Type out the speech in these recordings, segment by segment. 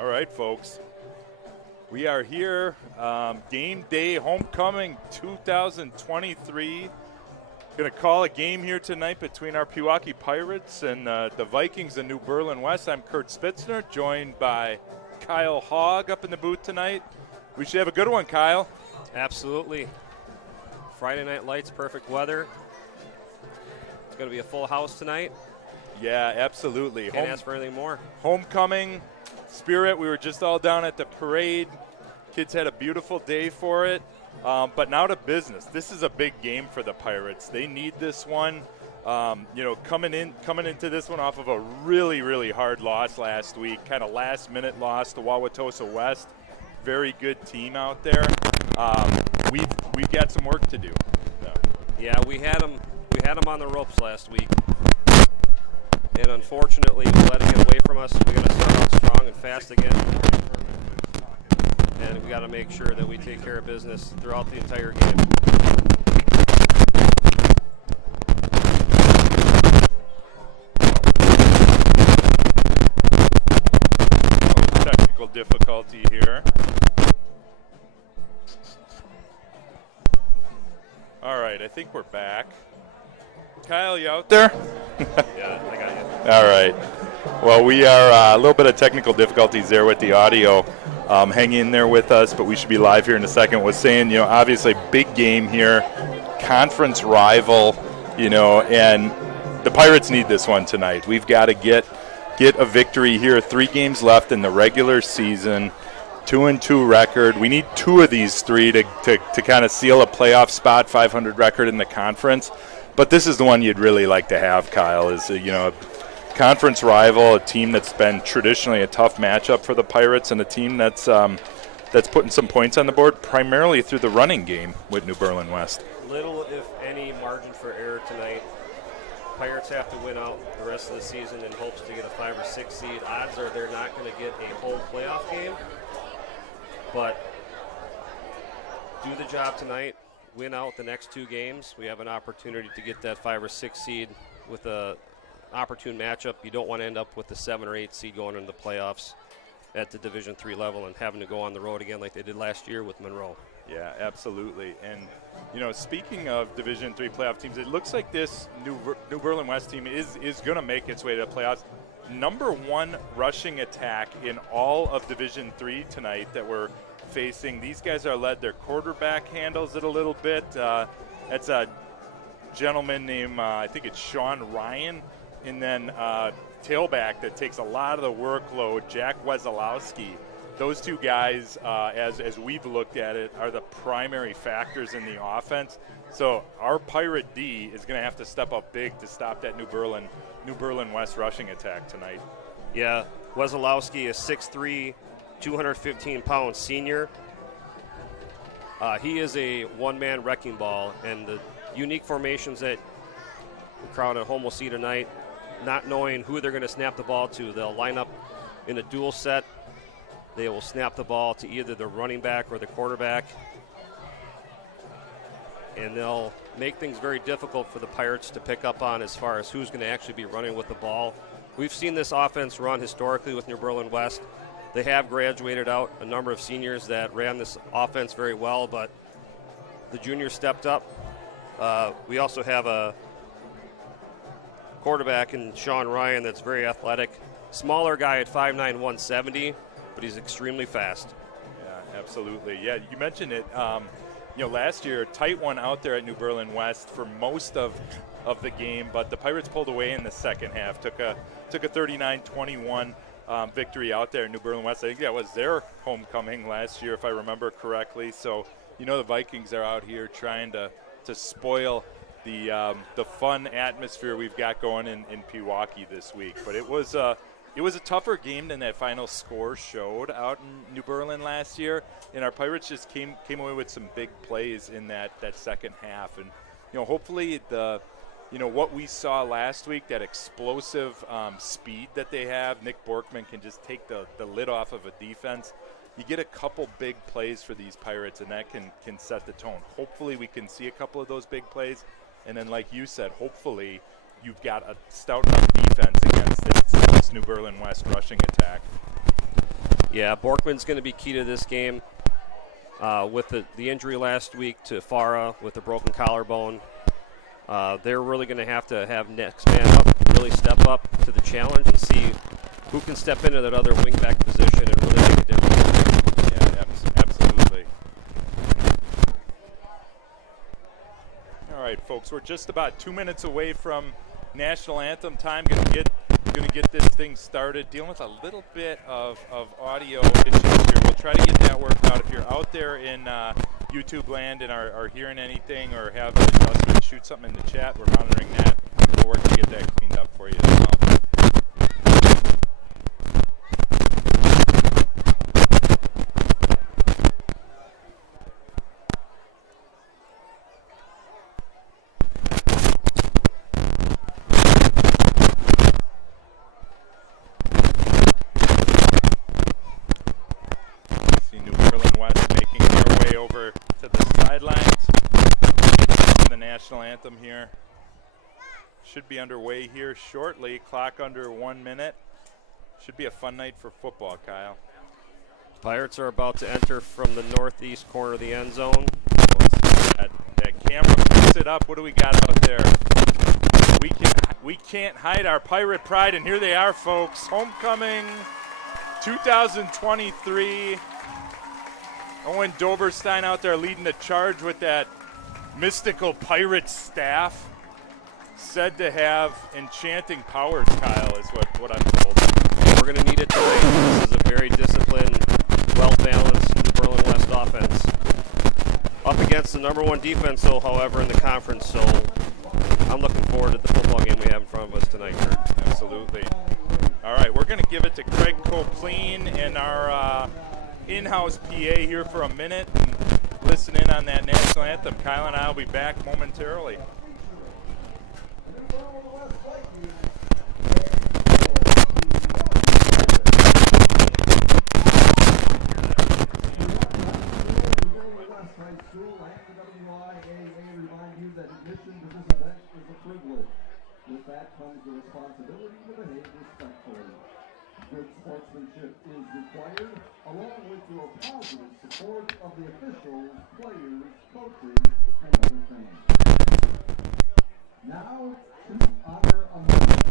All right, folks. We are here, game day homecoming 2023. Going to call a game here tonight between our Pewaukee Pirates and the Vikings in New Berlin West. I'm Kurt Spitzner, joined by Kyle Hogg up in the booth tonight. We should have a good one, Kyle. Absolutely. Friday night lights, perfect weather. It's going to be a full house tonight. Yeah, absolutely. Can't ask for anything more. Homecoming spirit. We were just all down at the parade. Kids had a beautiful day for it. But now to business. This is a big game for the Pirates. They need this one. Coming into this one off of a really, really hard loss last week, kind of last-minute loss to Wauwatosa West. Very good team out there. We've got some work to do. Yeah, we had them on the ropes last week. And unfortunately, letting it away from us, we got to start out strong and fast again. And we got to make sure that we take care of business throughout the entire game. Technical difficulty here. All right, I think we're back. Kyle, you out there? Yeah, I got you. All right. Well, we are a little bit of technical difficulties there with the audio. Hang in there with us, but we should be live here in a second. Was saying, obviously big game here, conference rival, and the Pirates need this one tonight. We've got to get a victory here. 3 games left in the regular season, 2-2 record. We need 2 of these 3 to kind of seal a playoff spot, 500 record in the conference. But this is the one you'd really like to have, Kyle, is, a conference rival, a team that's been traditionally a tough matchup for the Pirates, and a team that's putting some points on the board primarily through the running game with New Berlin West. Little, if any, margin for error tonight. Pirates have to win out the rest of the season in hopes to get a 5 or 6 seed. Odds are they're not going to get a whole playoff game, but do the job tonight. Win out the next 2 games. We have an opportunity to get that 5 or 6 seed with a opportune matchup. You don't want to end up with the 7 or 8 seed going into the playoffs at the Division III level and having to go on the road again like they did last year with Monroe. Yeah, absolutely. And, speaking of Division III playoff teams, it looks like this New Berlin West team is going to make its way to the playoffs. Number 1 rushing attack in all of Division III tonight that we're facing. These guys are led. Their quarterback handles it a little bit. That's a gentleman named, I think it's Sean Ryan. And then tailback that takes a lot of the workload, Jack Wesolowski. Those 2 guys, as we've looked at it, are the primary factors in the offense. So our Pirate D is going to have to step up big to stop that New Berlin West rushing attack tonight. Yeah, Wesolowski is 6'3", 215-pound senior. He is a one-man wrecking ball, and the unique formations that the crowd at home will see tonight, not knowing who they're going to snap the ball to. They'll line up in a dual set. They will snap the ball to either the running back or the quarterback, and they'll make things very difficult for the Pirates to pick up on as far as who's going to actually be running with the ball. We've seen this offense run historically with New Berlin West. They have graduated out a number of seniors that ran this offense very well, but the juniors stepped up. We also have a quarterback in Sean Ryan that's very athletic. Smaller guy at 5'9", 170, but he's extremely fast. Yeah, absolutely. Yeah, you mentioned it. Last year, tight one out there at New Berlin West for most of the game, but the Pirates pulled away in the second half. Took a 39-21 victory out there in New Berlin West. I think that was their homecoming last year, if I remember correctly. So, the Vikings are out here trying to spoil the fun atmosphere we've got going in Pewaukee this week. But it was a tougher game than that final score showed out in New Berlin last year, and our Pirates just came away with some big plays in that second half. And hopefully what we saw last week, that explosive speed that they have, Nick Borkman can just take the lid off of a defense. You get a couple big plays for these Pirates, and that can set the tone. Hopefully we can see a couple of those big plays, and then like you said, hopefully you've got a stout enough defense against this New Berlin West rushing attack. Yeah, Borkman's going to be key to this game. With the injury last week to Farah with the broken collarbone, they're really going to have next man up, really step up to the challenge and see who can step into that other wingback position and really make a difference. Yeah, absolutely. All right, folks, we're just about 2 minutes away from national anthem time. Going to get this thing started. Dealing with a little bit of audio issues here. We'll try to get that worked out. If you're out there in YouTube land and are hearing anything or have an adjustment, shoot something in the chat. We're monitoring that. We'll work to get that cleaned up for you as well. Anthem here should be underway here shortly. Clock under 1 minute. Should be a fun night for football, Kyle. Pirates are about to enter from the northeast corner of the end zone. That camera picks it up. What do we got out there? We can't hide our Pirate pride, and here they are, folks. Homecoming 2023. Owen Doberstein out there leading the charge with that mystical pirate staff, said to have enchanting powers, Kyle, is what I'm told. We're going to need it tonight. This is a very disciplined, well-balanced New Berlin West offense. Up against the #1 defense, though, however, in the conference, so I'm looking forward to the football game we have in front of us tonight, Kurt. Absolutely. All right, we're going to give it to Craig Copleen and our in-house PA here for a minute and listen in on that national anthem. Kyle and I will be back momentarily. With that comes the responsibility to behave respectfully. Good sportsmanship is required, along with your positive support of the officials, players, coaches, and other fans. Now, to honor a moment,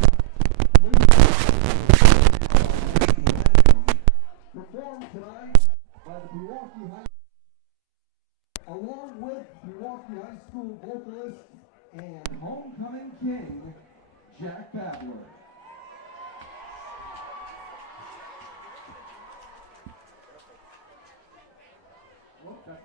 performed tonight by the Pewaukee High School, along with Pewaukee High School vocalist and homecoming king, Jack Babler. Okay.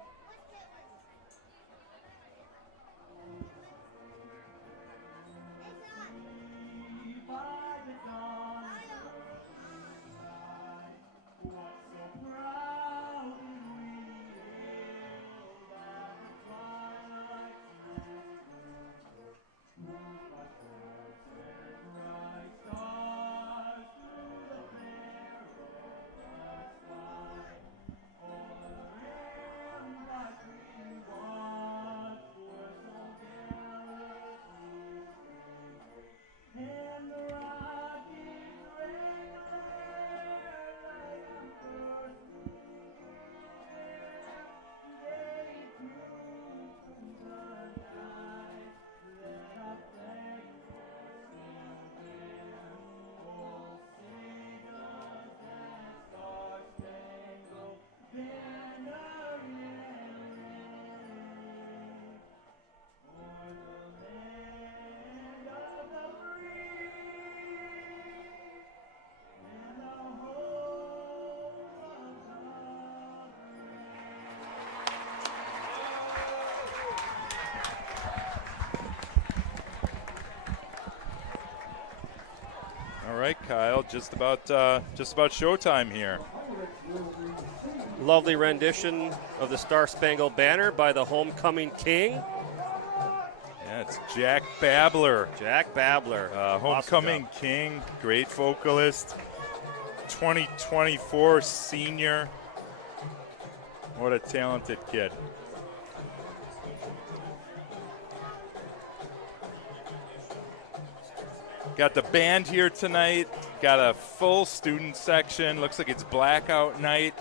All right, Kyle, just about showtime here. Lovely rendition of the Star Spangled Banner by the homecoming king. Yeah, it's Jack Babler. Jack Babler. Homecoming king, great vocalist, 2024 senior. What a talented kid. Got the band here tonight. Got a full student section. Looks like it's blackout night.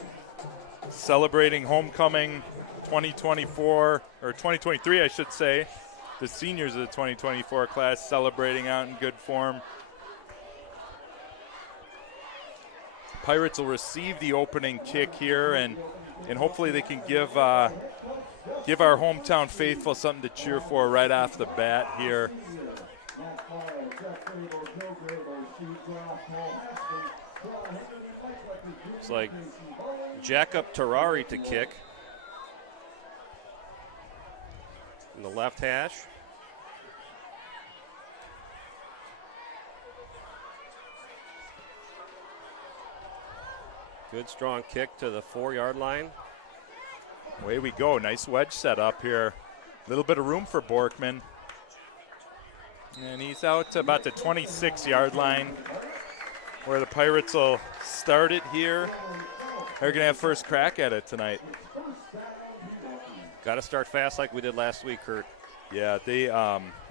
Celebrating homecoming 2024, or 2023, I should say. The seniors of the 2024 class celebrating out in good form. Pirates will receive the opening kick here, and hopefully they can give our hometown faithful something to cheer for right off the bat here. It's like Jacob Terrari to kick in the left hash. Good strong kick to the 4-yard line. Away we go. Nice wedge set up here. A little bit of room for Borkman. And he's out to about the 26-yard line where the Pirates will start it here. They're going to have first crack at it tonight. Got to start fast like we did last week, Kurt. Yeah, they.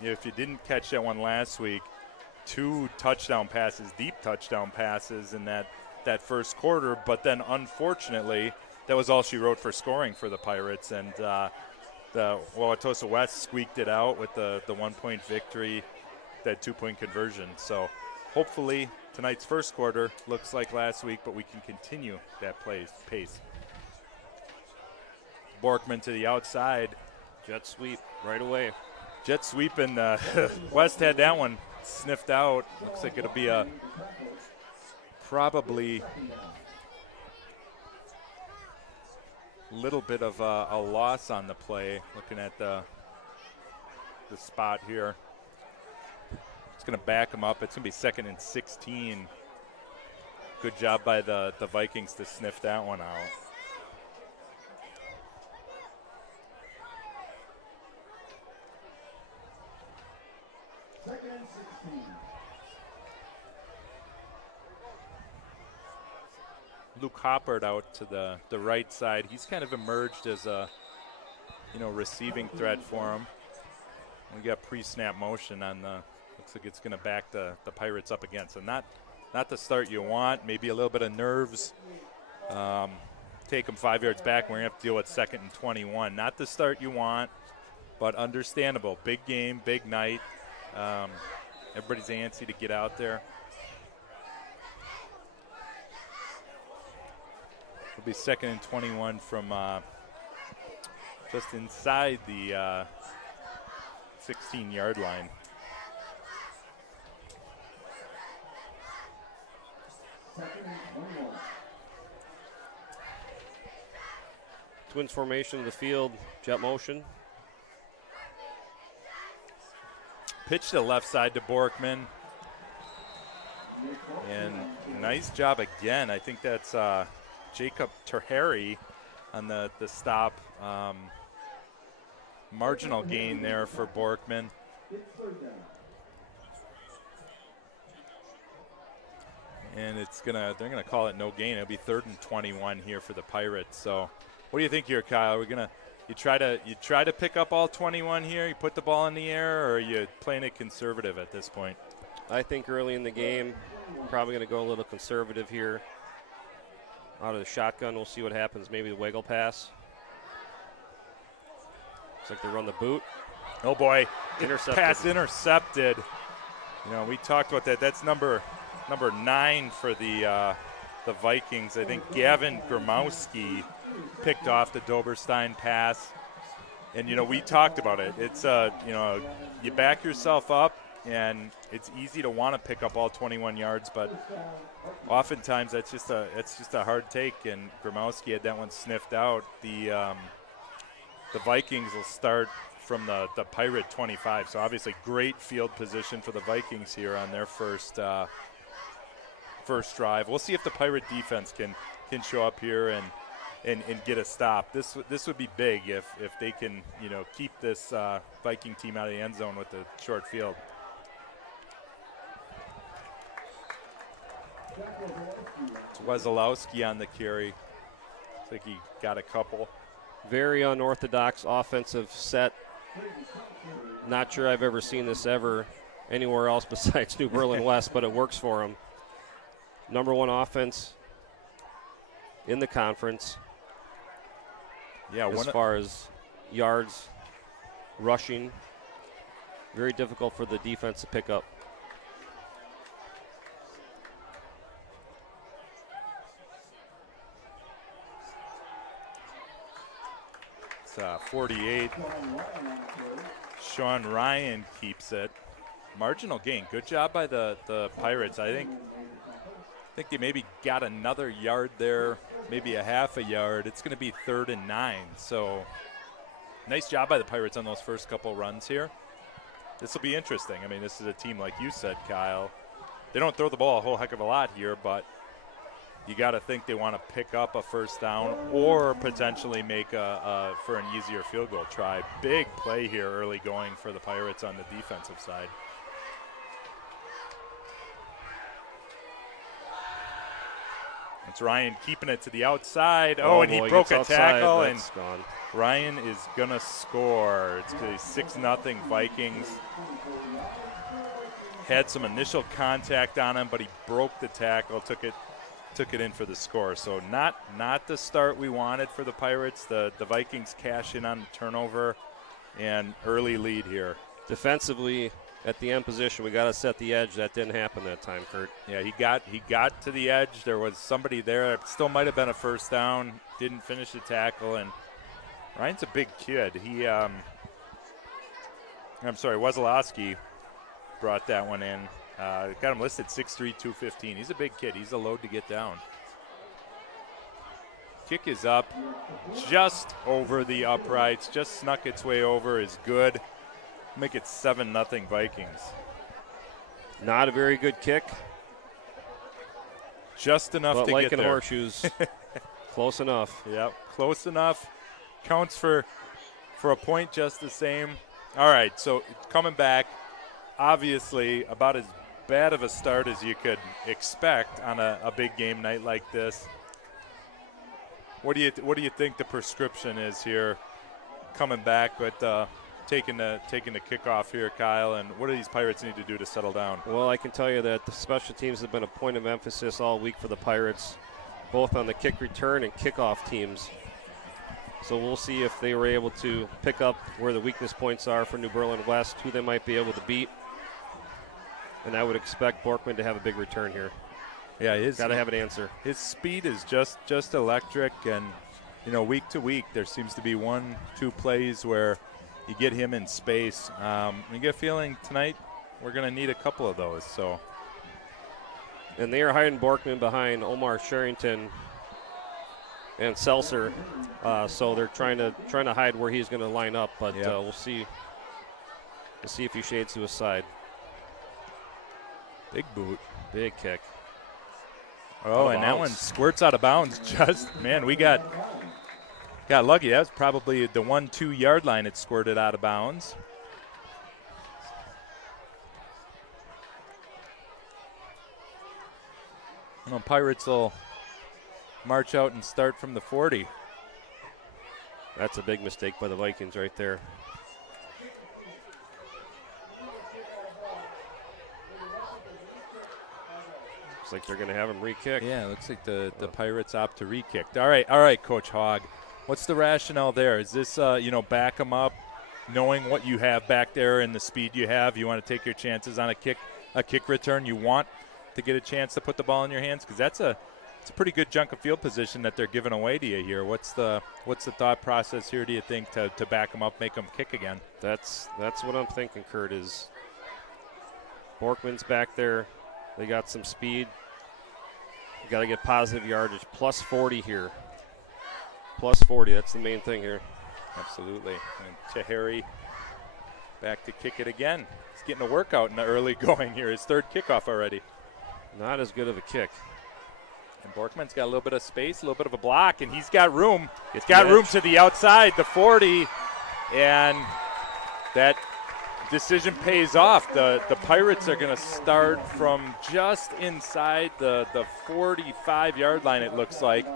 If you didn't catch that one last week, 2 touchdown passes, deep touchdown passes in that first quarter. But then, unfortunately, that was all she wrote for scoring for the Pirates. And the Wauwatosa West squeaked it out with the 1-point victory, that 2-point conversion. So hopefully tonight's first quarter looks like last week, but we can continue that pace. Borkman to the outside. Jet sweep right away. Jet sweep, and West had that one sniffed out. Looks like it'll be probably little bit of a loss on the play, looking at the spot here. It's going to back him up. It's going to be 2nd and 16. Good job by the Vikings to sniff that one out. Luke Hoppard out to the right side. He's kind of emerged as a receiving threat for him. We got pre-snap motion on the. Looks like it's going to back the Pirates up again. So not the start you want. Maybe a little bit of nerves. Take them 5 yards back. We're going to have to deal with 2nd and 21. Not the start you want, but understandable. Big game, big night. Everybody's antsy to get out there. It'll be 2nd and 21 from just inside the 16-yard line. Twins formation of the field, jet motion. Pitch to the left side to Borkman. And nice job again. I think that's Jacob Terhary on the stop. Marginal gain there for Borkman. And they're gonna call it no gain. It'll be 3rd and 21 here for the Pirates. So what do you think here, Kyle? You try to pick up all 21 here? You put the ball in the air, or are you playing it conservative at this point? I think early in the game, I'm probably going to go a little conservative here. Out of the shotgun, we'll see what happens. Maybe the wiggle pass. Looks like they run the boot. Oh boy, Intercepted. Pass intercepted. We talked about that. That's number 9 for the Vikings. I think Gavin Gromowski picked off the Doberstein pass. And, we talked about it. It's, you back yourself up, and it's easy to want to pick up all 21 yards, but oftentimes it's just a hard take, and Gromowski had that one sniffed out. The Vikings will start from the Pirate 25, so obviously great field position for the Vikings here on their first drive. We'll see if the Pirate defense can show up here and get a stop. This would be big if they can keep this Viking team out of the end zone with the short field. It's Wesolowski on the carry. Looks like he got a couple. Very unorthodox offensive set. Not sure I've ever seen this ever. anywhere else besides New Berlin West, but it works for them. Number 1 offense in the conference. Yeah, as far as yards, rushing, very difficult for the defense to pick up. It's 48. Sean Ryan keeps it. Marginal gain. Good job by the Pirates. I think they maybe got another yard there, maybe a half a yard. It's going to be 3rd and 9. So nice job by the Pirates on those first couple runs here. This will be interesting. I mean, this is a team, like you said, Kyle. They don't throw the ball a whole heck of a lot here, but you got to think they want to pick up a first down or potentially make for an easier field goal try. Big play here early going for the Pirates on the defensive side. It's Ryan keeping it to the outside. Oh, and he broke a tackle, and gone. Ryan is going to score. It's 6-0 Vikings. Had some initial contact on him, but he broke the tackle, took it in for the score. So not the start we wanted for the Pirates. The Vikings cash in on the turnover and early lead here. Defensively, at the end position, we got to set the edge. That didn't happen that time, Kurt. Yeah, he got to the edge. There was somebody there. It still might have been a first down. Didn't finish the tackle, and Ryan's a big kid. Wazalowski brought that one in. Got him listed 6'3", 215. He's a big kid. He's a load to get down. Kick is up just over the uprights. Just snuck its way over. Is good. Make it 7-0 Vikings. Not a very good kick. Just enough but to like get in there. horseshoes, close enough. Yep, close enough. Counts for a point just the same. All right, so coming back, obviously about as bad of a start as you could expect on a big game night like this. What do you think the prescription is here coming back with taking the kickoff here, Kyle, and what do these Pirates need to do to settle down? Well, I can tell you that the special teams have been a point of emphasis all week for the Pirates, both on the kick return and kickoff teams. So we'll see if they were able to pick up where the weakness points are for New Berlin West, who they might be able to beat. And I would expect Borkman to have a big return here. Yeah, got to have an answer. His speed is just electric, and week to week there seems to be 1-2 plays where you get him in space. I get a feeling tonight we're going to need a couple of those. So, and they are hiding Borkman behind Omar Sherrington and Seltzer, so they're trying to hide where he's going to line up. But we'll see. We'll see if he shades to his side. Big boot, big kick. Oh, and that one squirts out of bounds. We got lucky. That was probably the 1-2 yard line. It squirted out of bounds. Pirates will march out and start from the 40. That's a big mistake by the Vikings right there. Looks like they're going to have him re-kick. Yeah, looks like the Pirates opt to re-kick. All right, Coach Hogg. What's the rationale there? Is this, back them up, knowing what you have back there and the speed you have? You want to take your chances on a kick return? You want to get a chance to put the ball in your hands? Because it's a pretty good chunk of field position that they're giving away to you here. What's the thought process here, do you think, to back them up, make them kick again? That's what I'm thinking, Kurt, is Borkman's back there. They got some speed. You got to get positive yardage. Plus 40 here. Plus 40, that's the main thing here. Absolutely. And Tahiri back to kick it again. He's getting a workout in the early going here. His third kickoff already. Not as good of a kick. And Borkman's got a little bit of space, a little bit of a block, and he's got room. It's got room to the outside, the 40, and that decision pays off. The Pirates are going to start from just inside the 45-yard line, it looks like.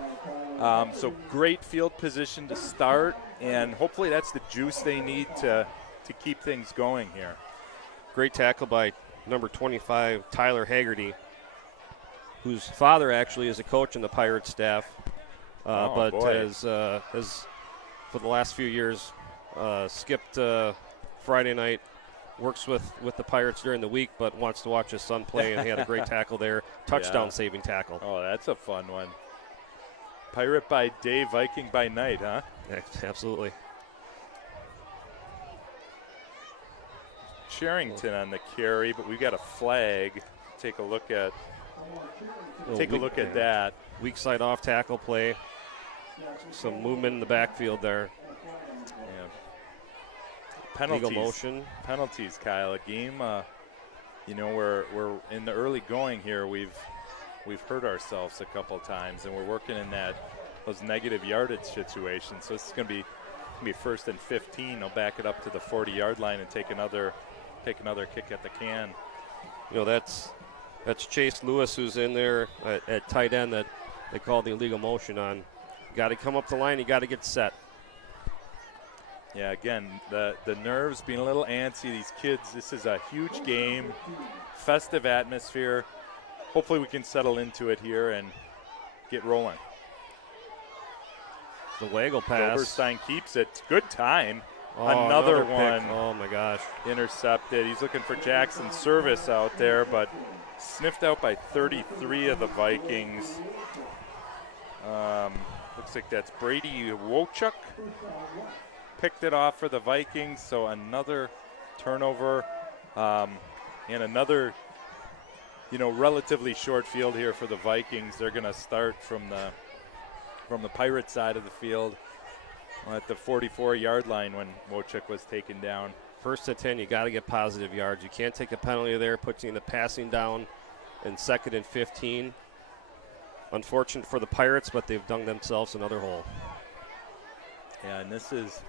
So great field position to start, and hopefully that's the juice they need to keep things going here. Great tackle by number 25, Tyler Haggerty, whose father actually is a coach in the Pirates staff, but has for the last few years skipped Friday night, works with the Pirates during the week, but wants to watch his son play, and he had a great tackle there, touchdown-saving tackle. Oh, that's a fun one. Pirate by day, Viking by night, huh? Absolutely. Sherrington on the carry, but we got a flag. Take a look at that. Weak side off tackle play. Some movement in the backfield there. Yeah. Penalties. Legal motion. Penalties, Kyle. A game, we're in the early going here. We've hurt ourselves a couple times, and we're working in those negative yardage situations. So this is going to be 1st and 15. They'll back it up to the 40-yard line and take another kick at the can. That's Chase Lewis, who's in there at tight end that they called the illegal motion on. You got to come up the line. You got to get set. Yeah, again, the nerves being a little antsy. These kids, this is a huge game, festive atmosphere. Hopefully we can settle into it here and get rolling. The waggle pass. Silberstein keeps it. Good time. Oh, another one. Pick. Oh, my gosh. Intercepted. He's looking for Jackson Service out there, but sniffed out by 33 of the Vikings. Looks like that's Brady Wochuk. Picked it off for the Vikings, so another turnover and another, relatively short field here for the Vikings. They're going to start from the Pirate side of the field at the 44-yard line when Wochuk was taken down. 1st and 10, you got to get positive yards. You can't take a penalty there, puts you in the passing down in 2nd and 15. Unfortunate for the Pirates, but they've dug themselves another hole. Yeah, and this is,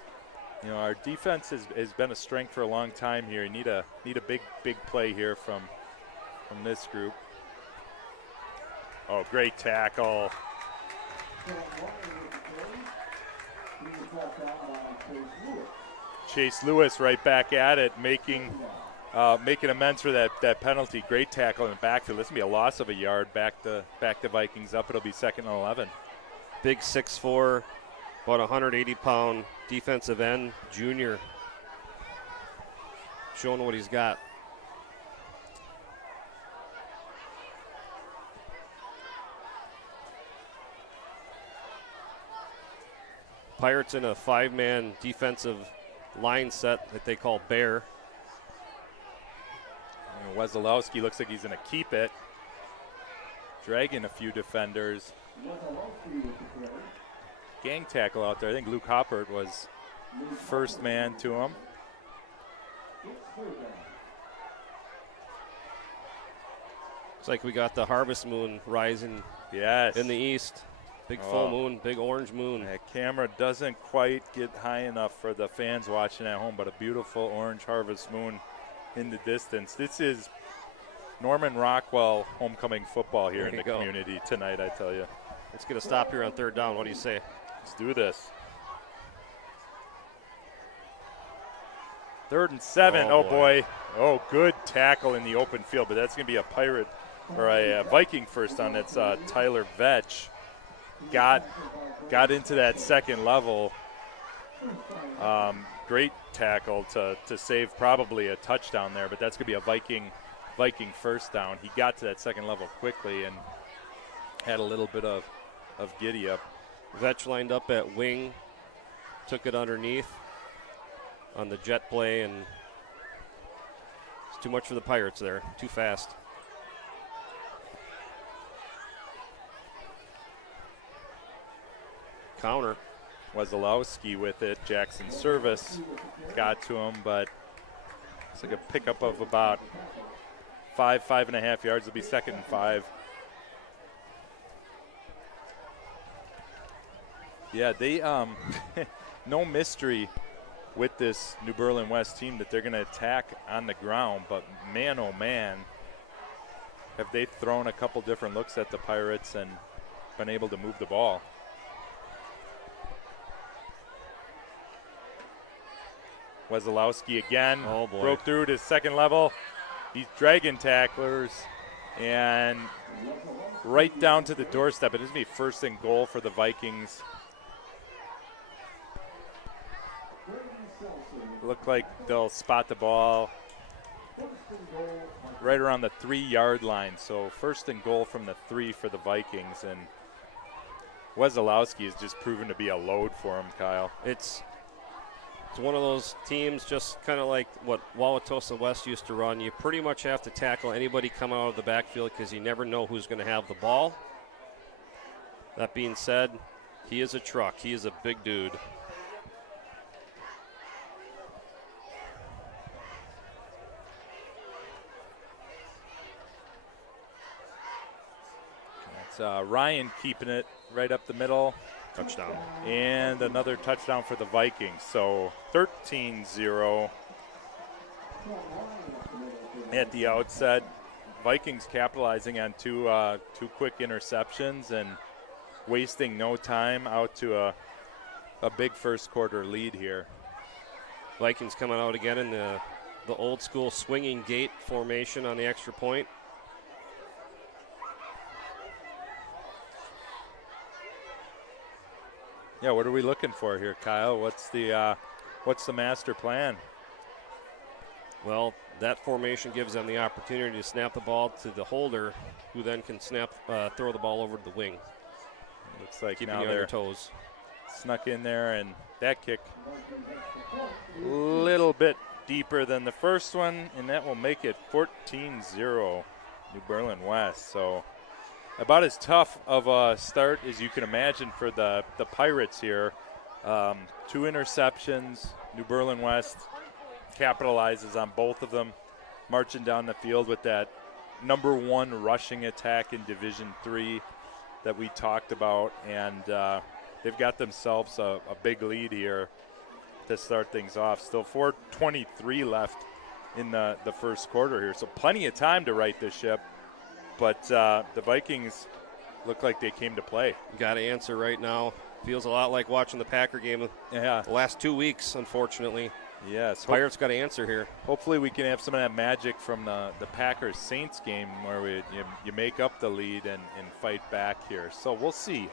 our defense has been a strength for a long time here. You need a big play here from this group. Oh, great tackle. Chase Lewis right back at it, making amends for that penalty. Great tackle in the backfield. This will be a loss of a yard. Back the Vikings up. It'll be 2nd and 11. Big 6'4", about 180-pound defensive end, junior, showing what he's got. Pirates in a 5-man defensive line set that they call Bear. Wesolowski looks like he's going to keep it. Dragging a few defenders. Gang tackle out there. I think Luke Hoppert was first man to him. It's like we got the harvest moon rising in the east. Big full moon, big orange moon. That camera doesn't quite get high enough for the fans watching at home, but a beautiful orange harvest moon in the distance. This is Norman Rockwell homecoming football here in the community tonight, I tell you. Let's get a stop here on 3rd down. What do you say? Let's do this. 3rd and 7. Oh boy. Oh, good tackle in the open field, but that's going to be a Pirate or a Viking first down. That's Tyler Vetch. Got into that second level. Great tackle to save probably a touchdown there, but that's going to be a Viking first down. He got to that second level quickly and had a little bit of giddy up. Vetch lined up at wing, took it underneath on the jet play, and it's too much for the Pirates there, too fast. Counter. Wesolowski with it. Jackson Service got to him, but it's like a pickup of about 5.5 yards. It'll be 2nd and 5. Yeah, they no mystery with this New Berlin West team that they're going to attack on the ground, but man, oh man, have they thrown a couple different looks at the Pirates and been able to move the ball. Wesolowski again. Oh, boy. Broke through to second level. He's dragging tacklers. And right down to the doorstep. It is going to be first and goal for the Vikings. Look like they'll spot the ball right around the 3-yard line. So first and goal from the 3 for the Vikings. And Wesolowski has just proven to be a load for him, Kyle. It's one of those teams, just kind of like what Wauwatosa West used to run. You pretty much have to tackle anybody coming out of the backfield because you never know who's going to have the ball. That being said, he is a truck. He is a big dude. It's Ryan keeping it right up the middle. Touchdown. And another touchdown for the Vikings. So 13-0 at the outset. Vikings capitalizing on two quick interceptions and wasting no time out to a big first quarter lead here. Vikings coming out again in the old school swinging gate formation on the extra point. Yeah, what are we looking for here, Kyle? What's the master plan? Well, that formation gives them the opportunity to snap the ball to the holder, who then can throw the ball over to the wing. Looks like keeping now you on your they're toes. Snuck in there, and that kick a little bit deeper than the first one, and that will make it 14-0 New Berlin West. So about as tough of a start as you can imagine for the Pirates here. 2 interceptions. New Berlin West capitalizes on both of them, marching down the field with that number 1 rushing attack in Division III that we talked about, and they've got themselves a big lead here to start things off. Still 4:23 left in the first quarter here, so plenty of time to right this ship. But the Vikings look like they came to play. Got to answer right now. Feels a lot like watching the Packer game the last 2 weeks, unfortunately. Yes. Pirates got to answer here. Hopefully we can have some of that magic from the Packers-Saints game where you make up the lead and fight back here. So we'll see.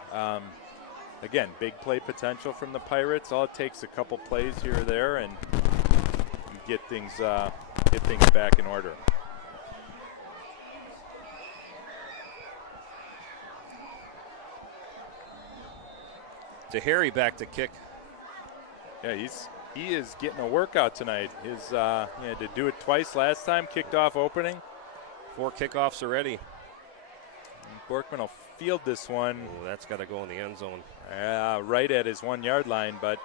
Again, big play potential from the Pirates. All it takes a couple plays here or there, and you get things back in order. To Harry back to kick. Yeah, he is getting a workout tonight. He had to do it twice last time. Kicked off opening. 4 kickoffs already. Borkman will field this one. Oh, that's got to go in the end zone. Right at his 1-yard line, but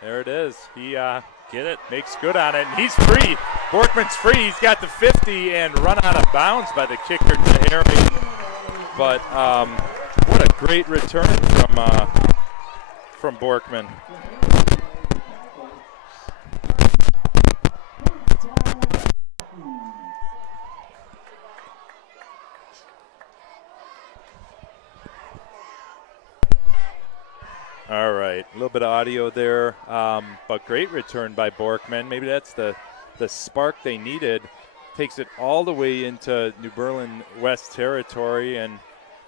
there it is. He get it, makes good on it, and he's free. Borkman's free. He's got the 50 and run out of bounds by the kicker to Harry. But what a great return from Borkman. All right, a little bit of audio there, but great return by Borkman. Maybe that's the spark they needed. Takes it all the way into New Berlin West territory and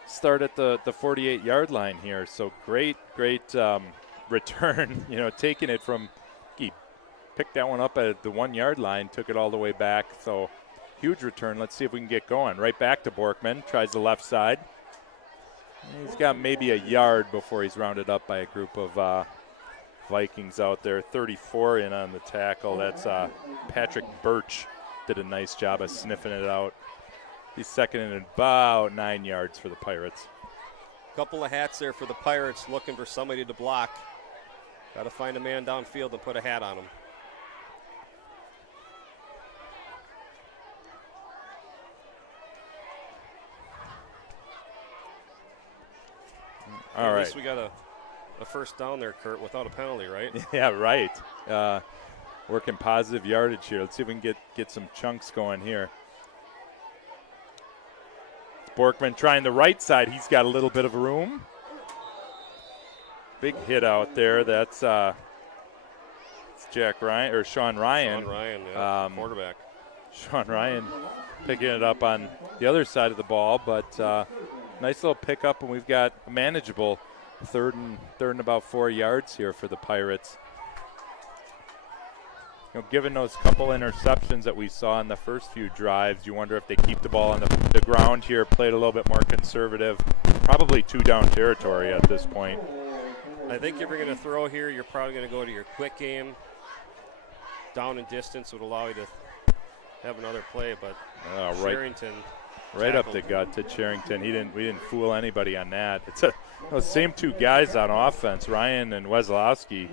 start at the 48-yard line here. So great return. Taking it from, he picked that one up at the 1-yard line, took it all the way back. So huge return. Let's see if we can get going. Right back to Borkman. Tries the left side. He's got maybe a yard before he's rounded up by a group of Vikings out there. 34 in on the tackle. That's Patrick Birch. Did a nice job of sniffing it out. He's second and about 9 yards for the Pirates. Couple of hats there for the Pirates, looking for somebody to block. Got to find a man downfield and put a hat on him. All right. At least we got a first down there, Kurt, without a penalty, right? Yeah, right. Working positive yardage here. Let's see if we can get some chunks going here. Borkman trying the right side. He's got a little bit of room. Big hit out there. That's Jack Ryan or Sean Ryan. Sean Ryan, yeah, quarterback. Sean Ryan picking it up on the other side of the ball, but nice little pickup, and we've got a manageable third and about 4 yards here for the Pirates. Given those couple interceptions that we saw in the first few drives, you wonder if they keep the ball on the ground here, played a little bit more conservative. Probably 2-down territory at this point. I think if you're going to throw here, you're probably going to go to your quick game. Down and distance would allow you to have another play, but Sherrington right up the gut to Sherrington. We didn't fool anybody on that. It's those same two guys on offense, Ryan and Weslowski,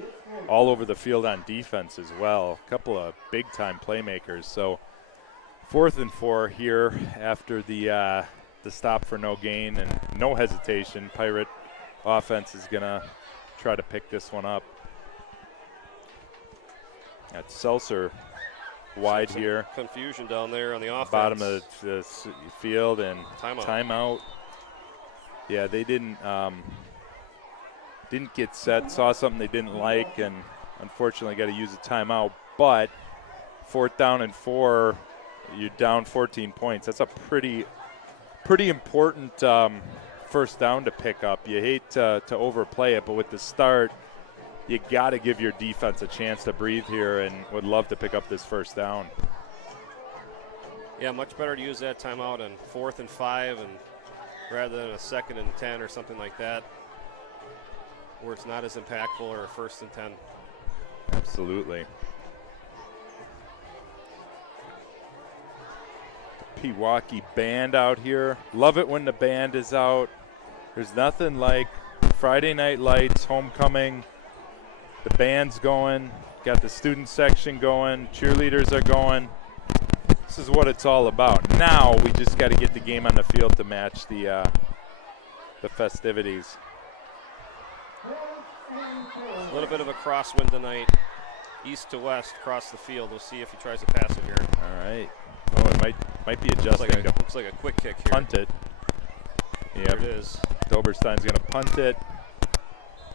all over the field on defense as well. A couple of big-time playmakers. So 4th and 4 here after the stop for no gain and no hesitation. Pirate offense is going to try to pick this one up. That's Seltzer wide here. Confusion down there on the offense. Bottom of the field and timeout. Yeah, they didn't get set, saw something they didn't like, and unfortunately got to use a timeout. But 4th down and 4, you're down 14 points. That's a pretty important first down to pick up. You hate to overplay it, but with the start, you got to give your defense a chance to breathe here, and would love to pick up this first down. Yeah, much better to use that timeout on 4th and 5 and rather than a 2nd and 10 or something like that, where it's not as impactful, or a 1st and 10. Absolutely. The Pewaukee band out here. Love it when the band is out. There's nothing like Friday Night Lights, homecoming. The band's going. Got the student section going. Cheerleaders are going. This is what it's all about. Now we just got to get the game on the field to match the festivities. A little bit of a crosswind tonight, east to west across the field. We'll see if he tries to pass it here. All right. Oh, it might be adjusting. Looks like a quick kick here. Punt it. Yep. There it is. Doberstein's going to punt it,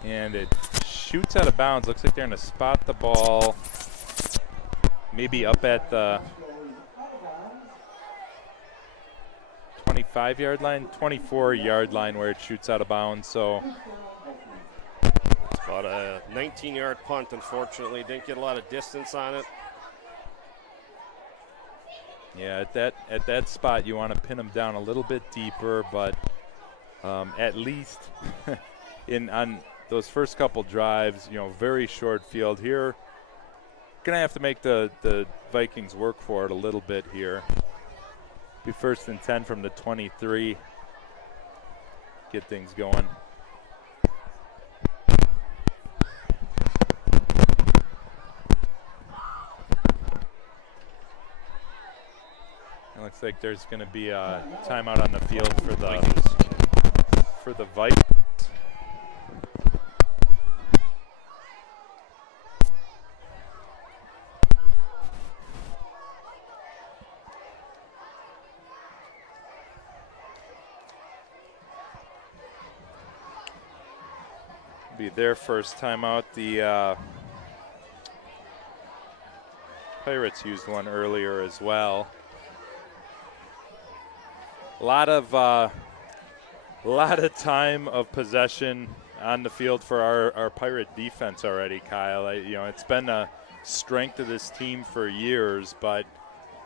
and it shoots out of bounds. Looks like they're going to spot the ball, maybe up at the 25-yard line, 24-yard line where it shoots out of bounds. So it's about a 19-yard punt, unfortunately. Didn't get a lot of distance on it. Yeah, at that spot you want to pin them down a little bit deeper, but at least on those first couple drives, very short field here. Gonna have to make the Vikings work for it a little bit here. Be 1st and 10 from the 23. Get things going. It looks like there's going to be a timeout on the field for the Vikings. Be their first timeout. The Pirates used one earlier as well. A lot of time of possession on the field for our Pirate defense already, Kyle. It's been a strength of this team for years, but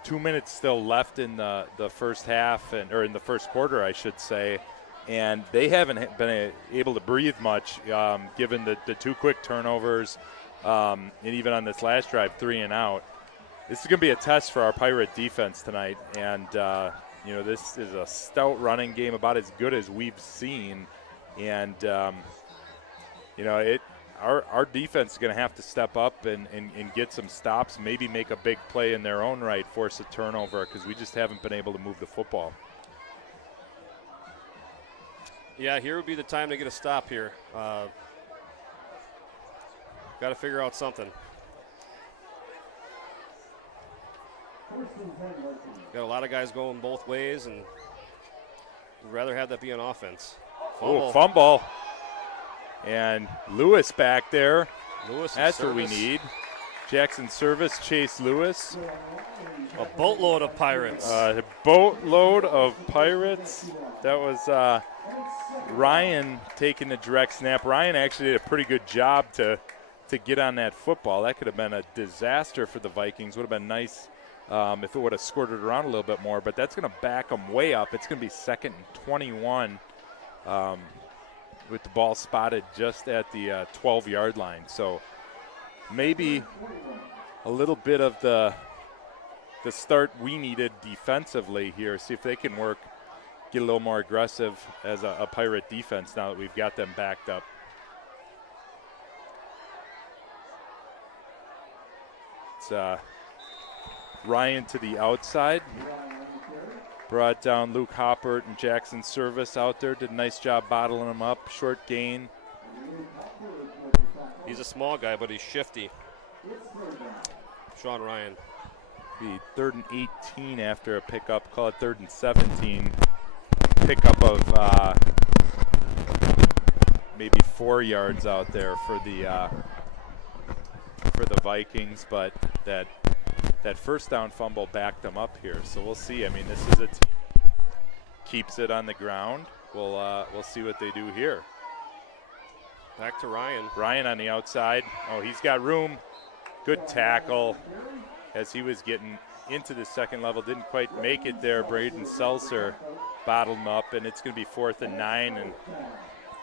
2 minutes still left in the first half, or in the first quarter, I should say, and they haven't been able to breathe much, given the 2 quick turnovers, and even on this last drive, 3 and out. This is going to be a test for our Pirate defense tonight, and this is a stout running game, about as good as we've seen. And, our defense is going to have to step up and get some stops, maybe make a big play in their own right, force a turnover, because we just haven't been able to move the football. Yeah, here would be the time to get a stop here. Got to figure out something. Got a lot of guys going both ways, and we'd rather have that be on offense. Oh, fumble. And Lewis back there. Lewis, that's what we need. Jackson service, Chase Lewis. A boatload of Pirates. A boatload of Pirates. That was Ryan taking the direct snap. Ryan actually did a pretty good job to get on that football. That could have been a disaster for the Vikings. Would have been nice if it would have squirted around a little bit more, but that's going to back them way up. It's going to be 2nd and 21 with the ball spotted just at the 12-yard line. So maybe a little bit of the start we needed defensively here. See if they can get a little more aggressive as a Pirate defense now that we've got them backed up. It's Ryan to the outside. Brought down Luke Hoppert and Jackson Service out there. Did a nice job bottling him up. Short gain. He's a small guy, but he's shifty. Sean Ryan. Be 3rd and 18 after a pickup. Call it 3rd and 17. Pickup of maybe 4 yards out there for the Vikings, but that first down fumble backed them up here. So we'll see. I mean, this is a team keeps it on the ground. We'll see what they do here. Back to Ryan. Ryan on the outside. Oh, he's got room. Good tackle as he was getting into the second level. Didn't quite make it there. Braden Seltzer bottled him up, and it's going to be 4th and 9, and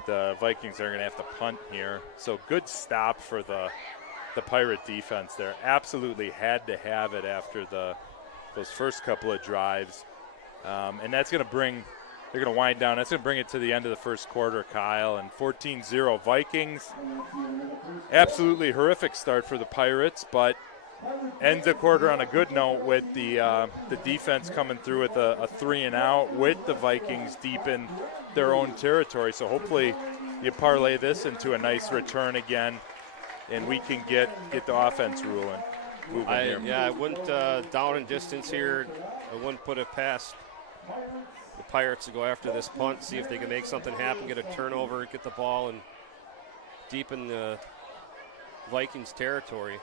the Vikings are going to have to punt here. So good stop for the Pirate defense there. Absolutely had to have it after those first couple of drives. And that's going to they're going to wind down. That's going to bring it to the end of the first quarter, Kyle. And 14-0 Vikings. Absolutely horrific start for the Pirates, but ends the quarter on a good note with the defense coming through with a 3-and-out with the Vikings deep in their own territory. So hopefully you parlay this into a nice return again, and we can get the offense moving here. Yeah, I wouldn't down in distance here. I wouldn't put it past the Pirates to go after this punt, see if they can make something happen, get a turnover, get the ball, and deepen the Vikings territory.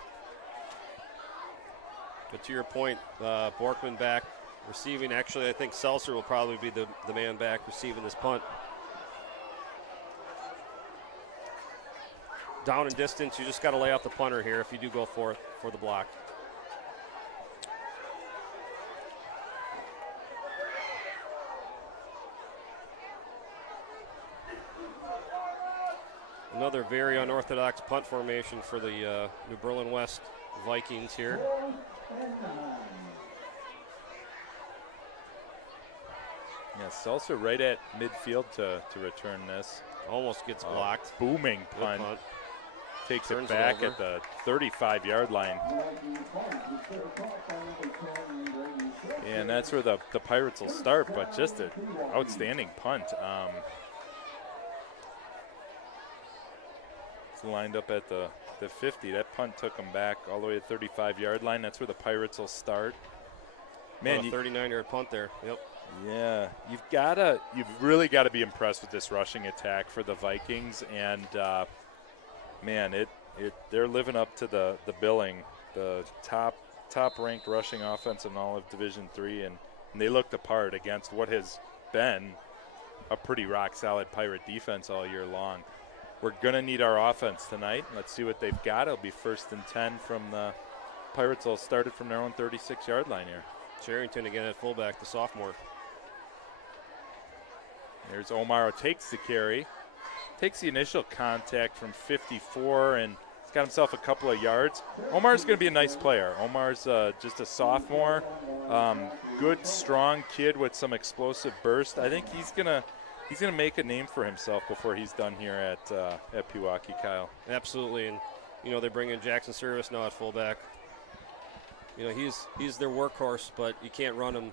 But to your point, Borkman back receiving. Actually, I think Seltzer will probably be the man back receiving this punt. Down in distance, you just got to lay out the punter here if you do go for the block. Another very unorthodox punt formation for the New Berlin West Vikings here. Yeah, Seltzer right at midfield to return this. Almost gets blocked. Booming punt. Takes it back at the 35-yard line. And that's where the Pirates will start, but just an outstanding punt. It's lined up at the 50. That punt took them back all the way to the 35-yard line. That's where the Pirates will start. Man, a 39-yard punt there. Yep. Yeah, you've really got to be impressed with this rushing attack for the Vikings, and man, they're living up to the billing, the top-ranked rushing offense in all of Division III, and they looked the part against what has been a pretty rock-solid Pirate defense all year long. We're going to need our offense tonight. Let's see what they've got. It'll be 1st and 10 from the Pirates. Will start it from their own 36-yard line here. Sherrington again at fullback, the sophomore. There's Omar who takes the carry. Takes the initial contact from 54 and he's got himself a couple of yards. Omar's going to be a nice player. Omar's just a sophomore. Good, strong kid with some explosive burst. I think he's going to make a name for himself before he's done here at Pewaukee, Kyle. Absolutely, and they bring in Jackson Service now at fullback. He's their workhorse, but you can't run him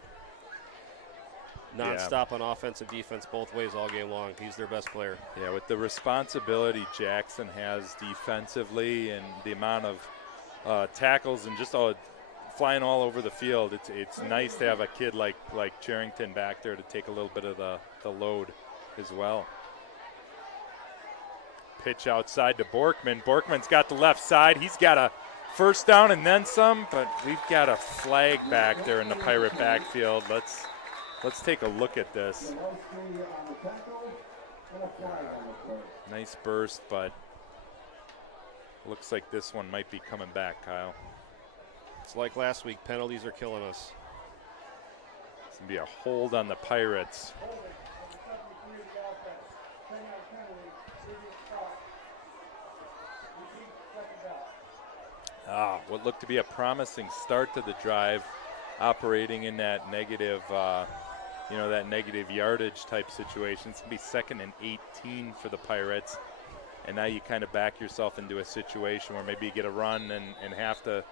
nonstop on offense and defense both ways all game long. He's their best player. Yeah, with the responsibility Jackson has defensively and the amount of tackles and just flying all over the field, it's nice to have a kid like Charrington back there to take a little bit of the load as well. Pitch outside to Borkman. Borkman's got the left side. He's got a first down and then some, but we've got a flag back there in the Pirate backfield. Let's take a look at this. Nice burst, but looks like this one might be coming back, Kyle. It's like last week, penalties are killing us. It's going to be a hold on the Pirates. What looked to be a promising start to the drive, operating in that negative, that negative yardage type situation. It's going to be 2nd and 18 for the Pirates. And now you kind of back yourself into a situation where maybe you get a run and have to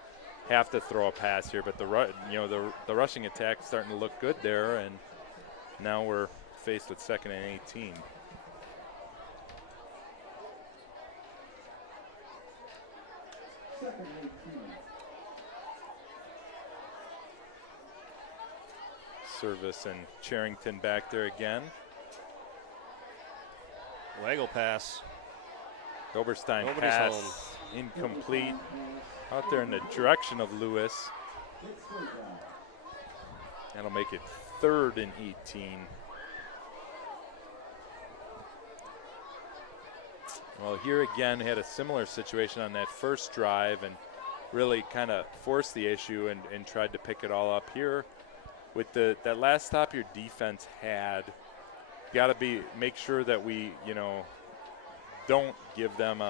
throw a pass here. But the rushing attack is starting to look good there, and now we're faced with 2nd and 18. Service and Charrington back there again. Waggle pass. Doberstein Nobody's pass home. incomplete. Out there in the direction of Lewis. That'll make it 3rd and 18. Well, here again, had a similar situation on that first drive and really kind of forced the issue and tried to pick it all up here. With that last stop your defense had, got to make sure that we, don't give them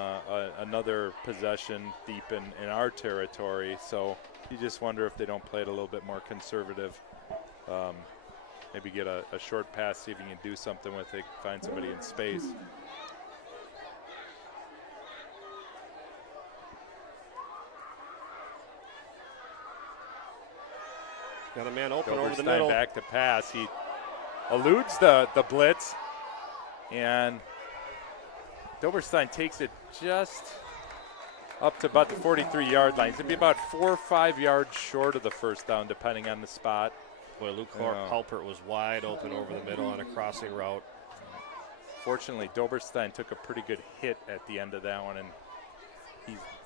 another possession deep in our territory. So you just wonder if they don't play it a little bit more conservative. Maybe get a short pass, see if you can do something with it, find somebody in space. Got a man open Doberstein over the middle. Back to pass. He eludes the blitz, and Doberstein takes it just up to about the 43-yard line. It's going to be about 4 or 5 yards short of the first down, depending on the spot. Boy, Luke Halpert was wide open over the middle on a crossing route. Fortunately, Doberstein took a pretty good hit at the end of that one, and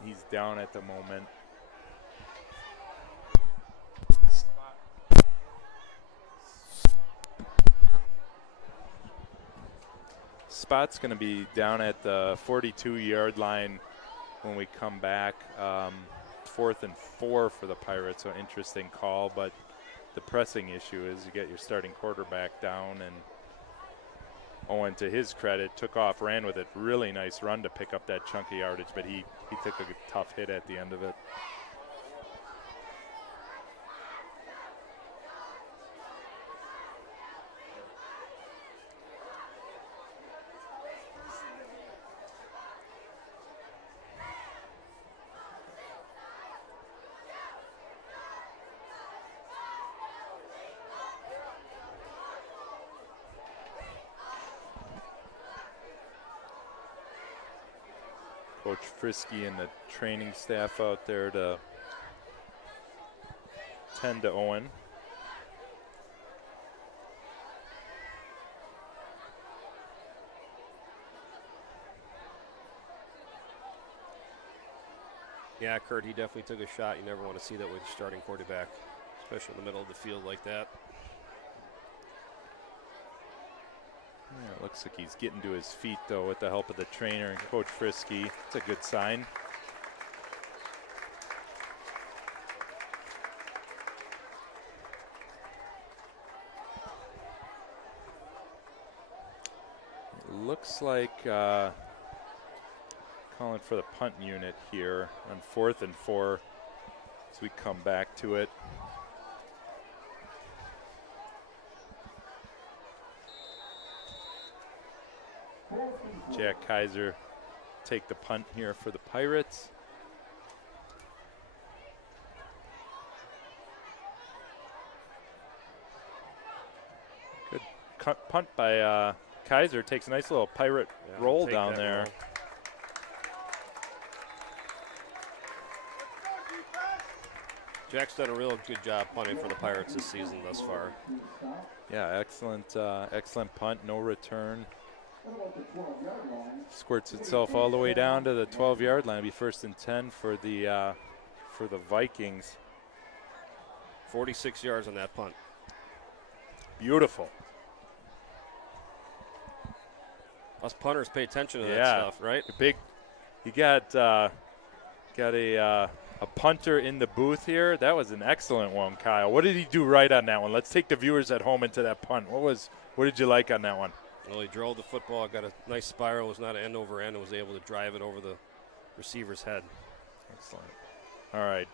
he's down at the moment. Spot's going to be down at the 42-yard line when we come back. 4th and 4 for the Pirates, so interesting call. But the pressing issue is you get your starting quarterback down, and Owen, to his credit, took off, ran with it. Really nice run to pick up that chunky yardage, but he took a tough hit at the end of it. Coach Frisky and the training staff out there to tend to Owen. Yeah, Kurt, he definitely took a shot. You never want to see that with your starting quarterback, especially in the middle of the field like that. Yeah, it looks like he's getting to his feet, though, with the help of the trainer and Coach Frisky. It's a good sign. It looks like calling for the punt unit here on 4th and 4 as we come back to it. Jack Kaiser take the punt here for the Pirates. Good punt by Kaiser. Takes a nice little Pirate roll down there. Roll. Jack's done a real good job punting for the Pirates this season thus far. Yeah, excellent punt, no return. Squirts itself all the way down to the 12-yard line. It'll be 1st and 10 for the for the Vikings. 46 yards on that punt. Beautiful. Us punters pay attention to that Yeah. stuff, right? You got a punter in the booth here. That was an excellent one, Kyle. What did he do right on that one? Let's take the viewers at home into that punt. What did you like on that one? Well, he drove the football, got a nice spiral. It was not end over end. And was able to drive it over the receiver's head. Excellent. All right.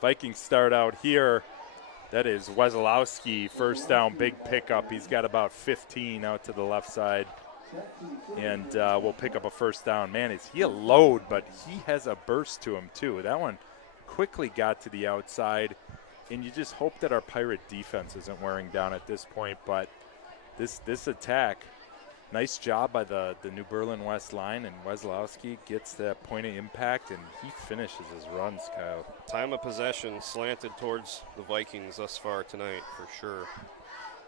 Vikings start out here. That is Wesolowski, first down, big pickup. He's got about 15 out to the left side. And we'll pick up a first down. Man, is he a load, but he has a burst to him, too. That one quickly got to the outside. And you just hope that our Pirate defense isn't wearing down at this point. But this attack, nice job by the New Berlin West line, and Wesolowski gets that point of impact, and he finishes his runs, Kyle. Time of possession slanted towards the Vikings thus far tonight, for sure.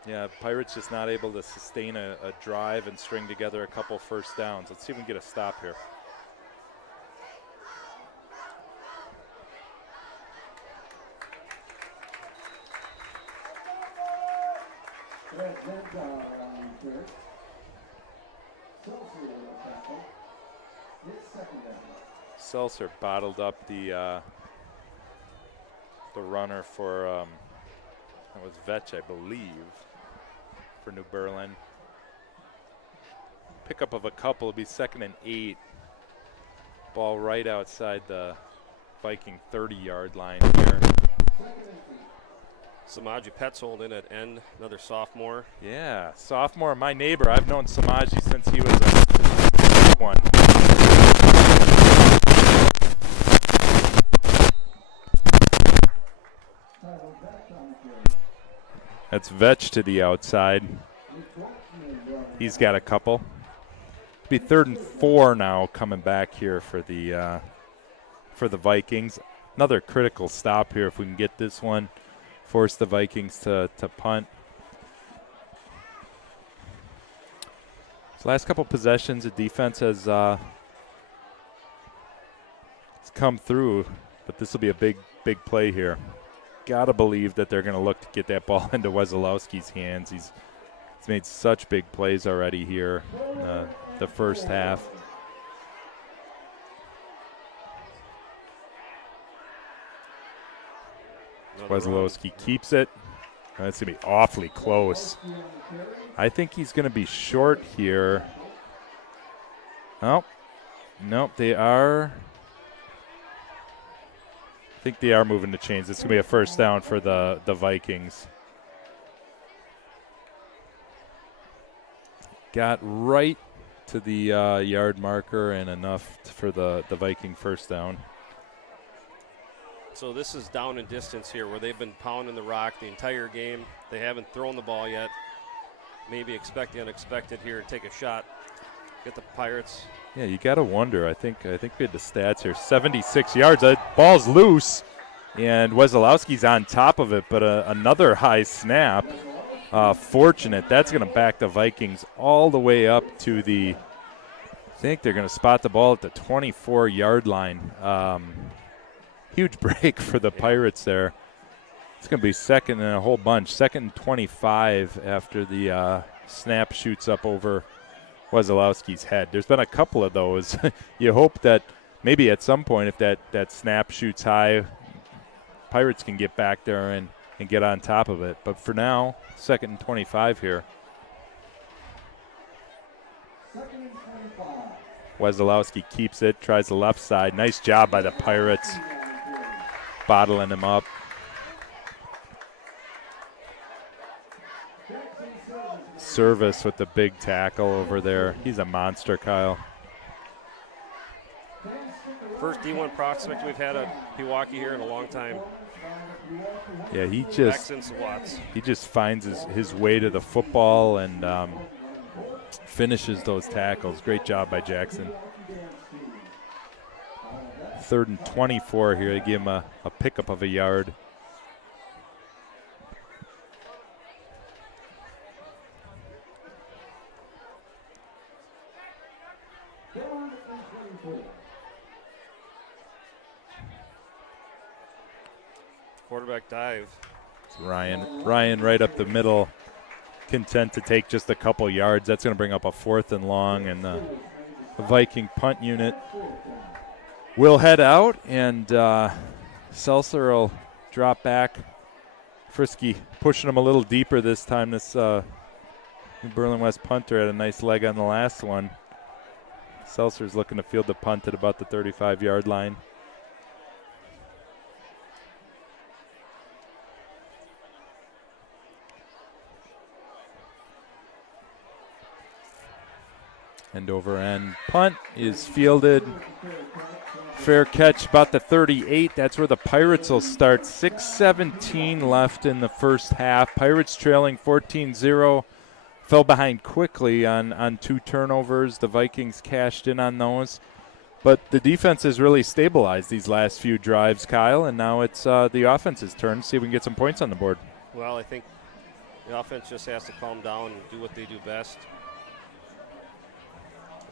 Yeah, Pirates just not able to sustain a drive and string together a couple first downs. Let's see if we can get a stop here. Seltzer bottled up the runner for that was Vetch, I believe, for New Berlin. Pickup of a couple will be 2nd and 8. Ball right outside the Viking 30-yard line here. Samaji Petzold in at end, another sophomore. Yeah, sophomore, my neighbor. I've known Samaji since he was a one. That's Vetch to the outside. He's got a couple. Be 3rd and 4 now coming back here for the Vikings. Another critical stop here if we can get this one. Force the Vikings to punt. So last couple possessions, the defense has come through, but this will be a big play here. Gotta believe that they're going to look to get that ball into Wesolowski's hands. He's made such big plays already here in the first half. Wesolowski keeps it. That's going to be awfully close. I think he's going to be short here. Oh, nope, they are. I think they are moving to change. It's going to be a first down for the Vikings. Got right to the yard marker and enough for the Viking first down. So this is down and distance here where they've been pounding the rock the entire game. They haven't thrown the ball yet. Maybe expect the unexpected here, take a shot, get the Pirates. Yeah, you got to wonder. I think we had the stats here. 76 yards. That ball's loose, and Wesolowski's on top of it, but another high snap. Fortunate. That's going to back the Vikings all the way up to the – I think they're going to spot the ball at the 24-yard line. Huge break for the Pirates there. It's going to be second and a whole bunch. 2nd and 25 after the snap shoots up over Wesolowski's head. There's been a couple of those. You hope that maybe at some point if that snap shoots high, Pirates can get back there and get on top of it. But for now, 2nd and 25 here. Wesolowski keeps it, tries the left side. Nice job by the Pirates, bottling him up. Service with the big tackle over there. He's a monster, Kyle. First D1 prospect we've had at Pewaukee here in a long time. Yeah, he just finds his way to the football and finishes those tackles. Great job by Jackson. 3rd and 24 here. They give him a pickup of a yard. Quarterback dive. It's Ryan right up the middle, content to take just a couple yards. That's going to bring up a 4th and long, and the Viking punt unit will head out, and Seltzer will drop back. Frisky pushing him a little deeper this time. This New Berlin West punter had a nice leg on the last one. Seltzer's looking to field the punt at about the 35-yard line. End over end punt is fielded. Fair catch about the 38. That's where the Pirates will start. 6:17 left in the first half. Pirates trailing 14-0. Fell behind quickly on 2 turnovers. The Vikings cashed in on those. But the defense has really stabilized these last few drives, Kyle, and now it's the offense's turn. See if we can get some points on the board. Well, I think the offense just has to calm down and do what they do best.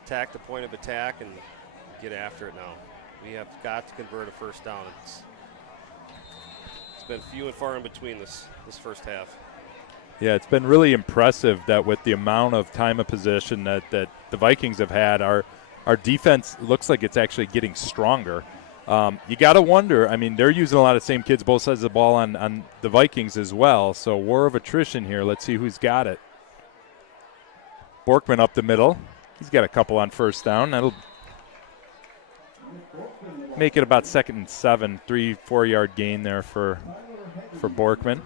Attack the point of attack and get after it now. We have got to convert a first down. It's been few and far in between this first half. Yeah, it's been really impressive that with the amount of time of possession that the Vikings have had, our defense looks like it's actually getting stronger. You got to wonder, I mean, they're using a lot of the same kids both sides of the ball on the Vikings as well. So war of attrition here. Let's see who's got it. Borkman up the middle. He's got a couple on first down. That'll make it about 2nd and 7, 3-4 yard gain there for Borkman.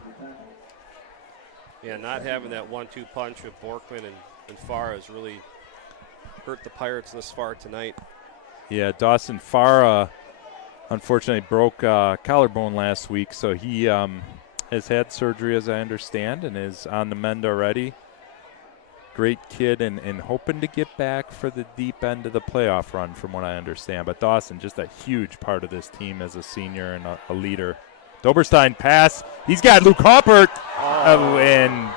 Yeah, not having that 1-2 punch with Borkman and Farr has really hurt the Pirates this far tonight. Yeah, Dawson Farr unfortunately broke collarbone last week, so he has had surgery, as I understand, and is on the mend already. Great kid and hoping to get back for the deep end of the playoff run from what I understand. But Dawson, just a huge part of this team as a senior and a leader. Doberstein pass. He's got Luke Hoppert and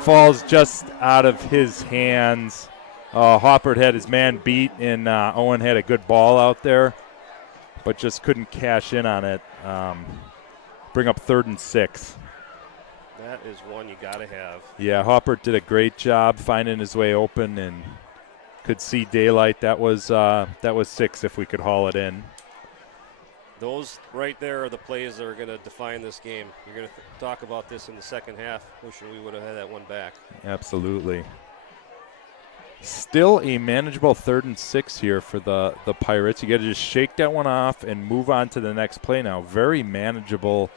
falls just out of his hands. Hoppert had his man beat, and Owen had a good ball out there, but just couldn't cash in on it. Bring up 3rd and 6. That is one you got to have. Yeah, Hoppert did a great job finding his way open and could see daylight. That was 6 if we could haul it in. Those right there are the plays that are going to define this game. You're going to talk about this in the second half. Wishing we would have had that one back. Absolutely. Still a manageable 3rd and 6 here for the Pirates. You got to just shake that one off and move on to the next play now. Very manageable,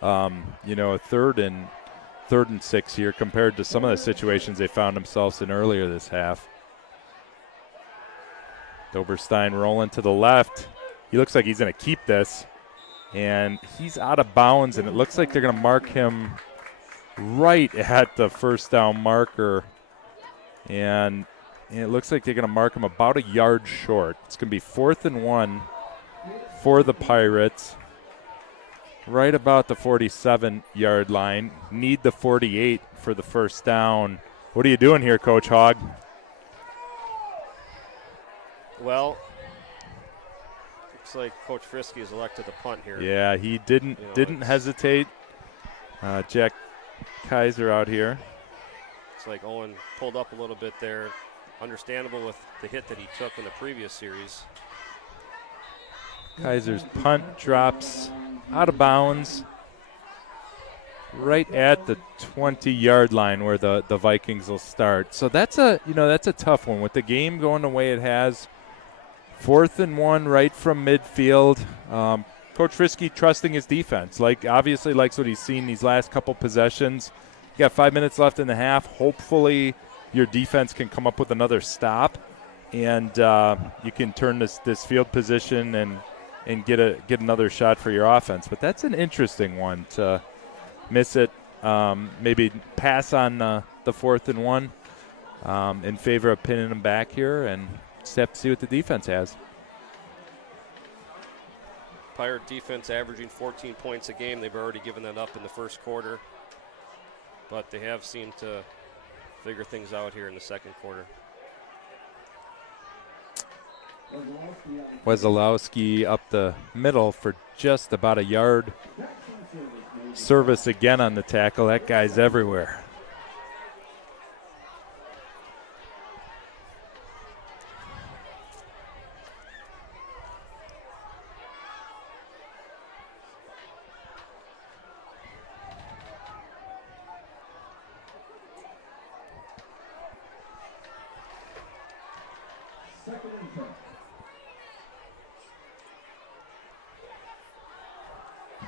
a 3rd and 6 here compared to some of the situations they found themselves in earlier this half. Doberstein rolling to the left. He looks like he's going to keep this, and he's out of bounds, and it looks like they're going to mark him right at the first down marker, and it looks like they're going to mark him about a yard short. It's going to be 4th and 1 for the Pirates, right about the 47-yard line. Need the 48 for the first down. What are you doing here, Coach Hogg? Well, looks like Coach Frisky has elected to punt here. Yeah, he didn't hesitate. Jack Kaiser out here. It's like Owen pulled up a little bit there. Understandable with the hit that he took in the previous series. Kaiser's punt drops out of bounds right at the 20-yard line where the Vikings will start. So that's a tough one with the game going the way it has. 4th and 1 right from midfield. Coach Frisky trusting his defense. Obviously likes what he's seen these last couple possessions. You got 5 minutes left in the half. Hopefully your defense can come up with another stop, and you can turn this field position and get another shot for your offense. But that's an interesting one to miss it. Maybe pass on the 4th and 1 in favor of pinning them back here, and just have to see what the defense has. Pirate defense averaging 14 points a game. They've already given that up in the first quarter, but they have seemed to figure things out here in the second quarter. Wesolowski up the middle for just about a yard. Service again on the tackle. That guy's everywhere.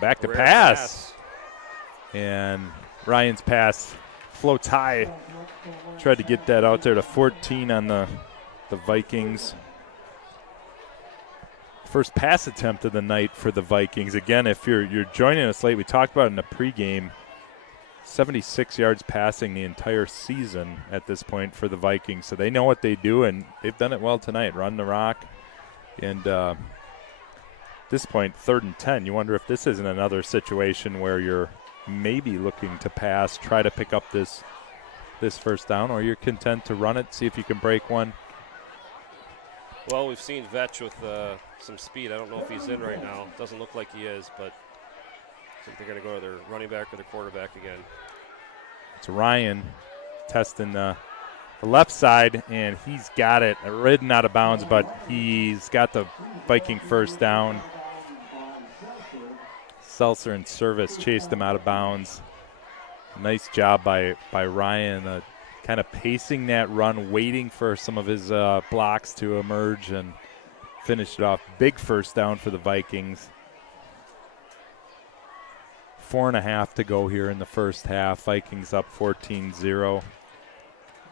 Back to pass. And Ryan's pass floats high. Tried to get that out there to 14 on the Vikings. First pass attempt of the night for the Vikings. Again, if you're joining us late, we talked about it in the pregame. 76 yards passing the entire season at this point for the Vikings. So they know what they do, and they've done it well tonight. Run the rock. And at this point, 3rd and 10. You wonder if this isn't another situation where you're maybe looking to pass, try to pick up this first down, or you're content to run it, see if you can break one. Well, we've seen Vetch with some speed. I don't know if he's in right now. Doesn't look like he is, but I think they're going to go to their running back or their quarterback again. It's Ryan testing the left side, and he's got it ridden out of bounds, but he's got the Viking first down. Seltzer and Service chased him out of bounds. Nice job by Ryan, kind of pacing that run, waiting for some of his blocks to emerge, and finished it off. Big first down for the Vikings. 4.5 to go here in the first half. Vikings up 14-0.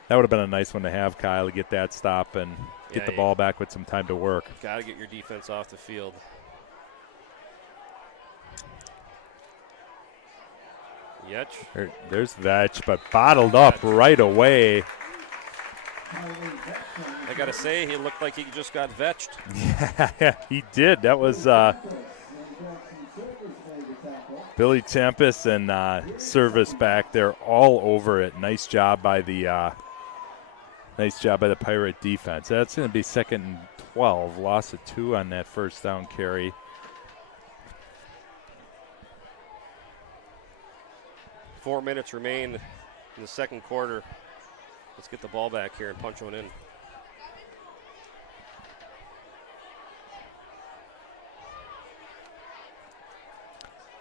That would have been a nice one to have, Kyle, to get that stop and get the ball back with some time to work. Got to get your defense off the field. Yetch. There's Vetch, but bottled up right away. I got to say, he looked like he just got vetched. Yeah, he did. That was Billy Tempest and Service back there all over it. Nice job by the Pirate defense. That's going to be 2nd and 12. Loss of 2 on that first down carry. Four minutes remain in the second quarter. Let's get the ball back here and punch one in.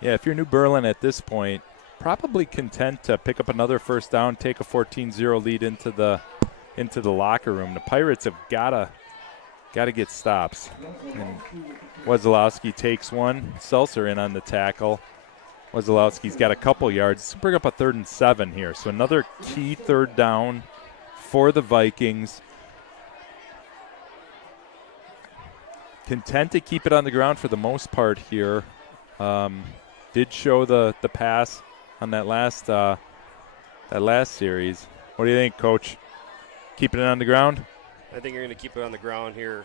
Yeah, if you're New Berlin at this point, probably content to pick up another first down, take a 14-0 lead into the locker room. The Pirates have gotta get stops. And Wazalowski takes one. Seltzer in on the tackle. Wazalowski's got a couple yards. Bring up a 3rd and 7 here. So another key third down for the Vikings. Content to keep it on the ground for the most part here. Did show the pass on that last series. What do you think, Coach? Keeping it on the ground? I think you're going to keep it on the ground here.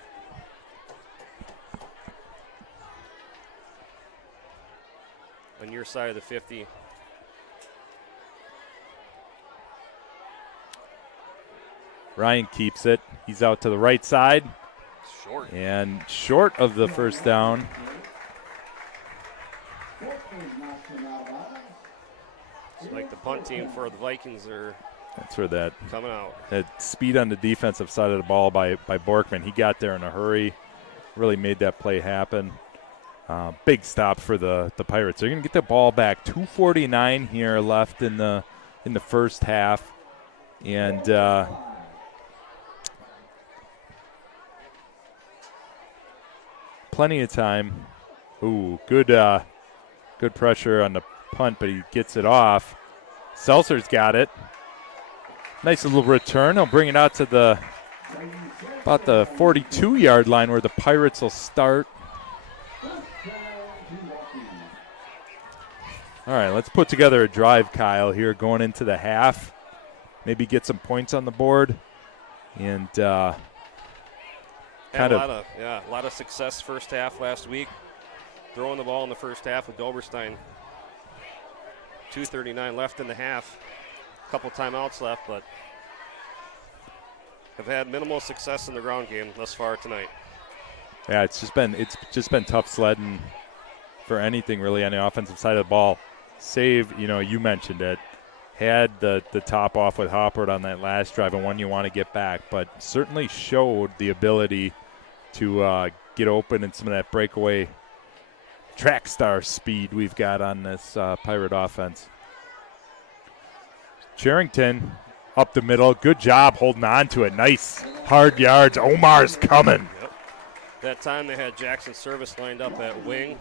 On your side of the 50. Ryan keeps it. He's out to the right side. Short. And short of the first down. It's like the punt team for the Vikings are That's where that coming out. That speed on the defensive side of the ball by Borkman. He got there in a hurry. Really made that play happen. Big stop for the Pirates. They're going to get the ball back. 2:49 here left in the first half, and plenty of time. Ooh, good pressure on the punt, but he gets it off. Seltzer's got it. Nice little return. He'll bring it out to about the 42-yard line where the Pirates will start. All right, let's put together a drive, Kyle, here going into the half. Maybe get some points on the board. And a lot of success first half last week. Throwing the ball in the first half with Doberstein. 2:39 left in the half. A couple timeouts left, but have had minimal success in the ground game thus far tonight. Yeah, it's just been tough sledding for anything really on the offensive side of the ball. save, you mentioned it, had the top off with Hoppert on that last drive and one you want to get back, but certainly showed the ability to get open in some of that breakaway track star speed we've got on this Pirate offense. Charrington up the middle. Good job holding on to it. Nice hard yards. Omar's coming. Yep. That time they had Jackson Service lined up at wing.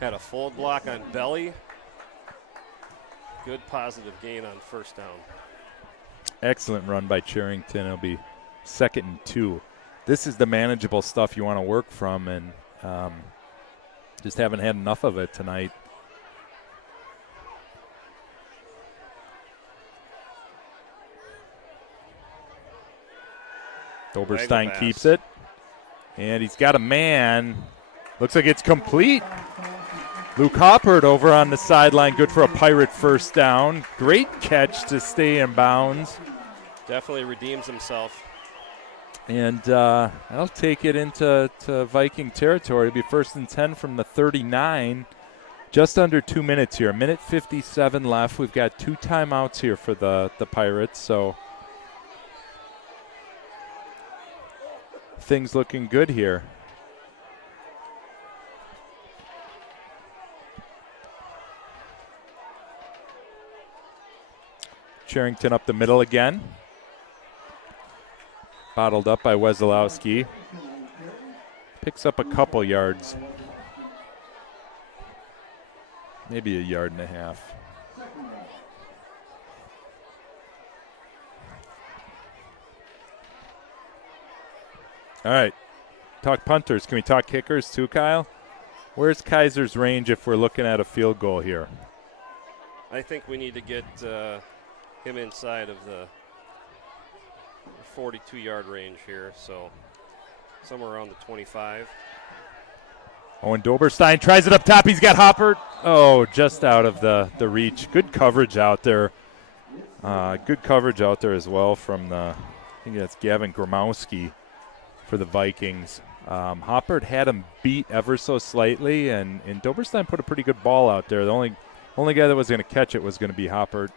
Had a fold block on belly. Good positive gain on first down. Excellent run by Charrington. It'll be 2nd and 2. This is the manageable stuff you want to work from, and just haven't had enough of it tonight. Doberstein keeps it, and he's got a man. Looks like it's complete. Luke Hoppert over on the sideline, good for a Pirate first down. Great catch to stay in bounds. Definitely redeems himself. And that'll take it into Viking territory. It'll be 1st and 10 from the 39. Just under 2 minutes here. 1:57 left. We've got 2 timeouts here for the Pirates, so things looking good here. Charrington up the middle again. Bottled up by Wesolowski. Picks up a couple yards. Maybe a yard and a half. All right. Talk punters. Can we talk kickers too, Kyle? Where's Kaiser's range if we're looking at a field goal here? I think we need to get him inside of the 42-yard range here, so somewhere around the 25. Oh, and Doberstein tries it up top. He's got Hoppert. Oh, just out of the reach. Good coverage out there. Good coverage out there as well from I think that's Gavin Gromowski for the Vikings. Hoppert had him beat ever so slightly, and Doberstein put a pretty good ball out there. The only guy that was going to catch it was going to be Hoppert.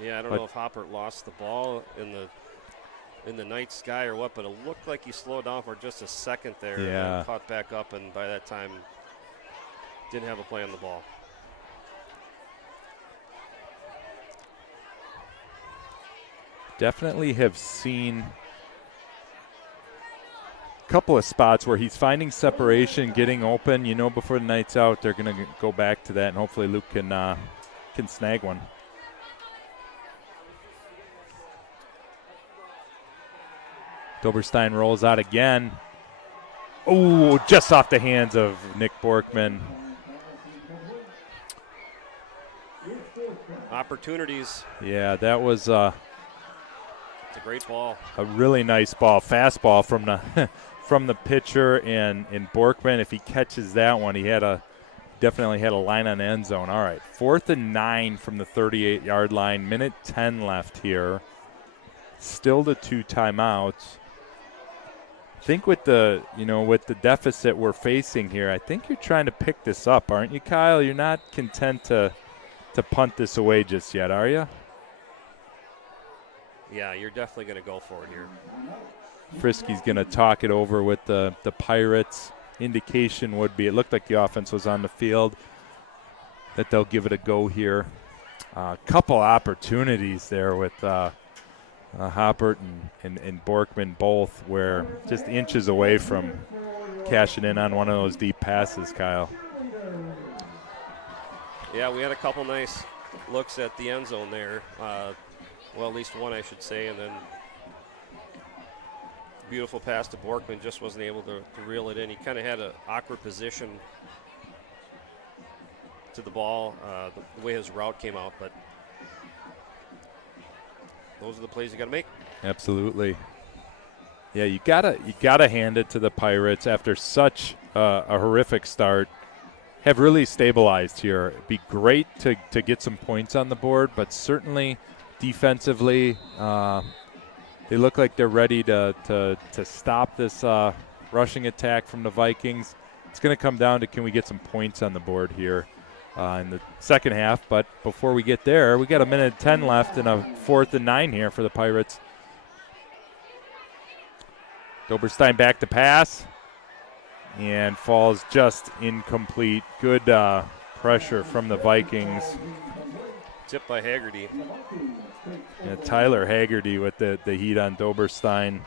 Yeah, I don't know if Hoppert lost the ball in the night sky or what, but it looked like he slowed down for just a second there and then caught back up, and by that time didn't have a play on the ball. Definitely have seen a couple of spots where he's finding separation, getting open. Before the night's out, they're going to go back to that, and hopefully Luke can snag one. Doberstein rolls out again. Oh, just off the hands of Nick Borkman. Opportunities. Yeah, that was it's a great ball. A really nice ball. Fastball from the from the pitcher and Borkman. If he catches that one, he definitely had a line on the end zone. All right, 4th and 9 from the 38-yard line. 1:10 left here. Still the 2 timeouts. I think with the deficit we're facing here, I think you're trying to pick this up, aren't you, Kyle? You're not content to punt this away just yet, are you? Yeah, you're definitely going to go for it here. Frisky's going to talk it over with the Pirates. Indication would be, it looked like the offense was on the field, that they'll give it a go here. A couple opportunities there with Hoppert and Borkman both, where just inches away from cashing in on one of those deep passes, Kyle. Yeah, we had a couple nice looks at the end zone there. Well, at least one, I should say, and then beautiful pass to Borkman, just wasn't able to reel it in. He kind of had an awkward position to the ball, the way his route came out, but those are the plays you got to make. Absolutely. Yeah, you gotta hand it to the Pirates after such a horrific start. Have really stabilized here. It'd be great to get some points on the board, but certainly defensively, they look like they're ready to stop this rushing attack from the Vikings. It's going to come down to, can we get some points on the board here? in the second half. But before we get there, we got a minute and 10 left and a 4th and 9 here for the Pirates. Doberstein back to pass and falls just incomplete. Good pressure from the Vikings. Tipped by Haggerty. Yeah, Tyler Haggerty with the heat on Doberstein.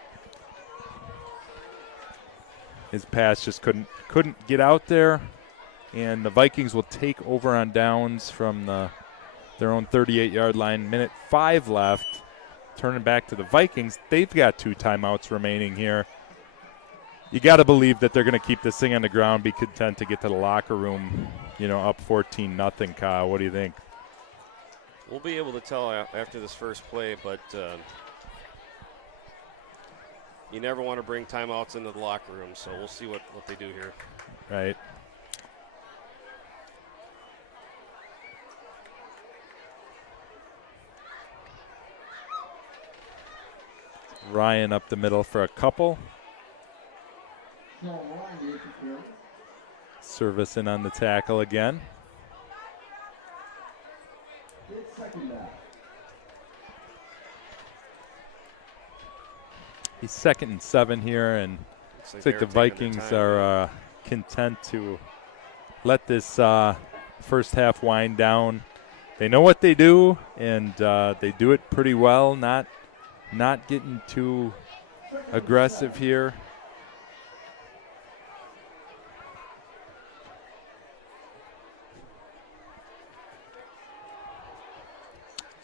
His pass just couldn't get out there, and the Vikings will take over on downs from their own 38-yard line. Minute 5 left. Turning back to the Vikings. They've got 2 timeouts remaining here. You got to believe that they're going to keep this thing on the ground, be content to get to the locker room, up 14-0, Kyle. What do you think? We'll be able to tell after this first play, but you never want to bring timeouts into the locker room, so we'll see what they do here. Right. Ryan up the middle for a couple. Service in on the tackle again. He's 2nd and 7 here, and looks like the Vikings are content to let this first half wind down. They know what they do, and they do it pretty well, not getting too aggressive here.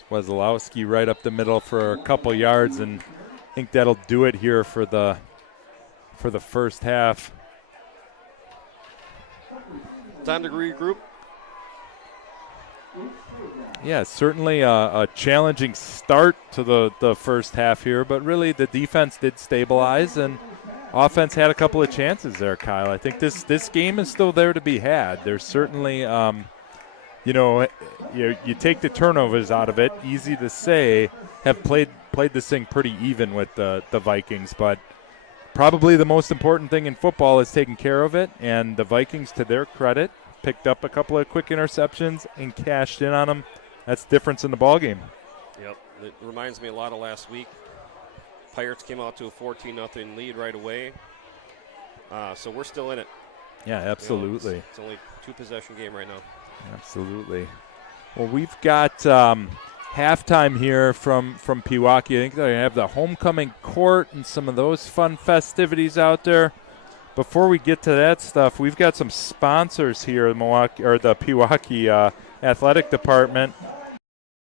Wesolowski right up the middle for a couple yards, and I think that'll do it here for the first half. Time to regroup. Yeah, certainly a challenging start to the first half here, but really the defense did stabilize, and offense had a couple of chances there, Kyle. I think this game is still there to be had. There's certainly you take the turnovers out of it, easy to say, have played this thing pretty even with the Vikings, but probably the most important thing in football is taking care of it, and the Vikings, to their credit, picked up a couple of quick interceptions and cashed in on them. That's the difference in the ballgame. Yep, it reminds me a lot of last week. Pirates came out to a 14-0 lead right away, so we're still in it. Yeah, absolutely. It's only 2-possession game right now. Absolutely. Well, we've got halftime here from Pewaukee. I think they have the homecoming court and some of those fun festivities out there. Before we get to that stuff, we've got some sponsors here in the Pewaukee Athletic Department.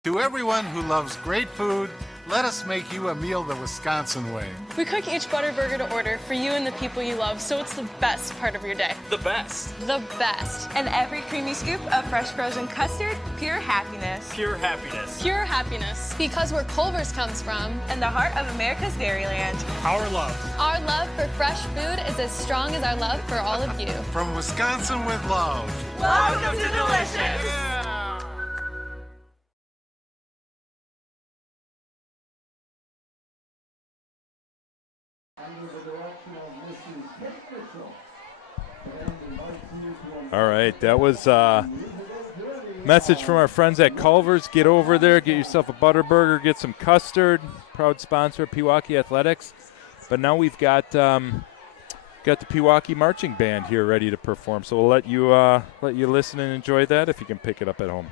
To everyone who loves great food, let us make you a meal the Wisconsin way. We cook each butter burger to order for you and the people you love, so it's the best part of your day. The best. The best. And every creamy scoop of fresh frozen custard, pure happiness. Pure happiness. Pure happiness. Because where Culver's comes from. And the heart of America's Dairyland. Our love. Our love for fresh food is as strong as our love for all of you. From Wisconsin with love. Welcome to Delicious. Yeah. All right, that was a message from our friends at Culver's. Get over there, get yourself a butter burger, get some custard. Proud sponsor of Pewaukee Athletics. But now we've got the Pewaukee Marching Band here ready to perform. So we'll let you listen and enjoy that if you can pick it up at home.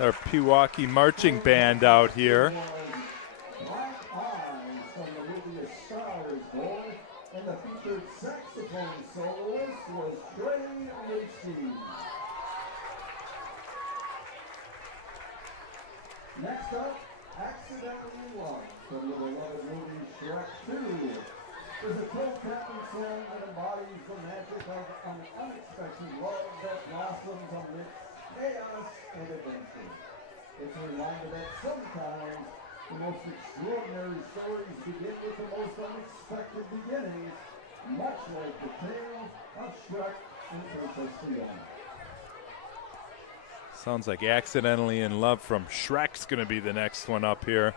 Our Pewaukee marching band out here. Black Eyes from the movie A Star is Born, and the featured saxophone soloist was Trey Lipsky. Next up, Accidentally in Love from the beloved movie Shrek 2. Is a toe-tapping song that embodies the magic of an unexpected love that blossoms amidst chaos and adventure. It's a reminder that sometimes the most extraordinary stories begin with the most unexpected beginnings, much like the tale of Shrek and Princess Fiona. Sounds like Accidentally in Love from Shrek's going to be the next one up here.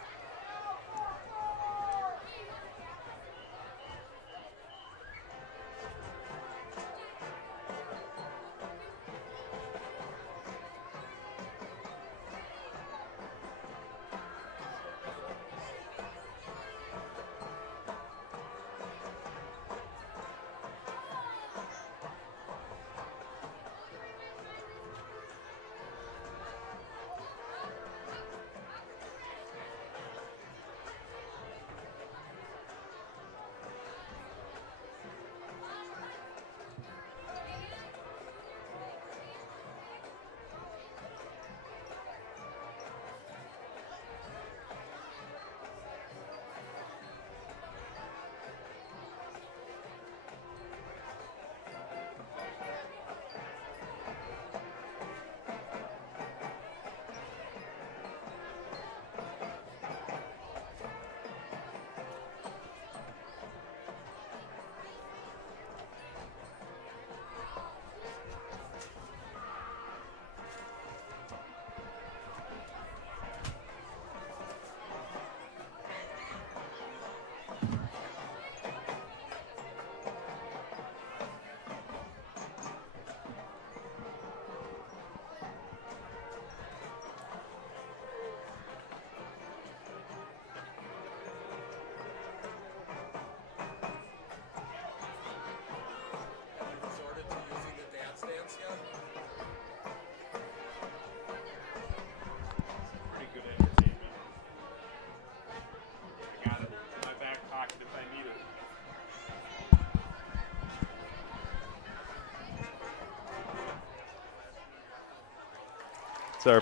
It's our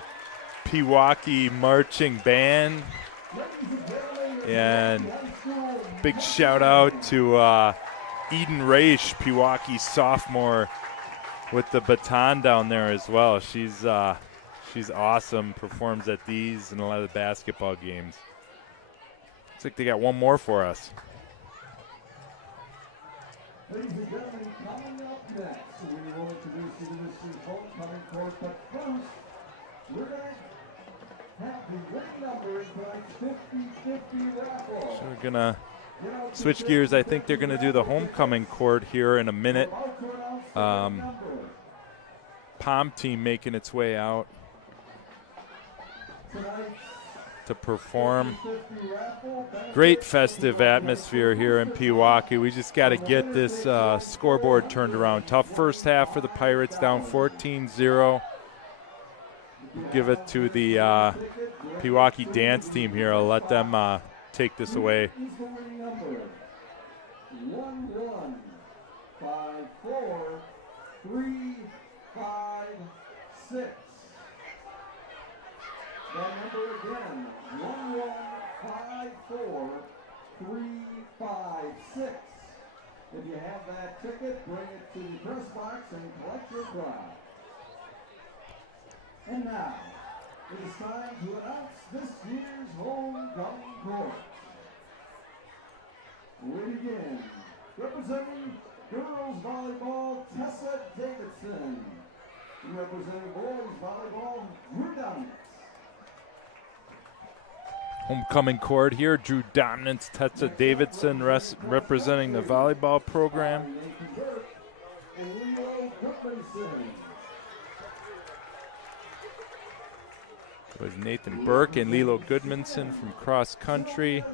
Pewaukee marching band. And big shout out to Eden Raish, Pewaukee sophomore, with the baton down there as well. She's awesome, performs at these and a lot of the basketball games. Looks like they got one more for us. Ladies and gentlemen, coming up next, we will introduce you to this year's homecoming court, but first, we're going to have the winning number in tonight's 50-50 raffle. So we're going to switch gears. I think they're going to do the homecoming court here in a minute. Pom team making its way out to perform. Great festive atmosphere here in Pewaukee. We just got to get this scoreboard turned around. Tough first half for the Pirates, down 14-0. Give it to the Pewaukee dance team here. I'll let them take this away. 1-1-5-4-3-5-6. That number again, 1-1-5-4-3-5-6. If you have that ticket, bring it to the press box and collect your prize. And now, it is time to announce this year's homecoming court. We begin. Representing girls volleyball, Tessa Davidson. Representing boys volleyball, Drew Dominance. Homecoming court here, Drew Dominance, Tessa Davidson representing the volleyball program. And Leo Goodmanson. It was Nathan Burke and Lilo Goodmanson from cross country.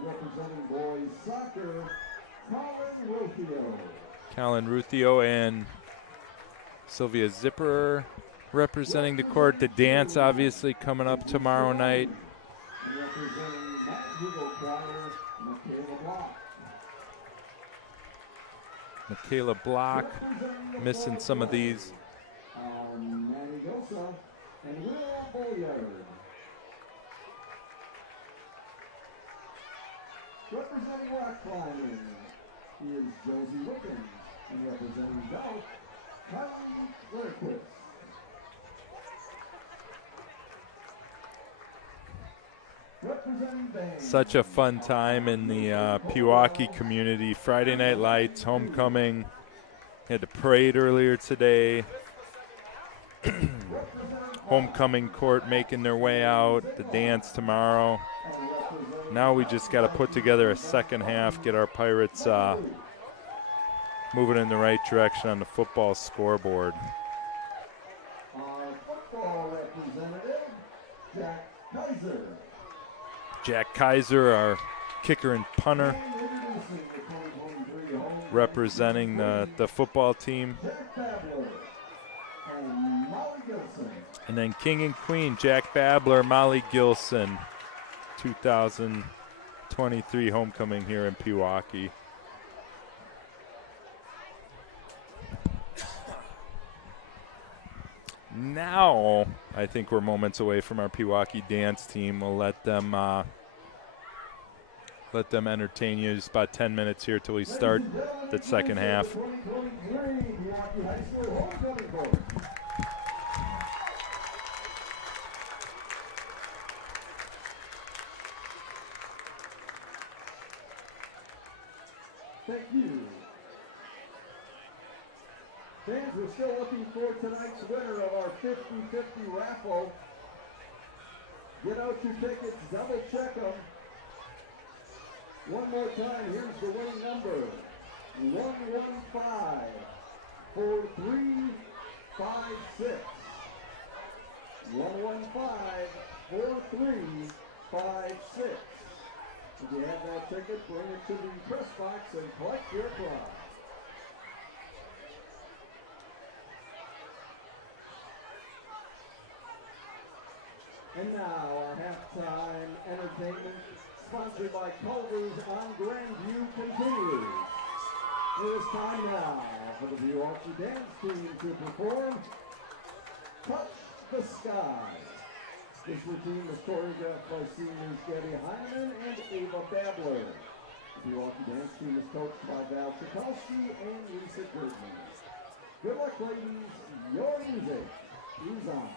Representing boys soccer, Colin Ruthio. Callan Ruthio and Sylvia Zipper representing the court. The dance obviously coming up tomorrow night. And representing Matt Hugo Choir, Michaela Block. Michaela Block missing some of these. Manny Gosa and Will Boyard. Representing rock climbing is Josie Wickens, and representing golf, Kylie Verquist. Representing band. Such a fun time in the Pewaukee community. Friday Night Lights, homecoming. Had the parade earlier today. Homecoming court making their way out. The dance tomorrow. Now we just got to put together a second half, get our Pirates moving in the right direction on the football scoreboard. Our football representative, Jack Kaiser. Jack Kaiser, our kicker and punter, And introducing the 2023 home representing the football team. Jack Babler and Molly Gilson. And then King and Queen, Jack Babler, Molly Gilson, 2023 homecoming here in Pewaukee. Now, I think we're moments away from our Pewaukee dance team. We'll let them entertain you. Just about 10 minutes here till we start the second half. 2023 Pewaukee High School homecoming court. Thank you. Fans, we're still looking for tonight's winner of our 50-50 raffle. Get out your tickets, double check them. One more time, here's the winning number. 115-4356. 115-4356. If you have that ticket, bring it to the press box and collect your prize. And now our halftime entertainment, sponsored by Culver's on Grandview, continues. It is time now for the Pewaukee dance team to perform Touch the Sky. This routine was choreographed by seniors Debbie Heineman and Ava Babler. The Pewaukee dance team is coached by Val Chakowski and Lisa Goodman. Good luck, ladies. Your music is on.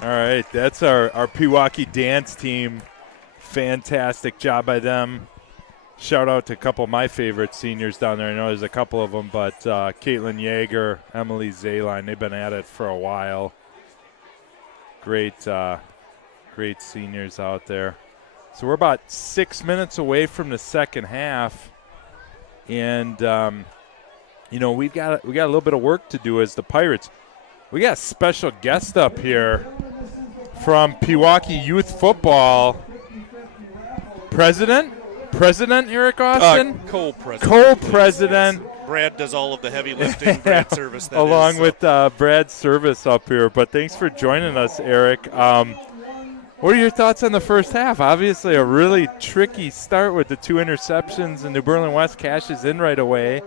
All right, that's our Pewaukee dance team. Fantastic job by them. Shout out to a couple of my favorite seniors down there. I know there's a couple of them, but Caitlin Yeager, Emily Zayline, they've been at it for a while. Great seniors out there. So we're about 6 minutes away from the second half, and we got a little bit of work to do as the Pirates. We got a special guest up here from Pewaukee Youth Football. President Eric Austin? Co-president. Brad does all of the heavy lifting, Brad Service. Along with Brad Service up here. But thanks for joining us, Eric. What are your thoughts on the first half? Obviously a really tricky start with the 2 interceptions, and New Berlin West cashes in right away.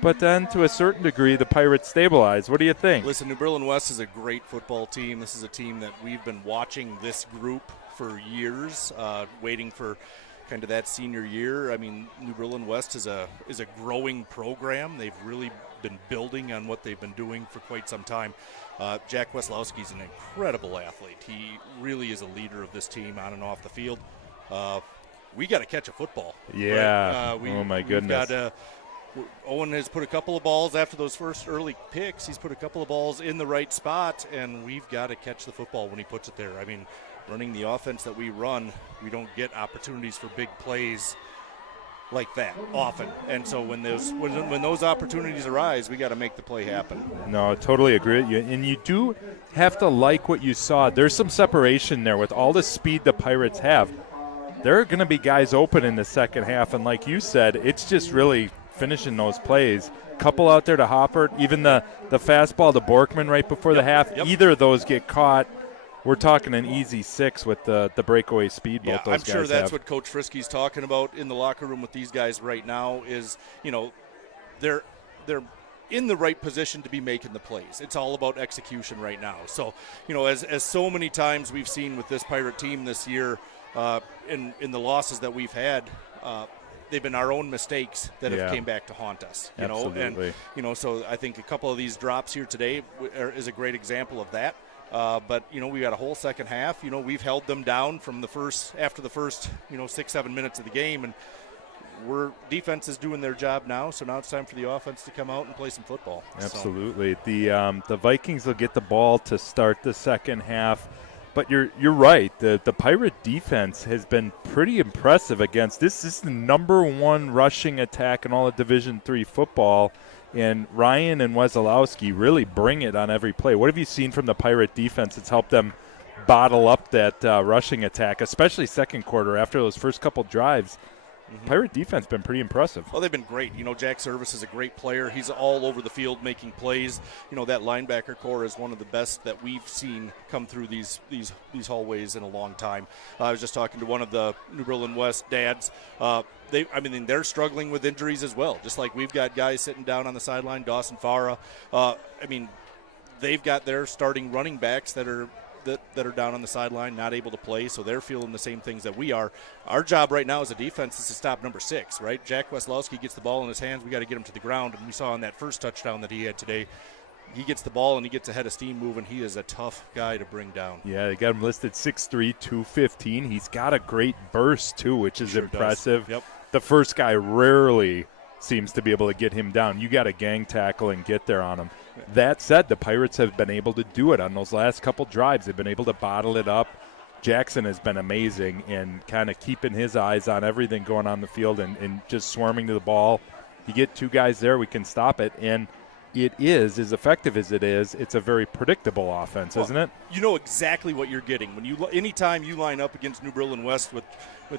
But then to a certain degree, the Pirates stabilize. What do you think? Listen, New Berlin West is a great football team. This is a team that we've been watching this group for years, waiting for kind of that senior year. I mean, New Berlin West is a growing program. They've really been building on what they've been doing for quite some time. Jack Weslowski's an incredible athlete. He really is a leader of this team on and off the field. We got to catch a football. Yeah. Right? Oh, my goodness. Owen has put a couple of balls after those first early picks. He's put a couple of balls in the right spot, and we've got to catch the football when he puts it there. I mean, running the offense that we run, we don't get opportunities for big plays like that often. And so when those opportunities arise, we got to make the play happen. No, I totally agree with you. And you do have to like what you saw. There's some separation there with all the speed the Pirates have. There are going to be guys open in the second half, and like you said, it's just really finishing those plays. Couple out there to Hopper, even the fastball to Borkman right before the half. Yep. Either of those get caught. We're talking an easy 6 with the breakaway speed both those guys have. I'm sure that's what Coach Frisky's talking about in the locker room with these guys right now is, they're in the right position to be making the plays. It's all about execution right now. So, as so many times we've seen with this Pirate team this year, in the losses that we've had, they've been our own mistakes that have came back to haunt us. Absolutely. And so I think a couple of these drops here today is a great example of that. But we got a whole second half. We've held them down from after the first 6-7 minutes of the game, and defense is doing their job now. So now it's time for the offense to come out and play some football. Absolutely. So. The Vikings will get the ball to start the second half. But you're right. The Pirate defense has been pretty impressive against this. This is the number 1 rushing attack in all of Division III football, and Ryan and Wesolowski really bring it on every play. What have you seen from the Pirate defense that's helped them bottle up that rushing attack, especially second quarter after those first couple drives? Mm-hmm. Pirate defense been pretty impressive. Well, they've been great. Jack Service is a great player. He's all over the field making plays. That linebacker core is one of the best that we've seen come through these hallways in a long time. I was just talking to one of the New Berlin West dads. They're struggling with injuries as well. Just like we've got guys sitting down on the sideline, Dawson Farah. They've got their starting running backs that are down on the sideline, not able to play, so they're feeling the same things that we are. Our job right now as a defense is to stop number 6, right? Jack Weslowski gets the ball in his hands. We got to get him to the ground, and we saw on that first touchdown that he had today, he gets the ball and he gets a head of steam moving. He is a tough guy to bring down. Yeah, they got him listed 6'3", 215. He's got a great burst, too, which is impressive. Yep. The first guy rarely seems to be able to get him down. You got to gang tackle and get there on him. That said, the Pirates have been able to do it on those last couple drives. They've been able to bottle it up. Jackson has been amazing in kind of keeping his eyes on everything going on the field and just swarming to the ball. You get 2 guys there, we can stop it. And it is, as effective as it is, it's a very predictable offense, isn't it? You know exactly what you're getting. Anytime you line up against New Berlin West with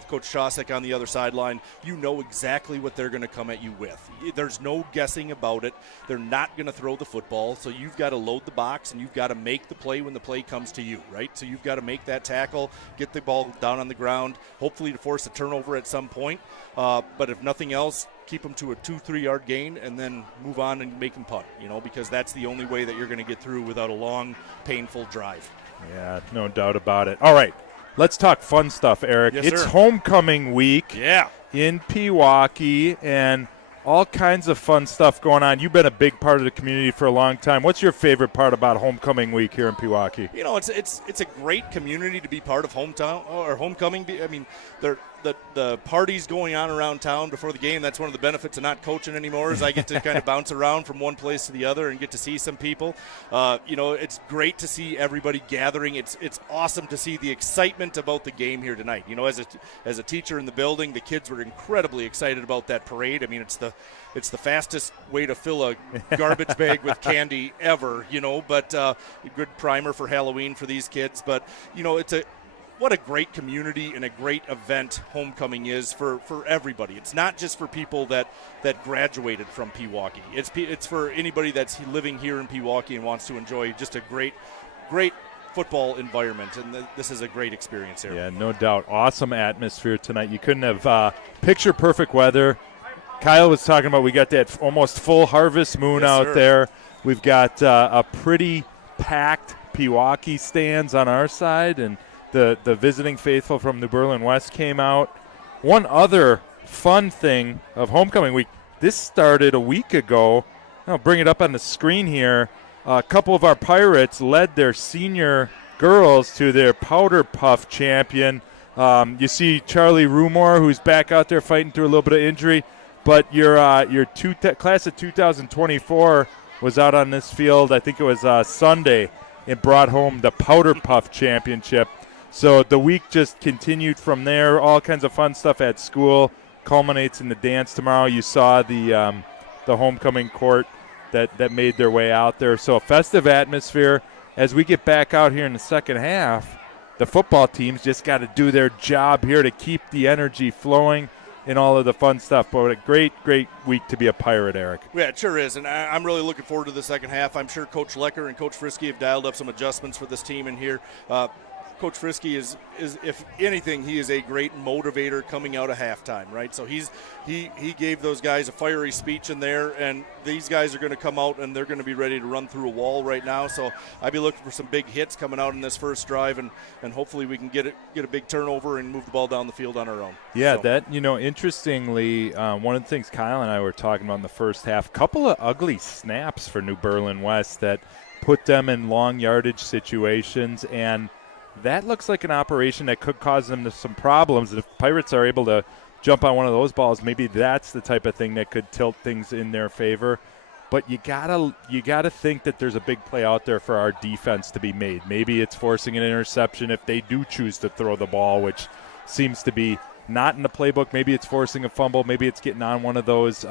Coach Shosek on the other sideline, you know exactly what they're going to come at you with. There's no guessing about it. They're not going to throw the football, so you've got to load the box and you've got to make the play when the play comes to you, right? So you've got to make that tackle, get the ball down on the ground, hopefully to force a turnover at some point. But if nothing else, keep them to a 2-3 yard gain and then move on and make them punt, because that's the only way that you're going to get through without a long, painful drive. Yeah, no doubt about it. All right, let's talk fun stuff, Eric. Yes, it's sir. homecoming week in Pewaukee, and all kinds of fun stuff going on. You've been a big part of the community for a long time. What's your favorite part about homecoming week here in Pewaukee? You know, it's a great community to be part of hometown or homecoming. I mean, the parties going on around town before the game. That's one of the benefits of not coaching anymore. Is I get to kind of bounce around from one place to the other and get to see some people. You know, it's great to see everybody gathering. It's awesome to see the excitement about the game here tonight. You know, as a teacher in the building, the kids were incredibly excited about that parade. I mean, it's the fastest way to fill a garbage bag with candy ever, you know, but a good primer for Halloween for these kids. But, you know, what a great community and a great event homecoming is for everybody. It's not just for people that graduated from Pewaukee. It's for anybody that's living here in Pewaukee and wants to enjoy just a great football environment, and this is a great experience here. Yeah, no doubt. Awesome atmosphere tonight. You couldn't have picture perfect weather. Kyle was talking about we got that almost full harvest moon out there. We've got a pretty packed Pewaukee stands on our side, and the visiting faithful from New Berlin West came out. One other fun thing of homecoming week, this started a week ago. I'll bring it up on the screen here. A couple of our Pirates led their senior girls to their powder puff champion. You see Charlie Rumor, who's back out there fighting through a little bit of injury. But your class of 2024 was out on this field, I think it was Sunday, and brought home the Powder Puff Championship. So the week just continued from there. All kinds of fun stuff at school. Culminates in the dance tomorrow. You saw the homecoming court that made their way out there. So a festive atmosphere. As we get back out here in the second half, the football teams just got to do their job here to keep the energy flowing and all of the fun stuff. But a great week to be a Pirate, Eric. Yeah, it sure is, and I'm really looking forward to the second half. I'm sure Coach Lecker and Coach Frisky have dialed up some adjustments for this team in here. Coach Frisky is, if anything, he is a great motivator coming out of halftime, right? So he gave those guys a fiery speech in there, and these guys are going to come out and they're going to be ready to run through a wall right now. So I'd be looking for some big hits coming out in this first drive, and hopefully we can get a big turnover and move the ball down the field on our own. Yeah, interestingly, one of the things Kyle and I were talking about in the first half, couple of ugly snaps for New Berlin West that put them in long yardage situations, and that looks like an operation that could cause them some problems. And if Pirates are able to jump on one of those balls, maybe that's the type of thing that could tilt things in their favor. But you gotta think that there's a big play out there for our defense to be made. Maybe it's forcing an interception if they do choose to throw the ball, which seems to be not in the playbook. Maybe it's forcing a fumble. Maybe it's getting on one of those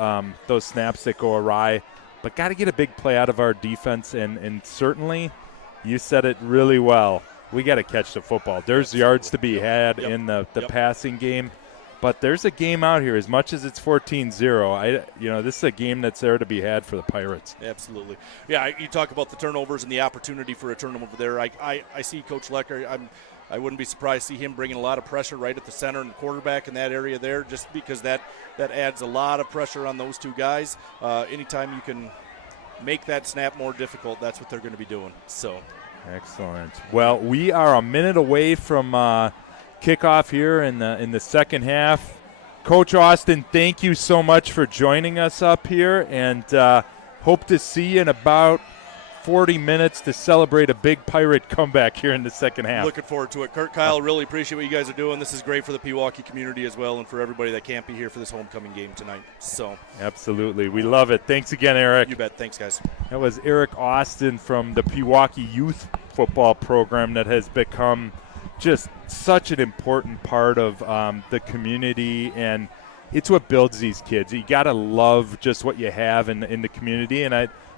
snaps that go awry. But got to get a big play out of our defense, and certainly you said it really well. We got to catch the football. There's yards to be had in the passing game, but there's a game out here. As much as it's 14-0, this is a game that's there to be had for the Pirates. Absolutely. Yeah, you talk about the turnovers and the opportunity for a turnover there. I see Coach Lecker. I wouldn't be surprised to see him bringing a lot of pressure right at the center and quarterback in that area there, just because that adds a lot of pressure on those two guys. Anytime you can make that snap more difficult, that's what they're going to be doing. So. Excellent. Well, we are a minute away from kickoff here in the second half. Coach Austin, thank you so much for joining us up here, and hope to see you in about 40 minutes to celebrate a big Pirate comeback here in the second half. Looking forward to it. Kyle, really appreciate what you guys are doing. This is great for the Pewaukee community as well, and for everybody that can't be here for this homecoming game tonight. So absolutely. We love it. Thanks again, Eric. You bet. Thanks, guys. That was Eric Austin from the Pewaukee Youth Football Program that has become just such an important part of the community, and it's what builds these kids. You got to love just what you have in the community, and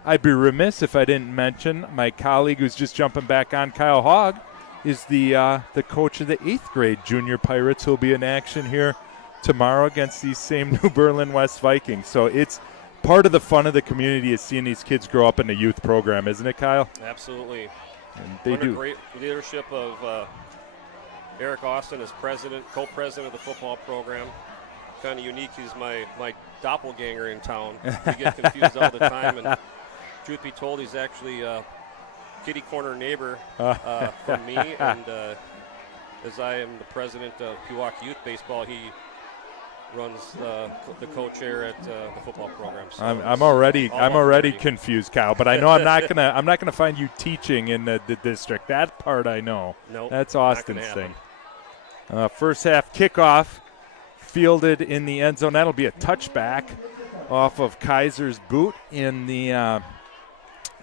I'd be remiss if I didn't mention my colleague who's just jumping back on, Kyle Hogg, is the coach of the 8th grade junior Pirates who'll be in action here tomorrow against these same New Berlin West Vikings. So it's part of the fun of the community is seeing these kids grow up in the youth program, isn't it, Kyle? Absolutely. And they do. Great leadership of Eric Austin as co-president of the football program. Kind of unique. He's my doppelganger in town. We get confused all the time, and truth be told, he's actually a kitty corner neighbor from me, and as I am the president of Pewaukee Youth Baseball, he runs the co-chair at the football program. So I'm already all confused, Kyle. But I know I'm not gonna find you teaching in the district. That part I know. Nope, That's not Austin's gonna thing. happen. First half kickoff, fielded in the end zone. That'll be a touchback off of Kaiser's boot, and the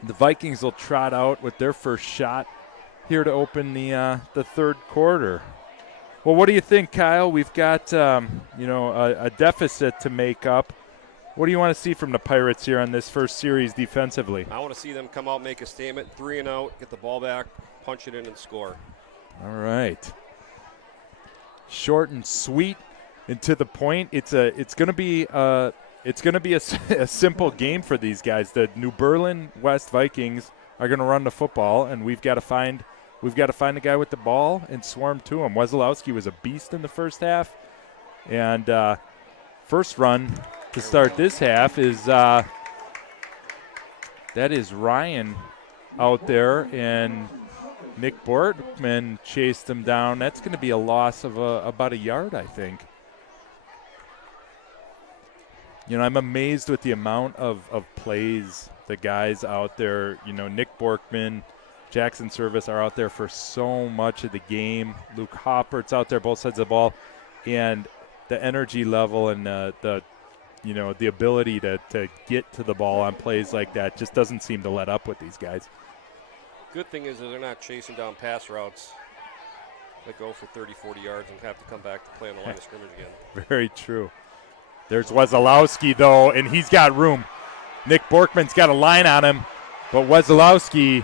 Vikings will trot out with their first shot here to open the third quarter. Well, what do you think, Kyle? We've got a deficit to make up. What do you want to see from the Pirates here on this first series defensively? I want to see them come out, make a statement, 3 and out, get the ball back, punch it in, and score. All right. Short and sweet and to the point. It's going to be a simple game for these guys. The New Berlin West Vikings are going to run the football, and we've got to find the guy with the ball and swarm to him. Wesolowski was a beast in the first half, and first run to start this half is that is Ryan out there, and Nick Bortman chased him down. That's going to be a loss of about a yard, I think. I'm amazed with the amount of plays the guys out there. Nick Borkman, Jackson Service are out there for so much of the game. Luke Hoppert's out there, both sides of the ball, and the energy level and the ability to get to the ball on plays like that just doesn't seem to let up with these guys. Good thing is that they're not chasing down pass routes that go for 30, 40 yards and have to come back to play on the line of scrimmage again. Very true. There's Wesolowski, though, and he's got room. Nick Borkman's got a line on him, but Wesolowski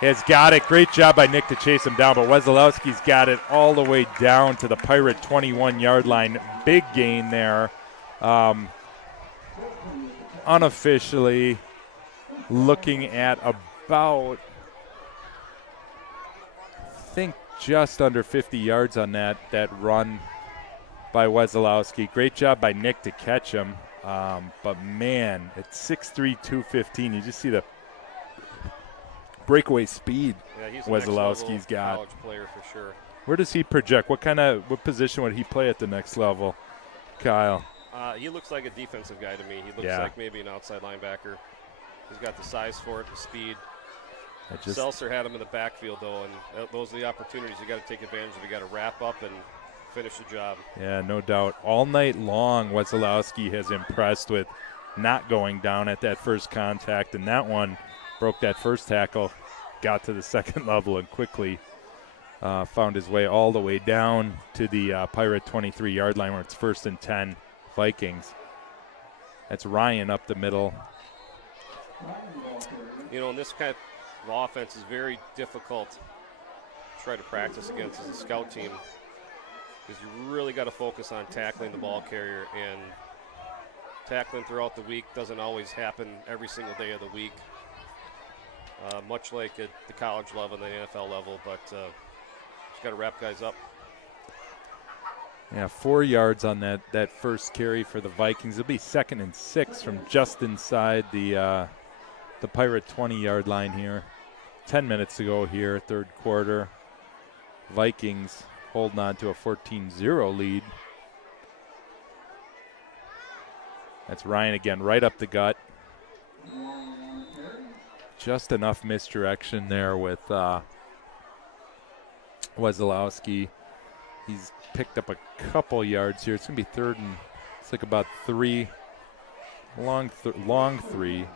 has got it. Great job by Nick to chase him down, but Wesolowski's got it all the way down to the Pirate 21-yard line. Big gain there. Unofficially looking at about, I think, just under 50 yards on that run by Wesolowski. Great job by Nick to catch him. But, man, at 6'3", 215, you just see the breakaway speed Wesolowski's got. College player for sure. Where does he project? What position would he play at the next level, Kyle? He looks like a defensive guy to me. He looks like maybe an outside linebacker. He's got the size for it, the speed. Seltzer had him in the backfield, though, and those are the opportunities you got to take advantage of. You got to wrap up and finish the job. Yeah, no doubt. All night long, Wesolowski has impressed with not going down at that first contact, and that one broke that first tackle, got to the second level, and quickly found his way all the way down to the Pirate 23-yard line where it's 1st and 10, Vikings. That's Ryan up the middle. And this kind of offense is very difficult to try to practice against as a scout team, because you really got to focus on tackling the ball carrier, and tackling throughout the week doesn't always happen every single day of the week, much like at the college level and the NFL level, but just got to wrap guys up. Yeah, 4 yards on that first carry for the Vikings. It'll be 2nd and 6 from just inside the Pirate 20-yard line here. 10 minutes to go here, third quarter. Vikings holding on to a 14-0 lead. That's Ryan again, right up the gut. Just enough misdirection there with Wesolowski. He's picked up a couple yards here. It's going to be 3rd and it's like about 3, long 3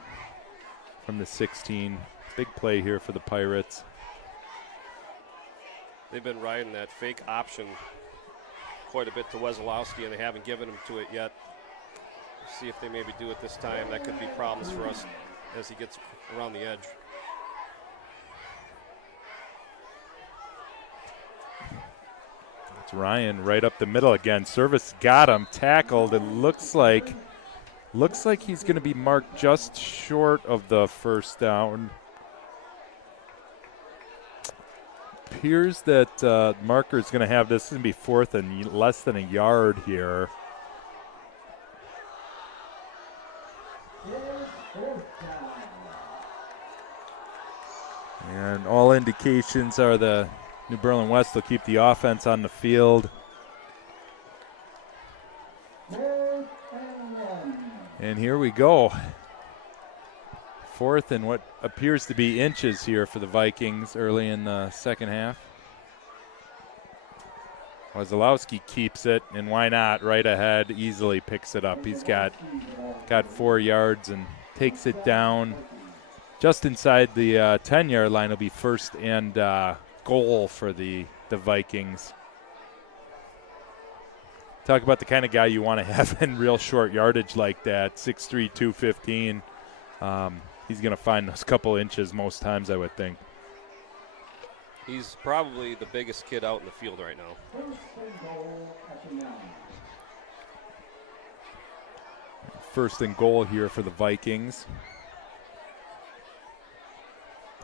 from the 16. Big play here for the Pirates. They've been riding that fake option quite a bit to Wesolowski, and they haven't given him to it yet. We'll see if they maybe do it this time. That could be problems for us as he gets around the edge. It's Ryan right up the middle again. Service got him, tackled. It looks like he's going to be marked just short of the first down. Appears that marker is going to have this. This is going to be 4th and less than a yard here. And all indications are the New Berlin West will keep the offense on the field. And here we go. Fourth and what appears to be inches here for the Vikings early in the second half. Wazalowski keeps it, and why not? Right ahead, easily picks it up. He's got 4 yards and takes it down just inside the 10-yard line. Will be first and goal for the Vikings. Talk about the kind of guy you want to have in real short yardage like that, 6'3", 215. He's going to find those couple inches most times, I would think. He's probably the biggest kid out in the field right now. First and goal here for the Vikings.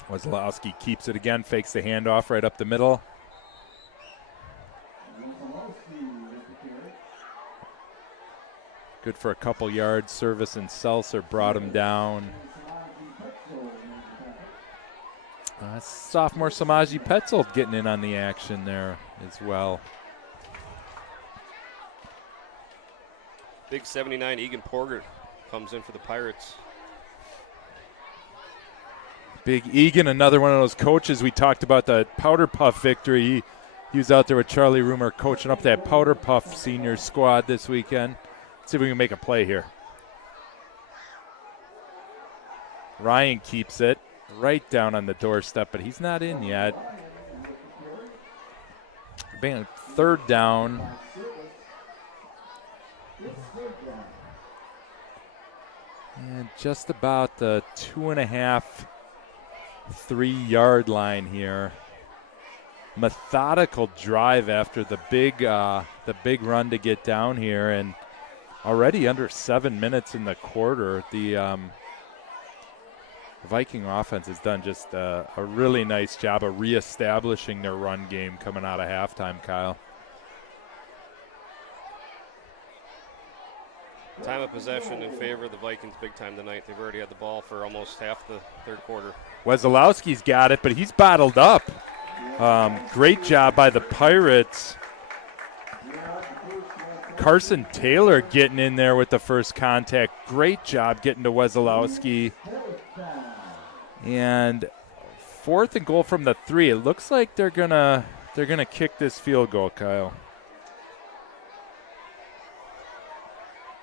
Wazalowski keeps it again, fakes the handoff right up the middle. Good for a couple yards. Service and Seltzer brought him down. Sophomore Samaji Petzold getting in on the action there as well. Big 79 Egan Porter comes in for the Pirates. Big Egan, another one of those coaches. We talked about the Powder Puff victory. He was out there with Charlie Rumor coaching up that Powder Puff senior squad this weekend. Let's see if we can make a play here. Ryan keeps it right down on the doorstep, but he's not in yet. Being third down. And just about the 2.5, 3-yard line here. Methodical drive after the big run to get down here, and already under 7 minutes in the quarter. The Viking offense has done just a really nice job of reestablishing their run game coming out of halftime, Kyle. Time of possession in favor of the Vikings big time tonight. They've already had the ball for almost half the third quarter. Wazalowski's got it, but he's bottled up. Great job by the Pirates. Carson Taylor getting in there with the first contact. Great job getting to Wazalowski. And fourth and goal from the 3. It looks like they're gonna kick this field goal, Kyle.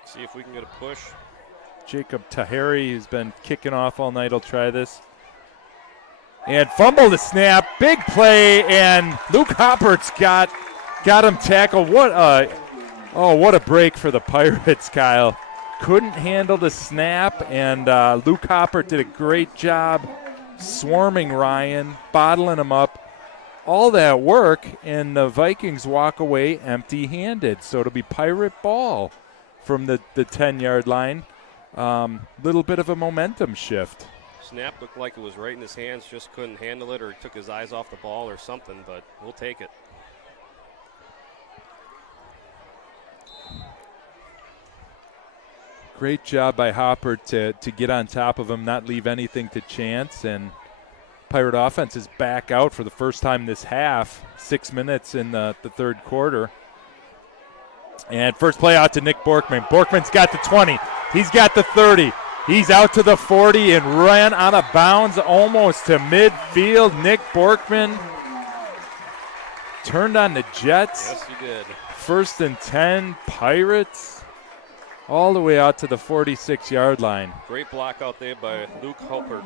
See if we can get a push. Jacob Tahiri, who's been kicking off all night, will try this. And fumble the snap. Big play, and Luke Hoppert's got him tackled. What a break for the Pirates, Kyle. Couldn't handle the snap, and Luke Hoppert did a great job swarming Ryan, bottling him up. All that work, and the Vikings walk away empty-handed. So it'll be Pirate ball from the 10-yard line. Little bit of a momentum shift. Snap looked like it was right in his hands, just couldn't handle it or took his eyes off the ball or something, but we'll take it. Great job by Hopper to get on top of him, not leave anything to chance, and Pirate offense is back out for the first time this half, 6 minutes in the third quarter. And first play out to Nick Borkman. Borkman's got the 20. He's got the 30. He's out to the 40 and ran out of bounds almost to midfield. Nick Borkman turned on the Jets. Yes, he did. First and 10, Pirates, all the way out to the 46-yard line. Great block out there by Luke Halpert.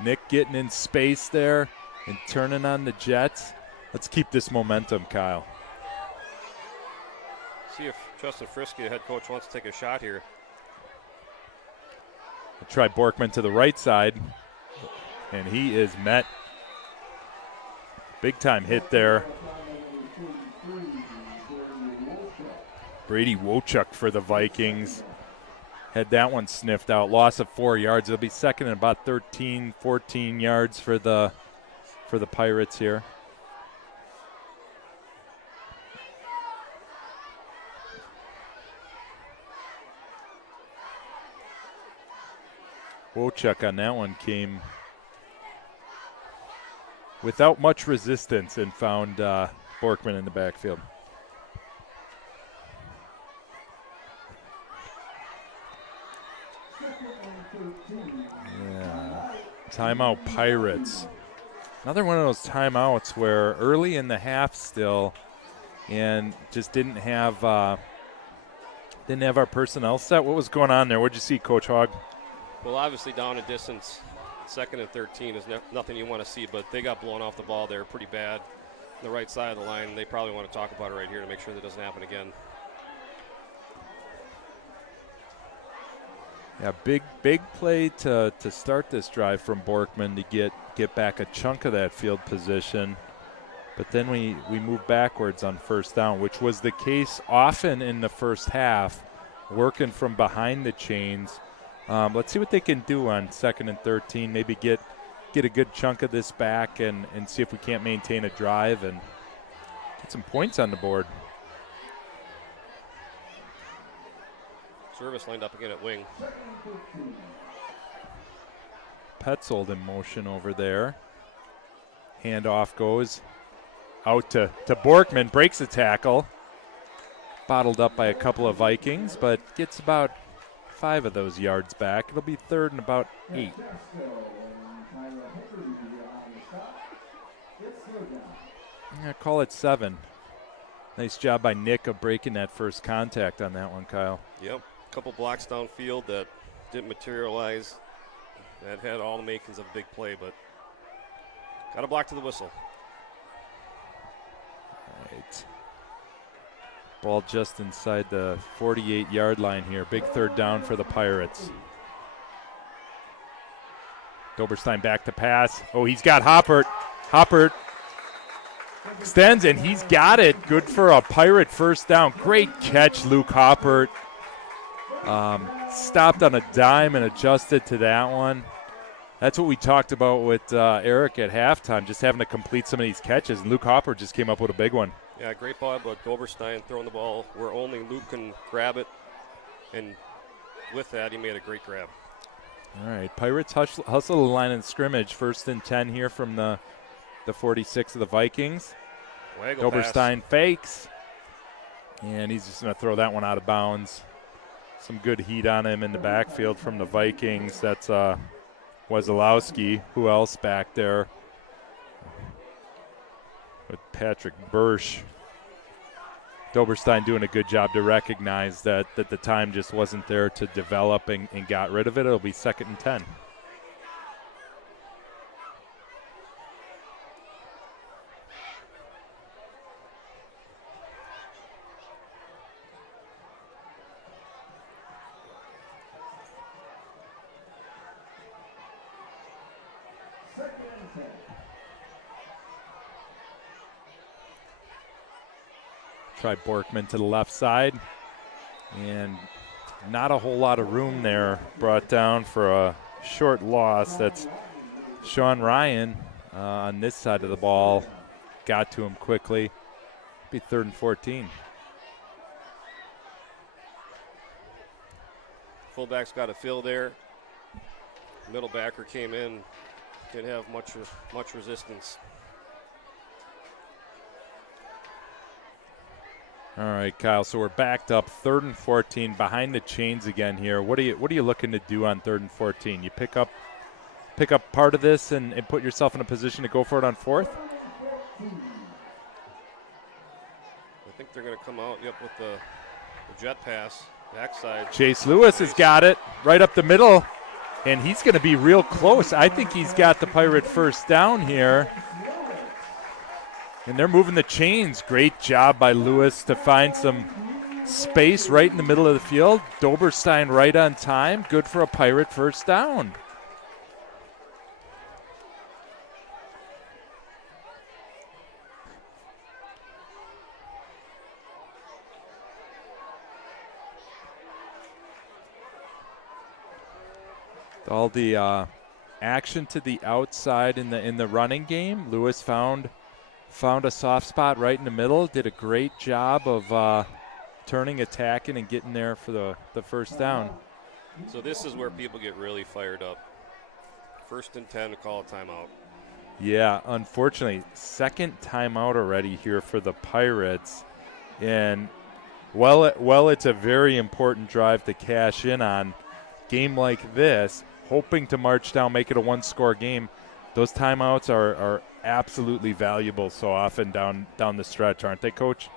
Nick getting in space there and turning on the Jets. Let's keep this momentum, Kyle. See if Justin Frisky, the head coach, wants to take a shot here. We'll try Borkman to the right side, and he is met. Big time hit there. Brady Wochuk for the Vikings. Had that one sniffed out. Loss of 4 yards. It'll be second and about 13, 14 yards for the Pirates here. Wochuk on that one came without much resistance and found Borkman in the backfield. Yeah. Timeout Pirates. Another one of those timeouts where early in the half still and just didn't have our personnel set. What was going on there? What did you see, Coach Hogg? Well, obviously down a distance, 2nd and 13 is nothing you want to see, but they got blown off the ball there pretty bad. The right side of the line, they probably want to talk about it right here to make sure that doesn't happen again. Yeah, big play to start this drive from Borkman to get back a chunk of that field position. But then we move backwards on first down, which was the case often in the first half, working from behind the chains. Let's see what they can do on 2nd and 13, maybe get a good chunk of this back and see if we can't maintain a drive and get some points on the board. Service lined up again at wing. Petzold in motion over there. Handoff goes out to Borkman, breaks a tackle. Bottled up by a couple of Vikings, but gets about 5 of those yards back. It'll be 3rd and about 8. Yeah, call it 7. Nice job by Nick of breaking that first contact on that one, Kyle. Yep, a couple blocks downfield that didn't materialize. That had all the makings of a big play, but got a block to the whistle. Right. Ball just inside the 48-yard line here. Big 3rd down for the Pirates. Doberstein back to pass. Oh, he's got Hoppert. Hoppert extends, and he's got it. Good for a Pirate first down. Great catch, Luke Hoppert. Stopped on a dime and adjusted to that one. That's what we talked about with Eric at halftime, just having to complete some of these catches. And Luke Hopper just came up with a big one. Yeah, great ball, but Doberstein throwing the ball where only Luke can grab it. And with that, he made a great grab. All right, Pirates hustle the line in scrimmage. 1st and 10 here from the 46 of the Vikings. Doberstein fakes. And he's just going to throw that one out of bounds. Some good heat on him in the backfield from the Vikings. That's Wazalowski. Who else back there? With Patrick Bursch. Doberstein doing a good job to recognize that the time just wasn't there to develop and got rid of it. It'll be 2nd and 10. Try Borkman to the left side, and not a whole lot of room there. Brought down for a short loss. That's Sean Ryan on this side of the ball. Got to him quickly. Be 3rd and 14. Fullback's got a fill there. Middle backer came in. Didn't have much resistance. All right, Kyle. So we're backed up, 3rd and 14, behind the chains again here. What are you looking to do on 3rd and 14? You pick up part of this and put yourself in a position to go for it on 4th? I think they're going to come out with the jet pass backside. Chase Lewis has got it right up the middle, and he's going to be real close. I think he's got the Pirate first down here. And they're moving the chains. Great job by Lewis to find some space right in the middle of the field. Doberstein right on time. Good for a Pirate first down. All the action to the outside in the running game. Lewis found a soft spot right in the middle. Did a great job of turning, attacking, and getting there for the first down. So this is where people get really fired up. 1st and 10 to call a timeout. Yeah, unfortunately, second timeout already here for the Pirates. And well, it's a very important drive to cash in on. Game like this, hoping to march down, make it a one-score game, those timeouts are absolutely valuable so often down the stretch, aren't they, Coach?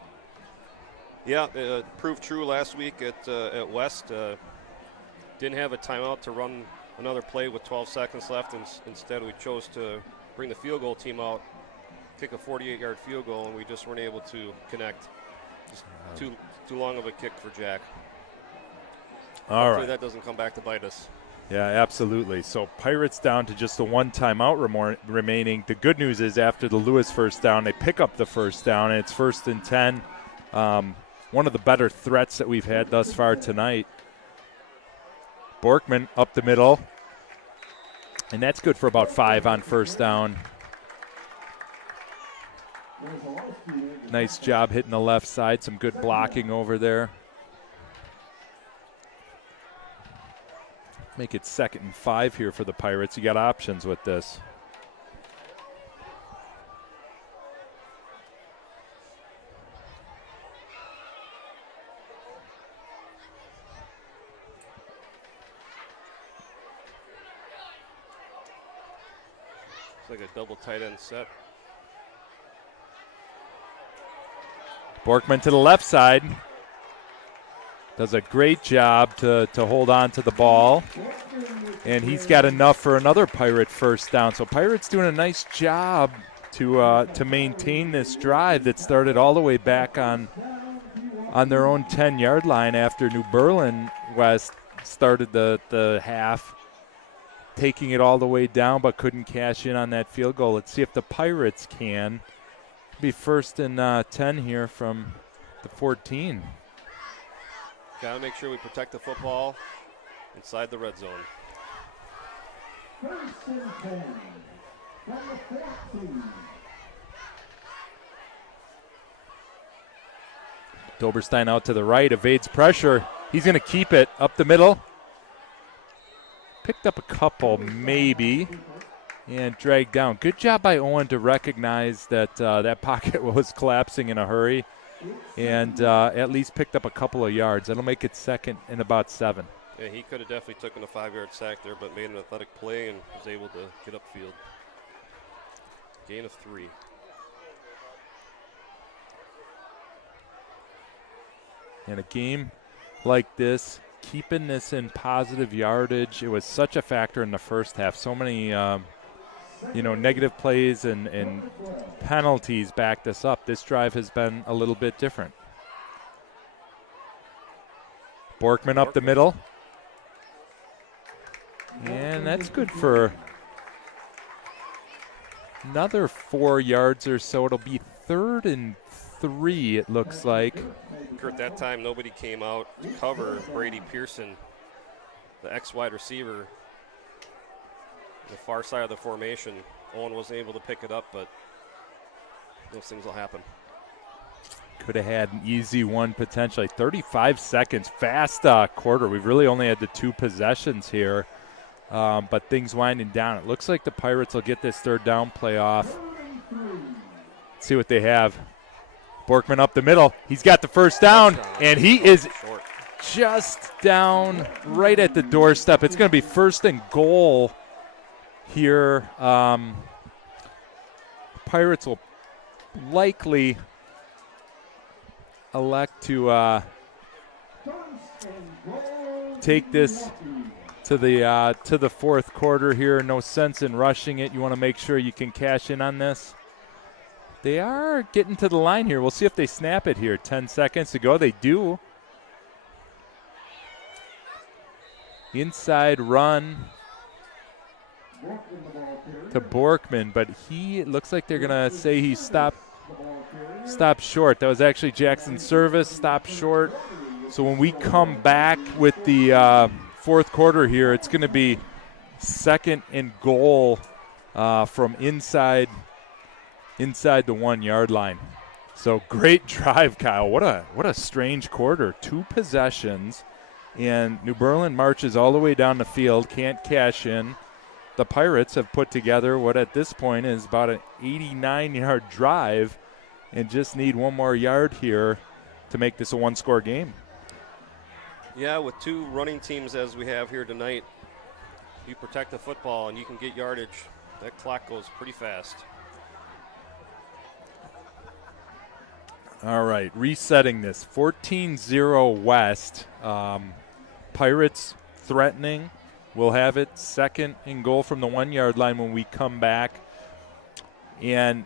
Yeah, it proved true last week at West. Didn't have a timeout to run another play with 12 seconds left. Instead, we chose to bring the field goal team out, kick a 48-yard field goal, and we just weren't able to connect. Just too long of a kick for Jack. Hopefully that doesn't come back to bite us. Yeah, absolutely. So Pirates down to just the one timeout remaining. The good news is after the Lewis first down, they pick up the first down, and it's 1st and 10. One of the better threats that we've had thus far tonight. Borkman up the middle, and that's good for about 5 on first down. Nice job hitting the left side. Some good blocking over there. Make it 2nd and 5 here for the Pirates. You got options with this. It's like a double tight end set. Borkman to the left side. Does a great job to hold on to the ball. And he's got enough for another Pirate first down. So Pirates doing a nice job to maintain this drive that started all the way back on their own 10-yard line after New Berlin West started the half, taking it all the way down but couldn't cash in on that field goal. Let's see if the Pirates can. Be 1st and 10 here from the 14. Got to make sure we protect the football inside the red zone. 1st and 10 from the 14. Doberstein out to the right, evades pressure. He's going to keep it up the middle. Picked up a couple, maybe, and dragged down. Good job by Owen to recognize that that pocket was collapsing in a hurry, and at least picked up a couple of yards. That'll make it 2nd and about 7. Yeah, he could have definitely taken a 5-yard sack there, but made an athletic play and was able to get upfield. Gain of 3. In a game like this, keeping this in positive yardage, it was such a factor in the first half. So many, negative plays and penalties backed this up. This drive has been a little bit different. Borkman up the middle. And that's good for another 4 yards or so. It'll be 3rd and 3, it looks like. Kurt, that time nobody came out to cover Brady Pearson, the ex-wide receiver, the far side of the formation. Owen wasn't able to pick it up, but those things will happen. Could have had an easy one potentially. 35 seconds, fast quarter. We've really only had the 2 possessions here, but things winding down. It looks like the Pirates will get this 3rd down play off. Let's see what they have. Borkman up the middle. He's got the first down, and he is just down right at the doorstep. It's going to be 1st and goal here. Pirates will likely elect to take this to the 4th quarter here. No sense in rushing it. You want to make sure you can cash in on this. They are getting to the line here. We'll see if they snap it here. 10 seconds to go. They do. Inside run to Borkman, but it looks like they're going to say he stopped short. That was actually Jackson's service, stopped short. So when we come back with the 4th quarter here, it's going to be 2nd and goal from inside the 1 yard line. So great drive, Kyle. What a strange quarter. 2 possessions, and New Berlin marches all the way down the field, can't cash in. the Pirates have put together what at this point is about an 89-yard drive and just need one more yard here to make this a one-score game. Yeah, with two running teams as we have here tonight, you protect the football and you can get yardage. That clock goes pretty fast. All right, resetting this. 14-0 West. Pirates threatening. We'll have it second and goal from the 1-yard line when we come back. And,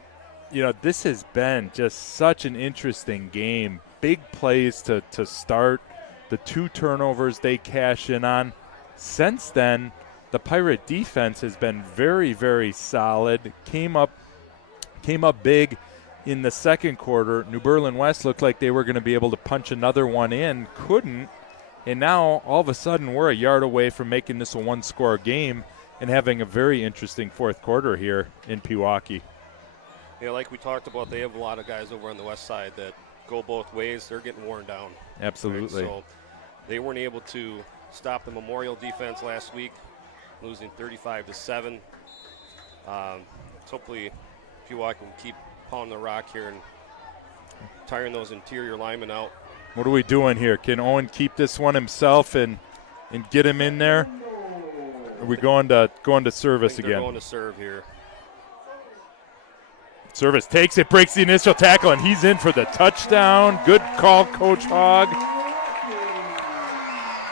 you know, this has been just such an interesting game. Big plays to start. The 2 turnovers they cash in on. Since then, the Pirate defense has been very, very solid. Came up big in the second quarter. New Berlin West looked like they were going to be able to punch another one in. Couldn't. And now, all of a sudden, we're a yard away from making this a one-score game and having a very interesting fourth quarter here in Pewaukee. Yeah, like we talked about, they have a lot of guys over on the west side that go both ways. They're getting worn down. Absolutely. Right? So they weren't able to stop the Memorial defense last week, losing 35-7. Hopefully, Pewaukee can keep pounding the rock here and tiring those interior linemen out. What are we doing here? Can Owen keep this one himself and get him in there? Are we going to service again? They're going to serve here. Service takes it, breaks the initial tackle, and he's in for the touchdown. Good call, Coach Hogg.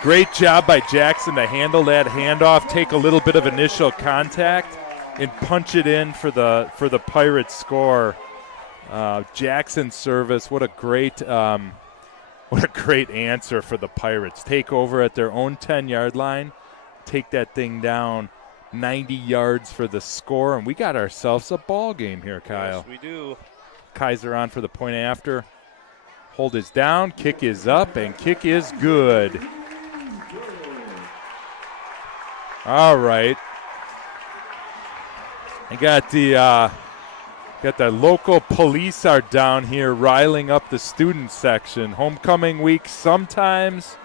Great job by Jackson to handle that handoff, take a little bit of initial contact, and punch it in for the Pirates score. Jackson's service, what a great answer for the Pirates. Take over at their own 10-yard line, take that thing down 90 yards for the score, and we got ourselves a ball game here, Kyle. Yes, we do. Kaiser on for the point after. Hold is down, kick is up, and kick is good. All right. I got the local police are down here riling up the student section. Homecoming week, sometimes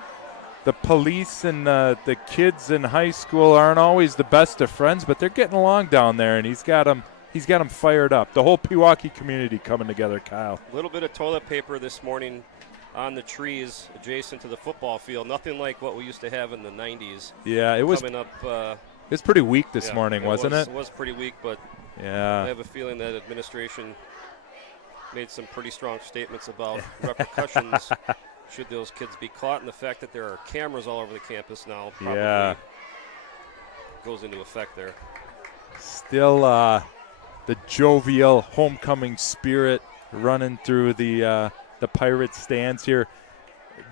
the police and the kids in high school aren't always the best of friends, but they're getting along down there, and he's got them fired up. The whole Pewaukee community coming together, Kyle. A little bit of toilet paper this morning on the trees adjacent to the football field. Nothing like what we used to have in the 90s. Yeah, it was coming up. It was pretty weak this morning, wasn't it? It was pretty weak, but yeah. I have a feeling that administration made some pretty strong statements about repercussions should those kids be caught, and the fact that there are cameras all over the campus now probably goes into effect there. Still the jovial homecoming spirit running through the Pirates stands here.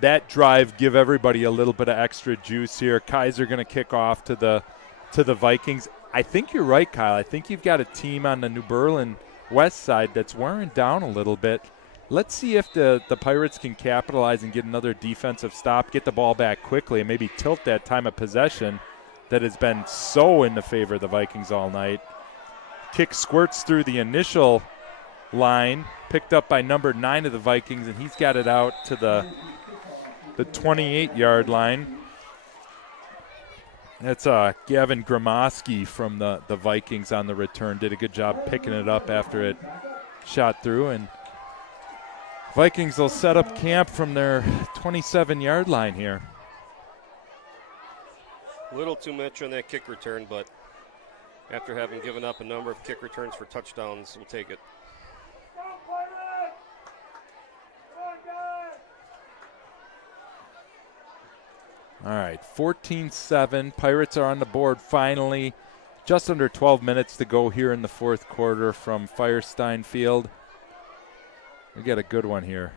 That drive give everybody a little bit of extra juice here. Kaiser going to kick off to the Vikings. I think you're right, Kyle. I think you've got a team on the New Berlin West side that's wearing down a little bit. Let's see if the Pirates can capitalize and get another defensive stop, get the ball back quickly, and maybe tilt that time of possession that has been so in the favor of the Vikings all night. Kick squirts through the initial line, picked up by number 9 of the Vikings, and he's got it out to the 28-yard line. That's Gavin Gromoski from the Vikings on the return. Did a good job picking it up after it shot through. And Vikings will set up camp from their 27-yard line here. A little too much on that kick return, but after having given up a number of kick returns for touchdowns, we'll take it. All right, 14-7. Pirates are on the board finally. Just under 12 minutes to go here in the fourth quarter from Firestein Field. We got a good one here.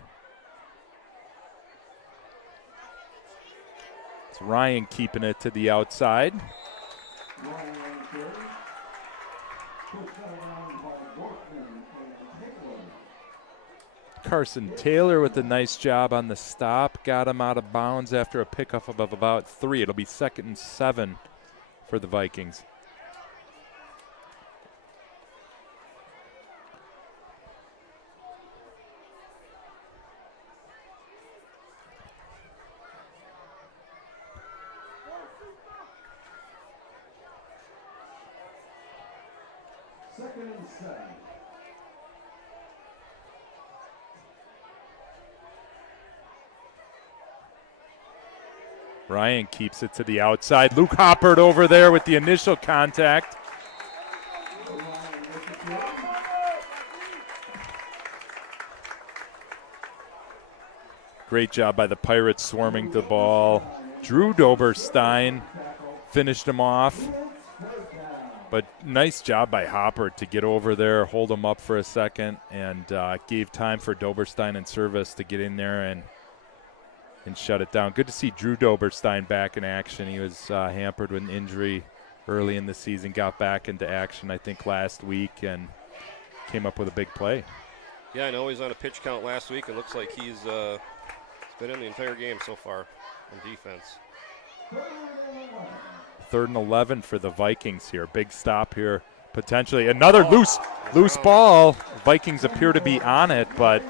It's Ryan keeping it to the outside. Carson Taylor with a nice job on the stop. Got him out of bounds after a pickup of about 3. It'll be 2nd and 7 for the Vikings. Second and 7. Ryan keeps it to the outside. Luke Hoppert over there with the initial contact. Great job by the Pirates swarming the ball. Drew Doberstein finished him off. But nice job by Hopper to get over there, hold him up for a second, and gave time for Doberstein and Service to get in there and shut it down. Good to see Drew Doberstein back in action. He was hampered with an injury early in the season, got back into action, I think, last week, and came up with a big play. Yeah, I know he's on a pitch count last week. It looks like he's been in the entire game so far on defense. 3rd and 11 for the Vikings here. Big stop here, potentially. Another loose ball. Vikings appear to be on it, but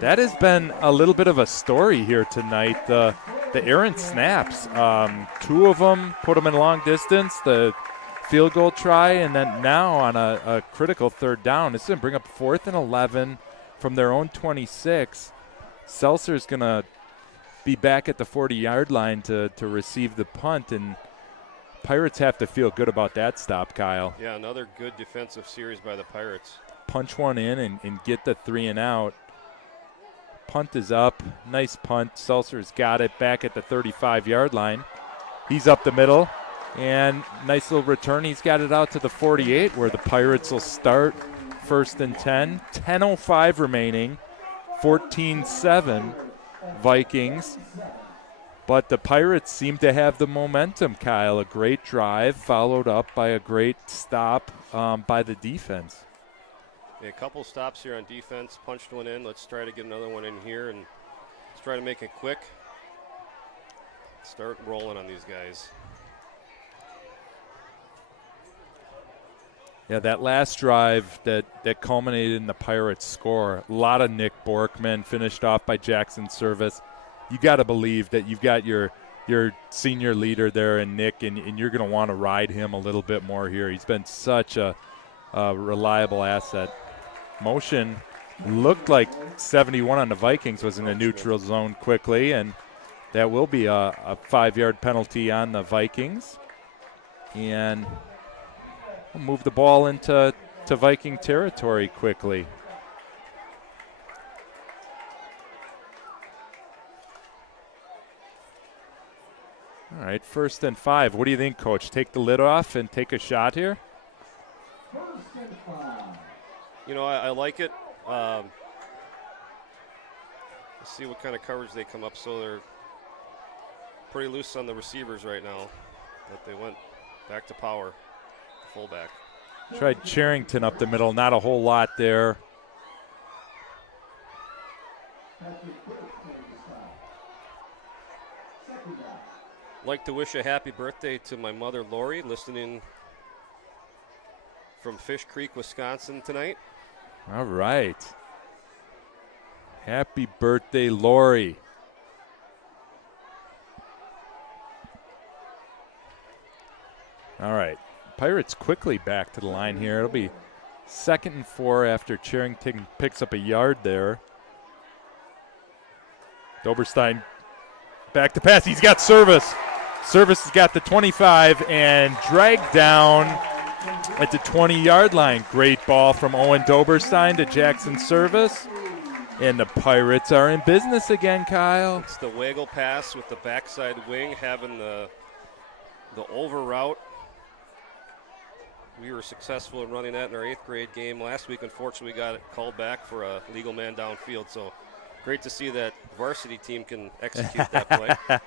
that has been a little bit of a story here tonight. The errant snaps, 2 of them put them in long distance, the field goal try, and then now on a critical 3rd down. This is going to bring up 4th and 11 from their own 26. Seltzer's going to be back at the 40-yard line to receive the punt, and Pirates have to feel good about that stop, Kyle. Yeah, another good defensive series by the Pirates. Punch one in and get the 3 and out. Punt is up. Nice punt. Seltzer's got it back at the 35-yard line. He's up the middle. And nice little return. He's got it out to the 48 where the Pirates will start 1st and 10. 10:05 remaining. 14-7 Vikings. But the Pirates seem to have the momentum, Kyle. A great drive followed up by a great stop by the defense. Yeah, a couple stops here on defense. Punched one in. Let's try to get another one in here, and let's try to make it quick. Start rolling on these guys. Yeah, that last drive that culminated in the Pirates score, a lot of Nick Borkman, finished off by Jackson Service. You got to believe that you've got your senior leader there in Nick, and you're going to want to ride him a little bit more here. He's been such a reliable asset. Motion looked like 71 on the Vikings was in a neutral zone quickly, and that will be a 5-yard penalty on the Vikings. And we'll move the ball into Viking territory quickly. All right, 1st and 5. What do you think, Coach? Take the lid off and take a shot here? You know, I like it. Let's see what kind of coverage they come up. So they're pretty loose on the receivers right now, but they went back to power, fullback. Tried Charrington up the middle, not a whole lot there. Like to wish a happy birthday to my mother, Lori, listening from Fish Creek, Wisconsin tonight. All right. Happy birthday, Lori. All right. Pirates quickly back to the line here. It'll be 2nd and 4 after Charrington picks up a yard there. Doberstein back to pass. He's got Service. Service has got the 25 and dragged down at the 20-yard line. Great ball from Owen Doberstein to Jackson Service. And the Pirates are in business again, Kyle. It's the waggle pass with the backside wing having the over route. We were successful in running that in our 8th grade game. Last week, unfortunately, we got it called back for a legal man downfield. So great to see that varsity team can execute that play.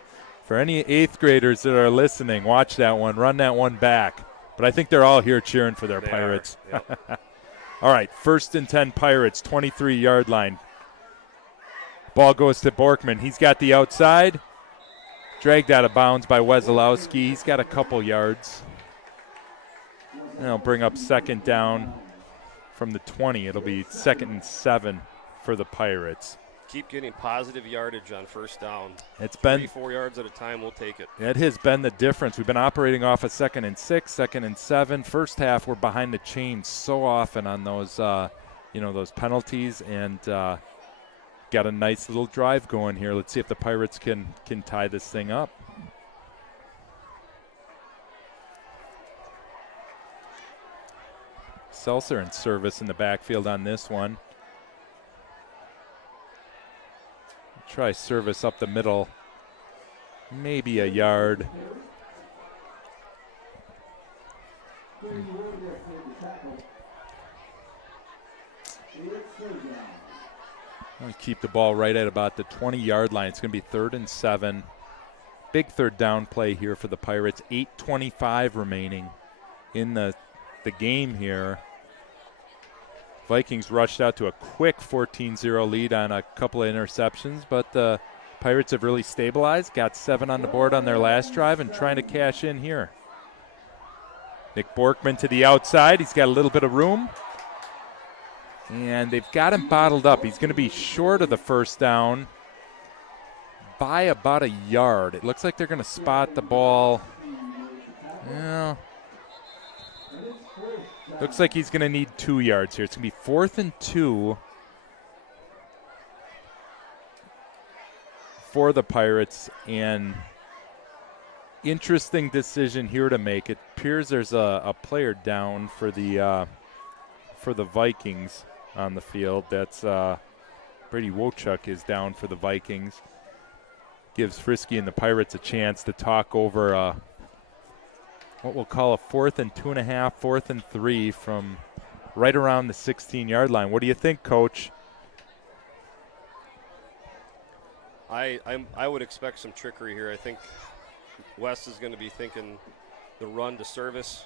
For any 8th graders that are listening, watch that one, run that one back. But I think they're all here cheering for their Pirates. Yep. All right, 1st and 10 Pirates, 23-yard line. Ball goes to Borkman. He's got the outside. Dragged out of bounds by Wesolowski. He's got a couple yards. And it'll bring up 2nd down from the 20. It'll be 2nd and 7 for the Pirates. keep getting positive yardage on first down. It's been 3-4 yards at a time, we'll take it. It has been the difference. We've been operating off a 2nd and 6, 2nd and 7. First half, we're behind the chains so often on those, those penalties, and got a nice little drive going here. Let's see if the Pirates can tie this thing up. Seltzer in service in the backfield on this one. Try service up the middle, maybe a yard. I'll keep the ball right at about the 20-yard line. It's going to be 3rd and 7. Big third down play here for the Pirates. 8:25 remaining in the game here. Vikings rushed out to a quick 14-0 lead on a couple of interceptions, but the Pirates have really stabilized, got 7 on the board on their last drive, and trying to cash in here. Nick Borkman to the outside. He's got a little bit of room, and they've got him bottled up. He's going to be short of the first down by about a yard. It looks like they're going to spot the ball. Yeah. Looks like he's going to need 2 yards here. It's going to be 4th and 2 for the Pirates, and interesting decision here to make. It appears there's a player down for the Vikings on the field. That's Brady Wochuk is down for the Vikings. Gives Frisky and the Pirates a chance to talk over what we'll call a 4th and 2.5, 4th and 3 from right around the 16-yard line. What do you think, Coach? I would expect some trickery here. I think West is going to be thinking the run to service.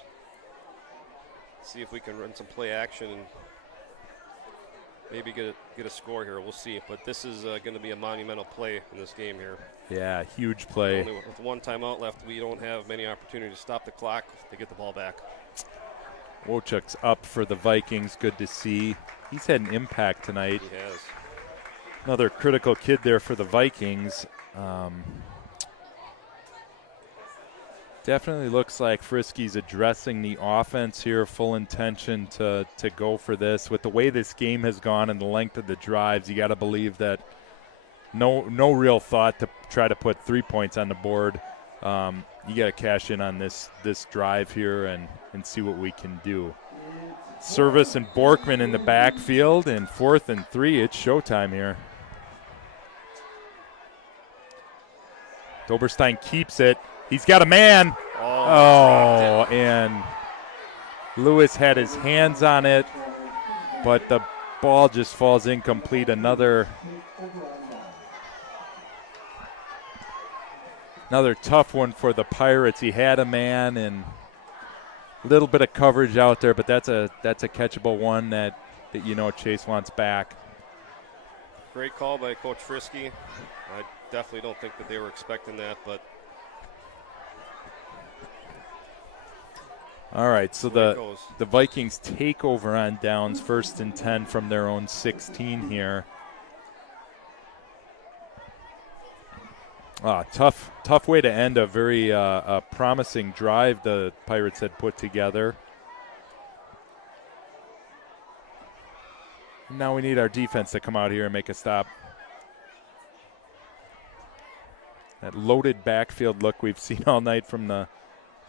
See if we can run some play action and maybe get a score here. We'll see. But this is going to be a monumental play in this game here. Yeah, huge play. Only with 1 timeout left, we don't have many opportunities to stop the clock to get the ball back. Wochuk's up for the Vikings. Good to see. He's had an impact tonight. He has. Another critical kid there for the Vikings. Definitely looks like Frisky's addressing the offense here, full intention to go for this. With the way this game has gone and the length of the drives, you got to believe that no real thought to try to put 3 points on the board. You got to cash in on this drive here and see what we can do. Service and Borkman in the backfield, and 4th and 3. It's showtime here. Doberstein keeps it. He's got a man. Oh, and Lewis had his hands on it, but the ball just falls incomplete. Another tough one for the Pirates. He had a man and a little bit of coverage out there, but that's a catchable one that Chase wants back. Great call by Coach Frisky. I definitely don't think that they were expecting that, but all right, so the Vikings take over on downs, 1st and 10 from their own 16 here. Tough way to end a very promising drive the Pirates had put together. Now we need our defense to come out here and make a stop. That loaded backfield look we've seen all night from the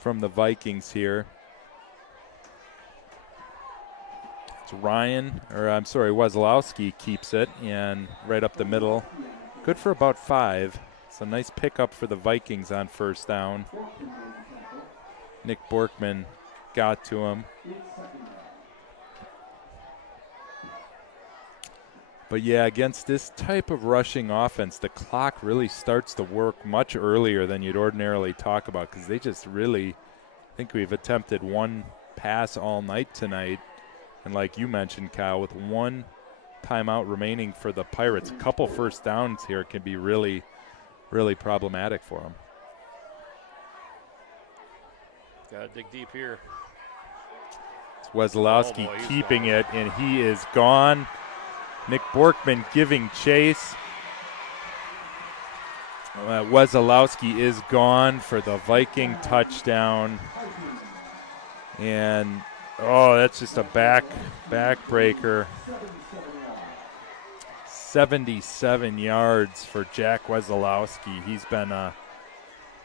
Vikings here. It's Wazlowski keeps it, and right up the middle. Good for about 5. It's a nice pickup for the Vikings on first down. Nick Borkman got to him. But yeah, against this type of rushing offense, the clock really starts to work much earlier than you'd ordinarily talk about, because they just really, I think we've attempted 1 pass all night tonight. And like you mentioned, Kyle, with 1 timeout remaining for the Pirates, a couple first downs here can be really, really problematic for them. Got to dig deep here. It's Wazlowski keeping it, and he is gone. Nick Borkman giving chase. Wesolowski is gone for the Viking touchdown. And, that's just a backbreaker. 77 yards for Jack Wesolowski. He's been an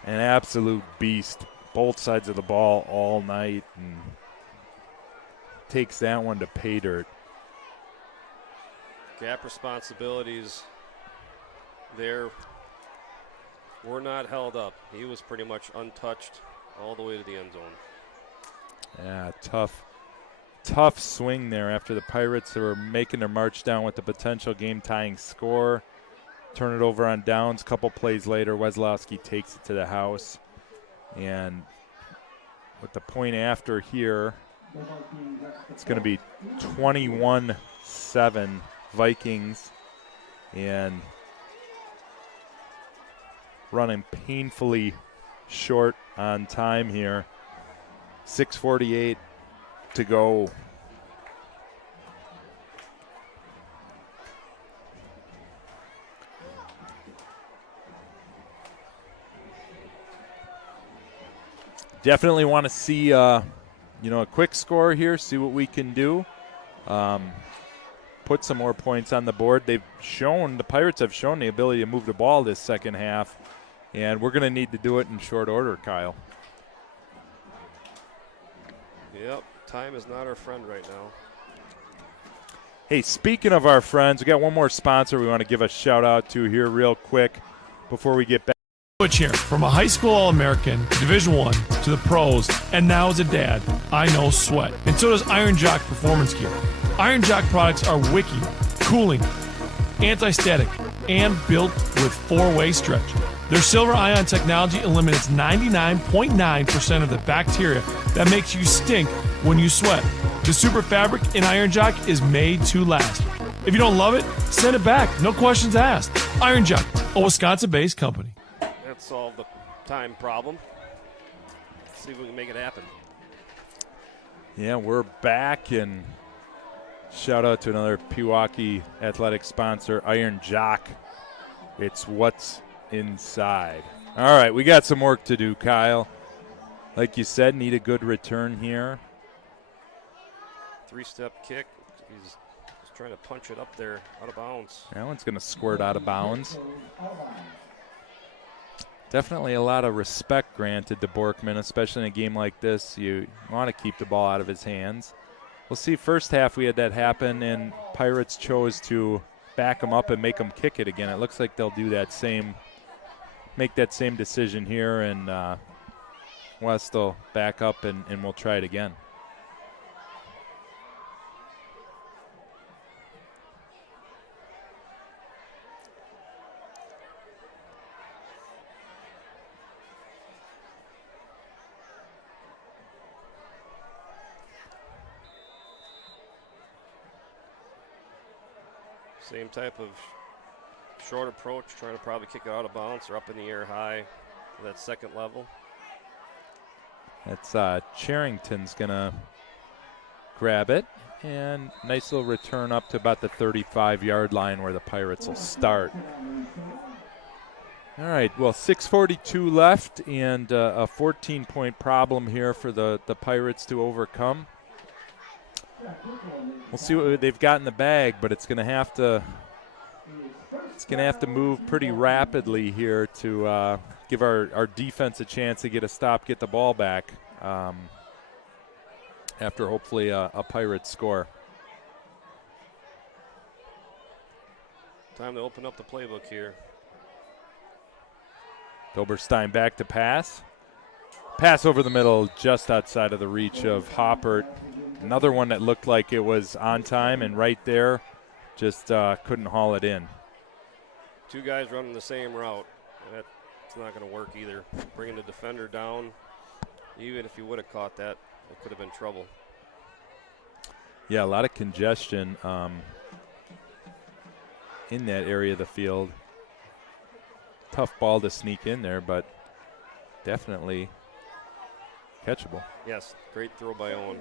absolute beast, both sides of the ball all night, and takes that one to pay dirt. Gap responsibilities there were not held up. He was pretty much untouched all the way to the end zone. Yeah, tough swing there after the Pirates were making their march down with the potential game-tying score. Turn it over on downs. Couple plays later, Wesolowski takes it to the house. And with the point after here, it's going to be 21-7 Vikings. And running painfully short on time here. 6:48 to go. Definitely want to see a quick score here, see what we can do. Put some more points on the board. The Pirates have shown the ability to move the ball this second half, and we're going to need to do it in short order, Kyle. Yep, time is not our friend right now. Hey, speaking of our friends, we got one more sponsor we want to give a shout out to here real quick before we get back. Butch here, from a high school All-American, Division I, to the pros, and now as a dad, I know sweat. And so does Iron Jock Performance Gear. Iron Jock products are wicky, cooling, anti-static, and built with 4-way stretch. Their silver ion technology eliminates 99.9% of the bacteria that makes you stink when you sweat. The super fabric in Iron Jock is made to last. If you don't love it, send it back. No questions asked. Iron Jock, a Wisconsin-based company. That solved the time problem. Let's see if we can make it happen. Yeah, we're back, and shout out to another Pewaukee athletic sponsor, Iron Jock. It's what's inside. All right, we got some work to do, Kyle. Like you said, need a good return here. 3-step kick. He's trying to punch it up there out of bounds. That one's going to squirt out of bounds. Definitely a lot of respect granted to Borkman, especially in a game like this. You want to keep the ball out of his hands. We'll see. First half we had that happen, and Pirates chose to back him up and make him kick it again. It looks like they'll do that make that same decision here, and West will back up and we'll try it again. Same type of short approach, trying to probably kick it out of bounds or up in the air high to that second level. That's Charrington's going to grab it, and nice little return up to about the 35-yard line where the Pirates will start. All right, well, 6:42 left, and a 14-point problem here for the Pirates to overcome. We'll see what they've got in the bag, but it's going to have to move pretty rapidly here to give our defense a chance to get a stop, get the ball back after hopefully a Pirates score. Time to open up the playbook here. Doberstein back to pass. Pass over the middle, just outside of the reach of Hoppert. Another one that looked like it was on time and right there, just couldn't haul it in. Two guys running the same route. That's not going to work either. Bringing the defender down, even if you would have caught that, it could have been trouble. Yeah, a lot of congestion in that area of the field. Tough ball to sneak in there, but definitely catchable. Yes, great throw by Owen.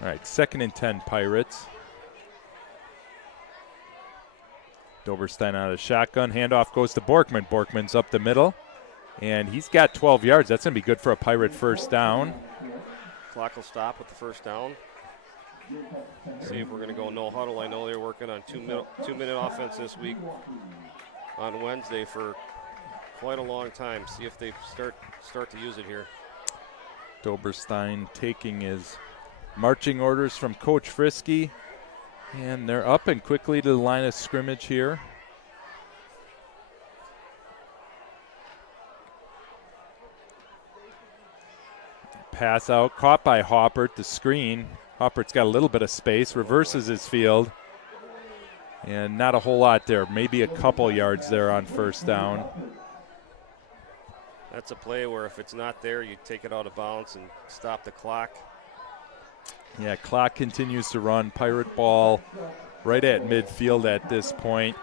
All right, 2nd and 10 Pirates. Doberstein out of shotgun. Handoff goes to Borkman. Borkman's up the middle, and he's got 12 yards. That's going to be good for a Pirate first down. Clock will stop with the first down. See if we're going to go no huddle. I know they're working on two-minute offense this week on Wednesday for quite a long time. See if they start to use it here. Doberstein taking his marching orders from Coach Frisky, and they're up and quickly to the line of scrimmage here. Pass out, caught by Hoppert, the screen. Hoppert's got a little bit of space, reverses his field, and not a whole lot there. Maybe a couple yards there on first down. That's a play where if it's not there, you take it out of bounds and stop the clock. Yeah, clock continues to run. Pirate ball right at midfield at this point.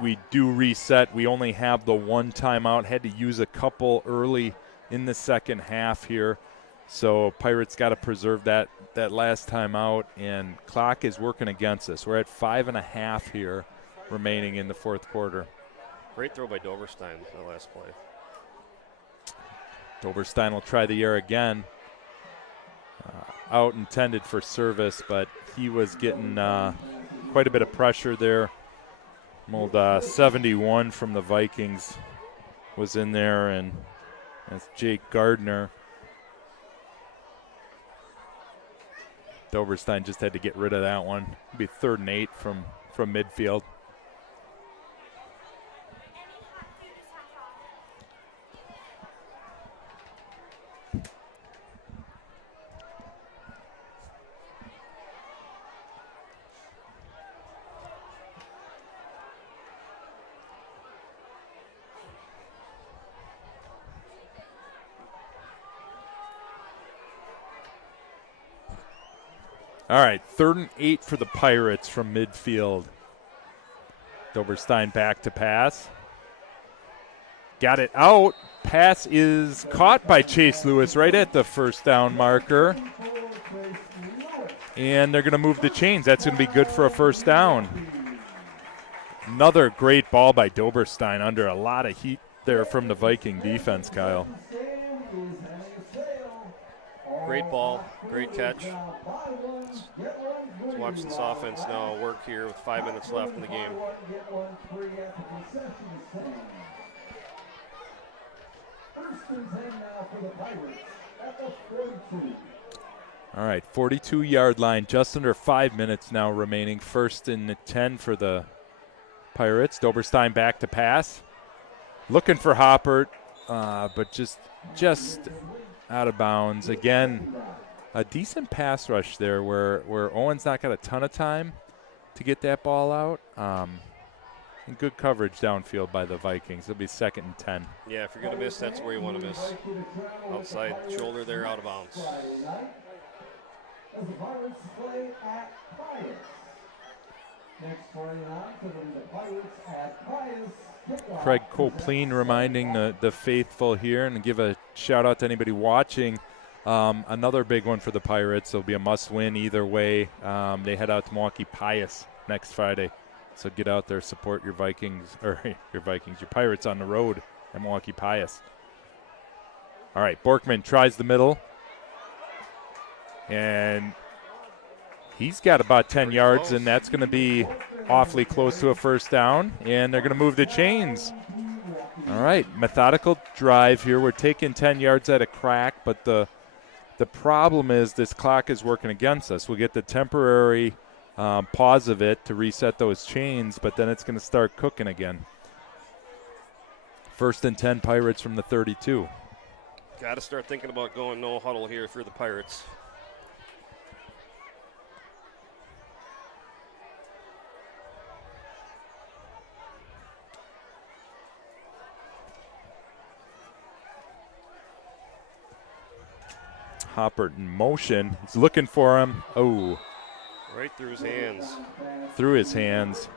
We do reset. We only have the one timeout. Had to use a couple early in the second half here. So Pirates got to preserve that last timeout, and clock is working against us. We're at 5.5 here remaining in the fourth quarter. Great throw by Doberstein the last play. Doberstein will try the air again. Out intended for service, but he was getting quite a bit of pressure there. Old 71 from the Vikings was in there, and that's Jake Gardner. Doberstein just had to get rid of that one. It'll be 3rd and 8 from midfield. All right, 3rd and 8 for the Pirates from midfield. Doberstein back to pass. Got it out. Pass is caught by Chase Lewis right at the first down marker. And they're going to move the chains. That's going to be good for a first down. Another great ball by Doberstein under a lot of heat there from the Viking defense, Kyle. Great ball, great catch. Let's watch this offense now work here with 5 minutes left in the game. All right, 42-yard line, just under 5 minutes now remaining. 1st and 10 for the Pirates. Doberstein back to pass. Looking for Hoppert, but just out of bounds. Again, a decent pass rush there where Owen's not got a ton of time to get that ball out. And good coverage downfield by the Vikings. It'll be 2nd and 10. Yeah, if you're going to miss, that's where you want to miss. Outside shoulder there, out of bounds. As the Pirates play at Pius. Next 49 to the Pirates at Pius. Craig Copleen reminding the faithful here, and give a shout out to anybody watching. Another big one for the Pirates. It'll be a must-win either way. They head out to Milwaukee Pius next Friday, so get out there, support your your Pirates on the road at Milwaukee Pius. All right, Borkman tries the middle, and he's got about 10 yards, and that's going to be awfully close to a first down, and they're going to move the chains. All right, methodical drive here. We're taking 10 yards at a crack, but the problem is this clock is working against us. We'll get the temporary pause of it to reset those chains, but then it's going to start cooking again. 1st and 10 Pirates from the 32. Got to start thinking about going no huddle here for the Pirates. Hoppert in motion. He's looking for him. Oh. Right through his hands. Through his hands.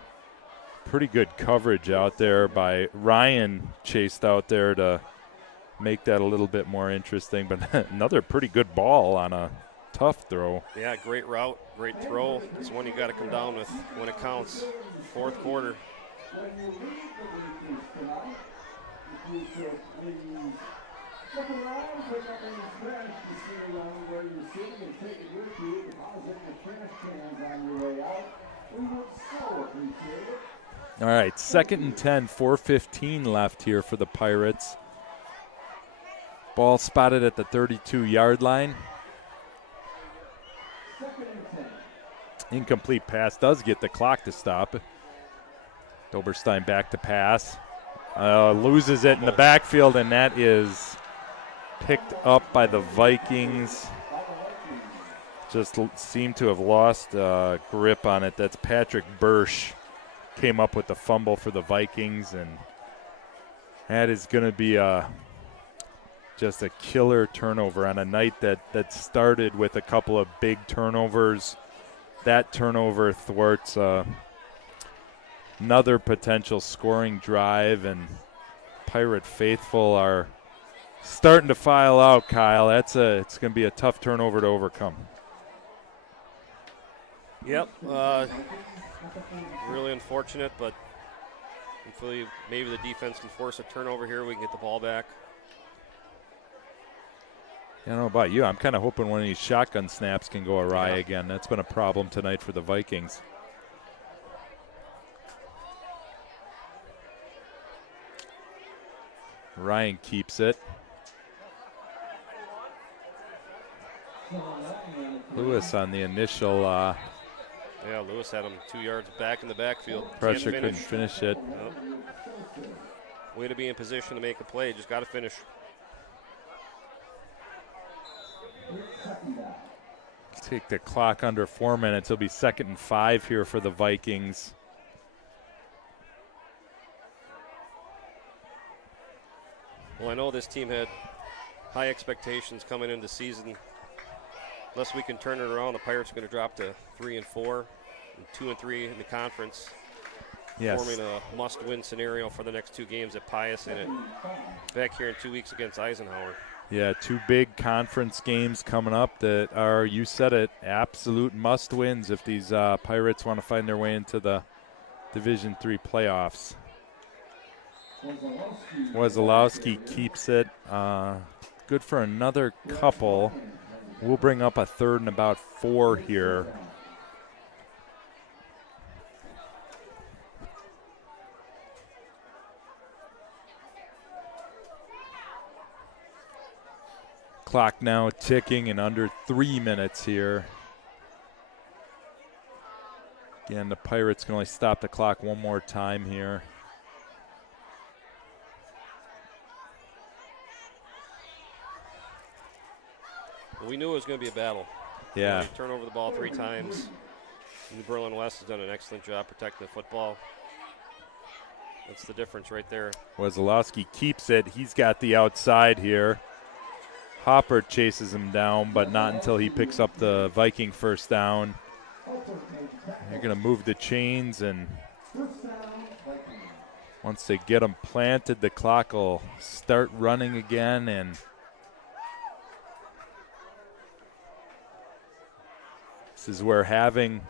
Pretty good coverage out there by Ryan, chased out there to make that a little bit more interesting. But another pretty good ball on a tough throw. Yeah, great route, great throw. It's one you got to come down with when it counts. Fourth quarter. When you leave the bleachers tonight, if you could please look around, pick up any trash you see around where you're sitting and take it with you. Deposit your trash cans on your way out. We would so appreciate it. All right, 2nd and 10, 4:15 left here for the Pirates. Ball spotted at the 32-yard line. Incomplete pass does get the clock to stop. Doberstein back to pass. Loses it in the backfield, and that is picked up by the Vikings. Just seemed to have lost grip on it. That's Patrick Bursch came up with the fumble for the Vikings, and that is going to be just a killer turnover on a night that started with a couple of big turnovers. That turnover thwarts another potential scoring drive, and Pirate faithful are starting to file out, Kyle. It's going to be a tough turnover to overcome. Yep. Really unfortunate, but hopefully maybe the defense can force a turnover here. We can get the ball back. I don't know about you. I'm kind of hoping one of these shotgun snaps can go awry again. That's been a problem tonight for the Vikings. Ryan keeps it. Lewis on the initial yeah, Lewis had him 2 yards back in the backfield. pressure, couldn't finish it. Nope. Way to be in position to make a play. Just got to finish. Take the clock under 4 minutes. It'll be 2nd and 5 here for the Vikings. Well, I know this team had high expectations coming into the season. Unless we can turn it around, the Pirates are going to drop to 3-4, and 2-3 in the conference. Yes. Forming a must-win scenario for the next 2 games at Pius and back here in 2 weeks against Eisenhower. Yeah, 2 big conference games coming up that are, you said it, absolute must-wins if these Pirates want to find their way into the Division III playoffs. Wazalowski keeps it. Good for another couple. We'll bring up a 3rd and about 4 here. Clock now ticking and under 3 minutes here. Again, the Pirates can only stop the clock one more time here. Well, we knew it was going to be a battle. Yeah. They turn over the ball 3 times. New Berlin West has done an excellent job protecting the football. That's the difference right there. Wazalowski keeps it. He's got the outside here. Hopper chases him down, but not until he picks up the Viking first down. They're going to move the chains, and once they get them planted, the clock will start running again. And this is where having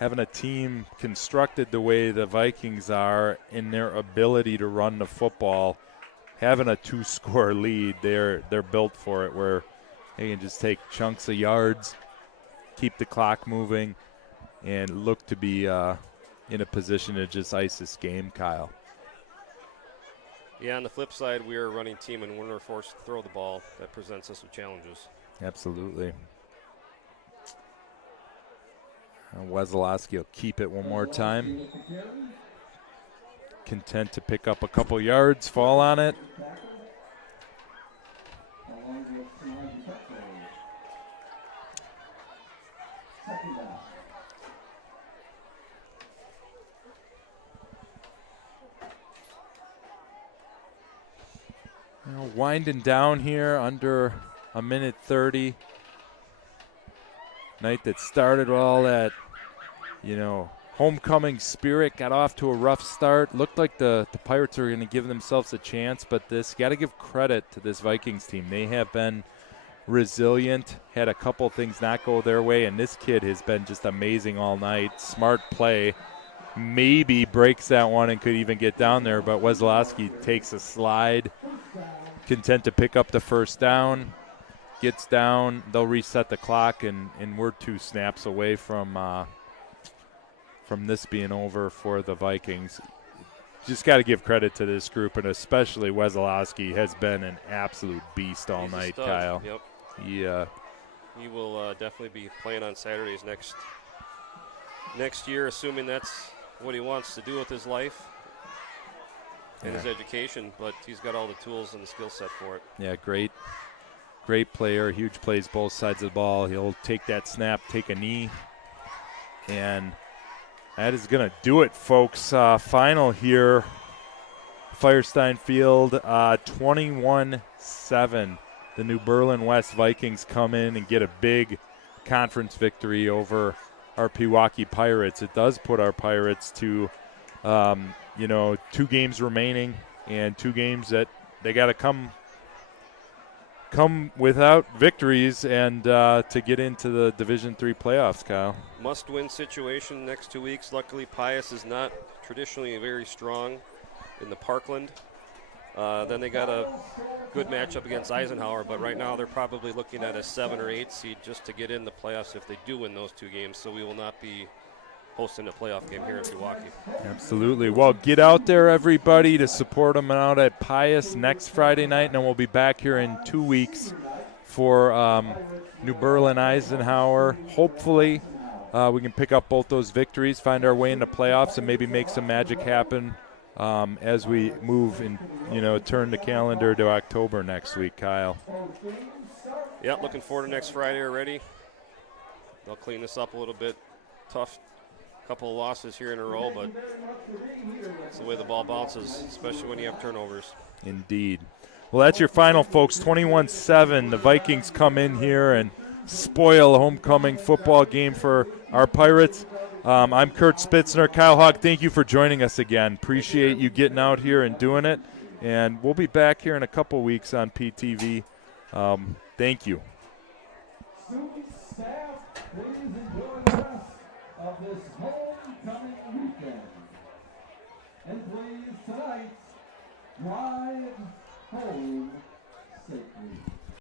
a team constructed the way the Vikings are in their ability to run the football, having a 2-score lead, they're built for it, where they can just take chunks of yards, keep the clock moving, and look to be in a position to just ice this game, Kyle. Yeah, on the flip side, we are a running team, and when we're forced to throw the ball, that presents us with challenges. Absolutely. Wazalowski will keep it one more time. Content to pick up a couple yards, fall on it. Winding down here under a minute 30. Night that started all that, homecoming spirit, got off to a rough start. Looked like the Pirates are going to give themselves a chance, but got to give credit to this Vikings team. They have been resilient, had a couple things not go their way, and this kid has been just amazing all night. Smart play. Maybe breaks that one and could even get down there, but Wesolowski takes a slide, content to pick up the first down, gets down. They'll reset the clock, and we're 2 snaps away from this being over for the Vikings. Just got to give credit to this group, and especially Wesolowski has been an absolute beast all night, Kyle. Yep. He will definitely be playing on Saturdays next year, assuming that's what he wants to do with his life and his education, but he's got all the tools and the skill set for it. Yeah, great player, huge plays both sides of the ball. He'll take that snap, take a knee, and that is going to do it, folks. Final here, Firestein Field, 21-7. The New Berlin West Vikings come in and get a big conference victory over our Pewaukee Pirates. It does put our Pirates to, 2 games remaining, and 2 games that they got to come without victories and to get into the Division III playoffs, Kyle. Must-win situation next 2 weeks. Luckily, Pius is not traditionally very strong in the Parkland. Then they got a good matchup against Eisenhower, but right now they're probably looking at a 7 or 8 seed just to get in the playoffs if they do win those 2 games. So we will not be hosting a playoff game here in Pewaukee. Absolutely. Well, get out there, everybody, to support them out at Pius next Friday night, and then we'll be back here in 2 weeks for New Berlin Eisenhower. Hopefully we can pick up both those victories, find our way into playoffs, and maybe make some magic happen as we move and turn the calendar to October next week, Kyle. Yeah, looking forward to next Friday already. They'll clean this up a little bit. Tough couple of losses here in a row, but it's the way the ball bounces, especially when you have turnovers. Indeed. Well, that's your final, folks. 21-7. The Vikings come in here and spoil a homecoming football game for our Pirates. I'm Kurt Spitzner. Kyle Hogg, thank you for joining us again. Appreciate you getting out here and doing it. And we'll be back here in a couple weeks on PTV. Thank you. Students, staff, please enjoy the rest of this homecoming weekend. And please, tonight, drive home safely.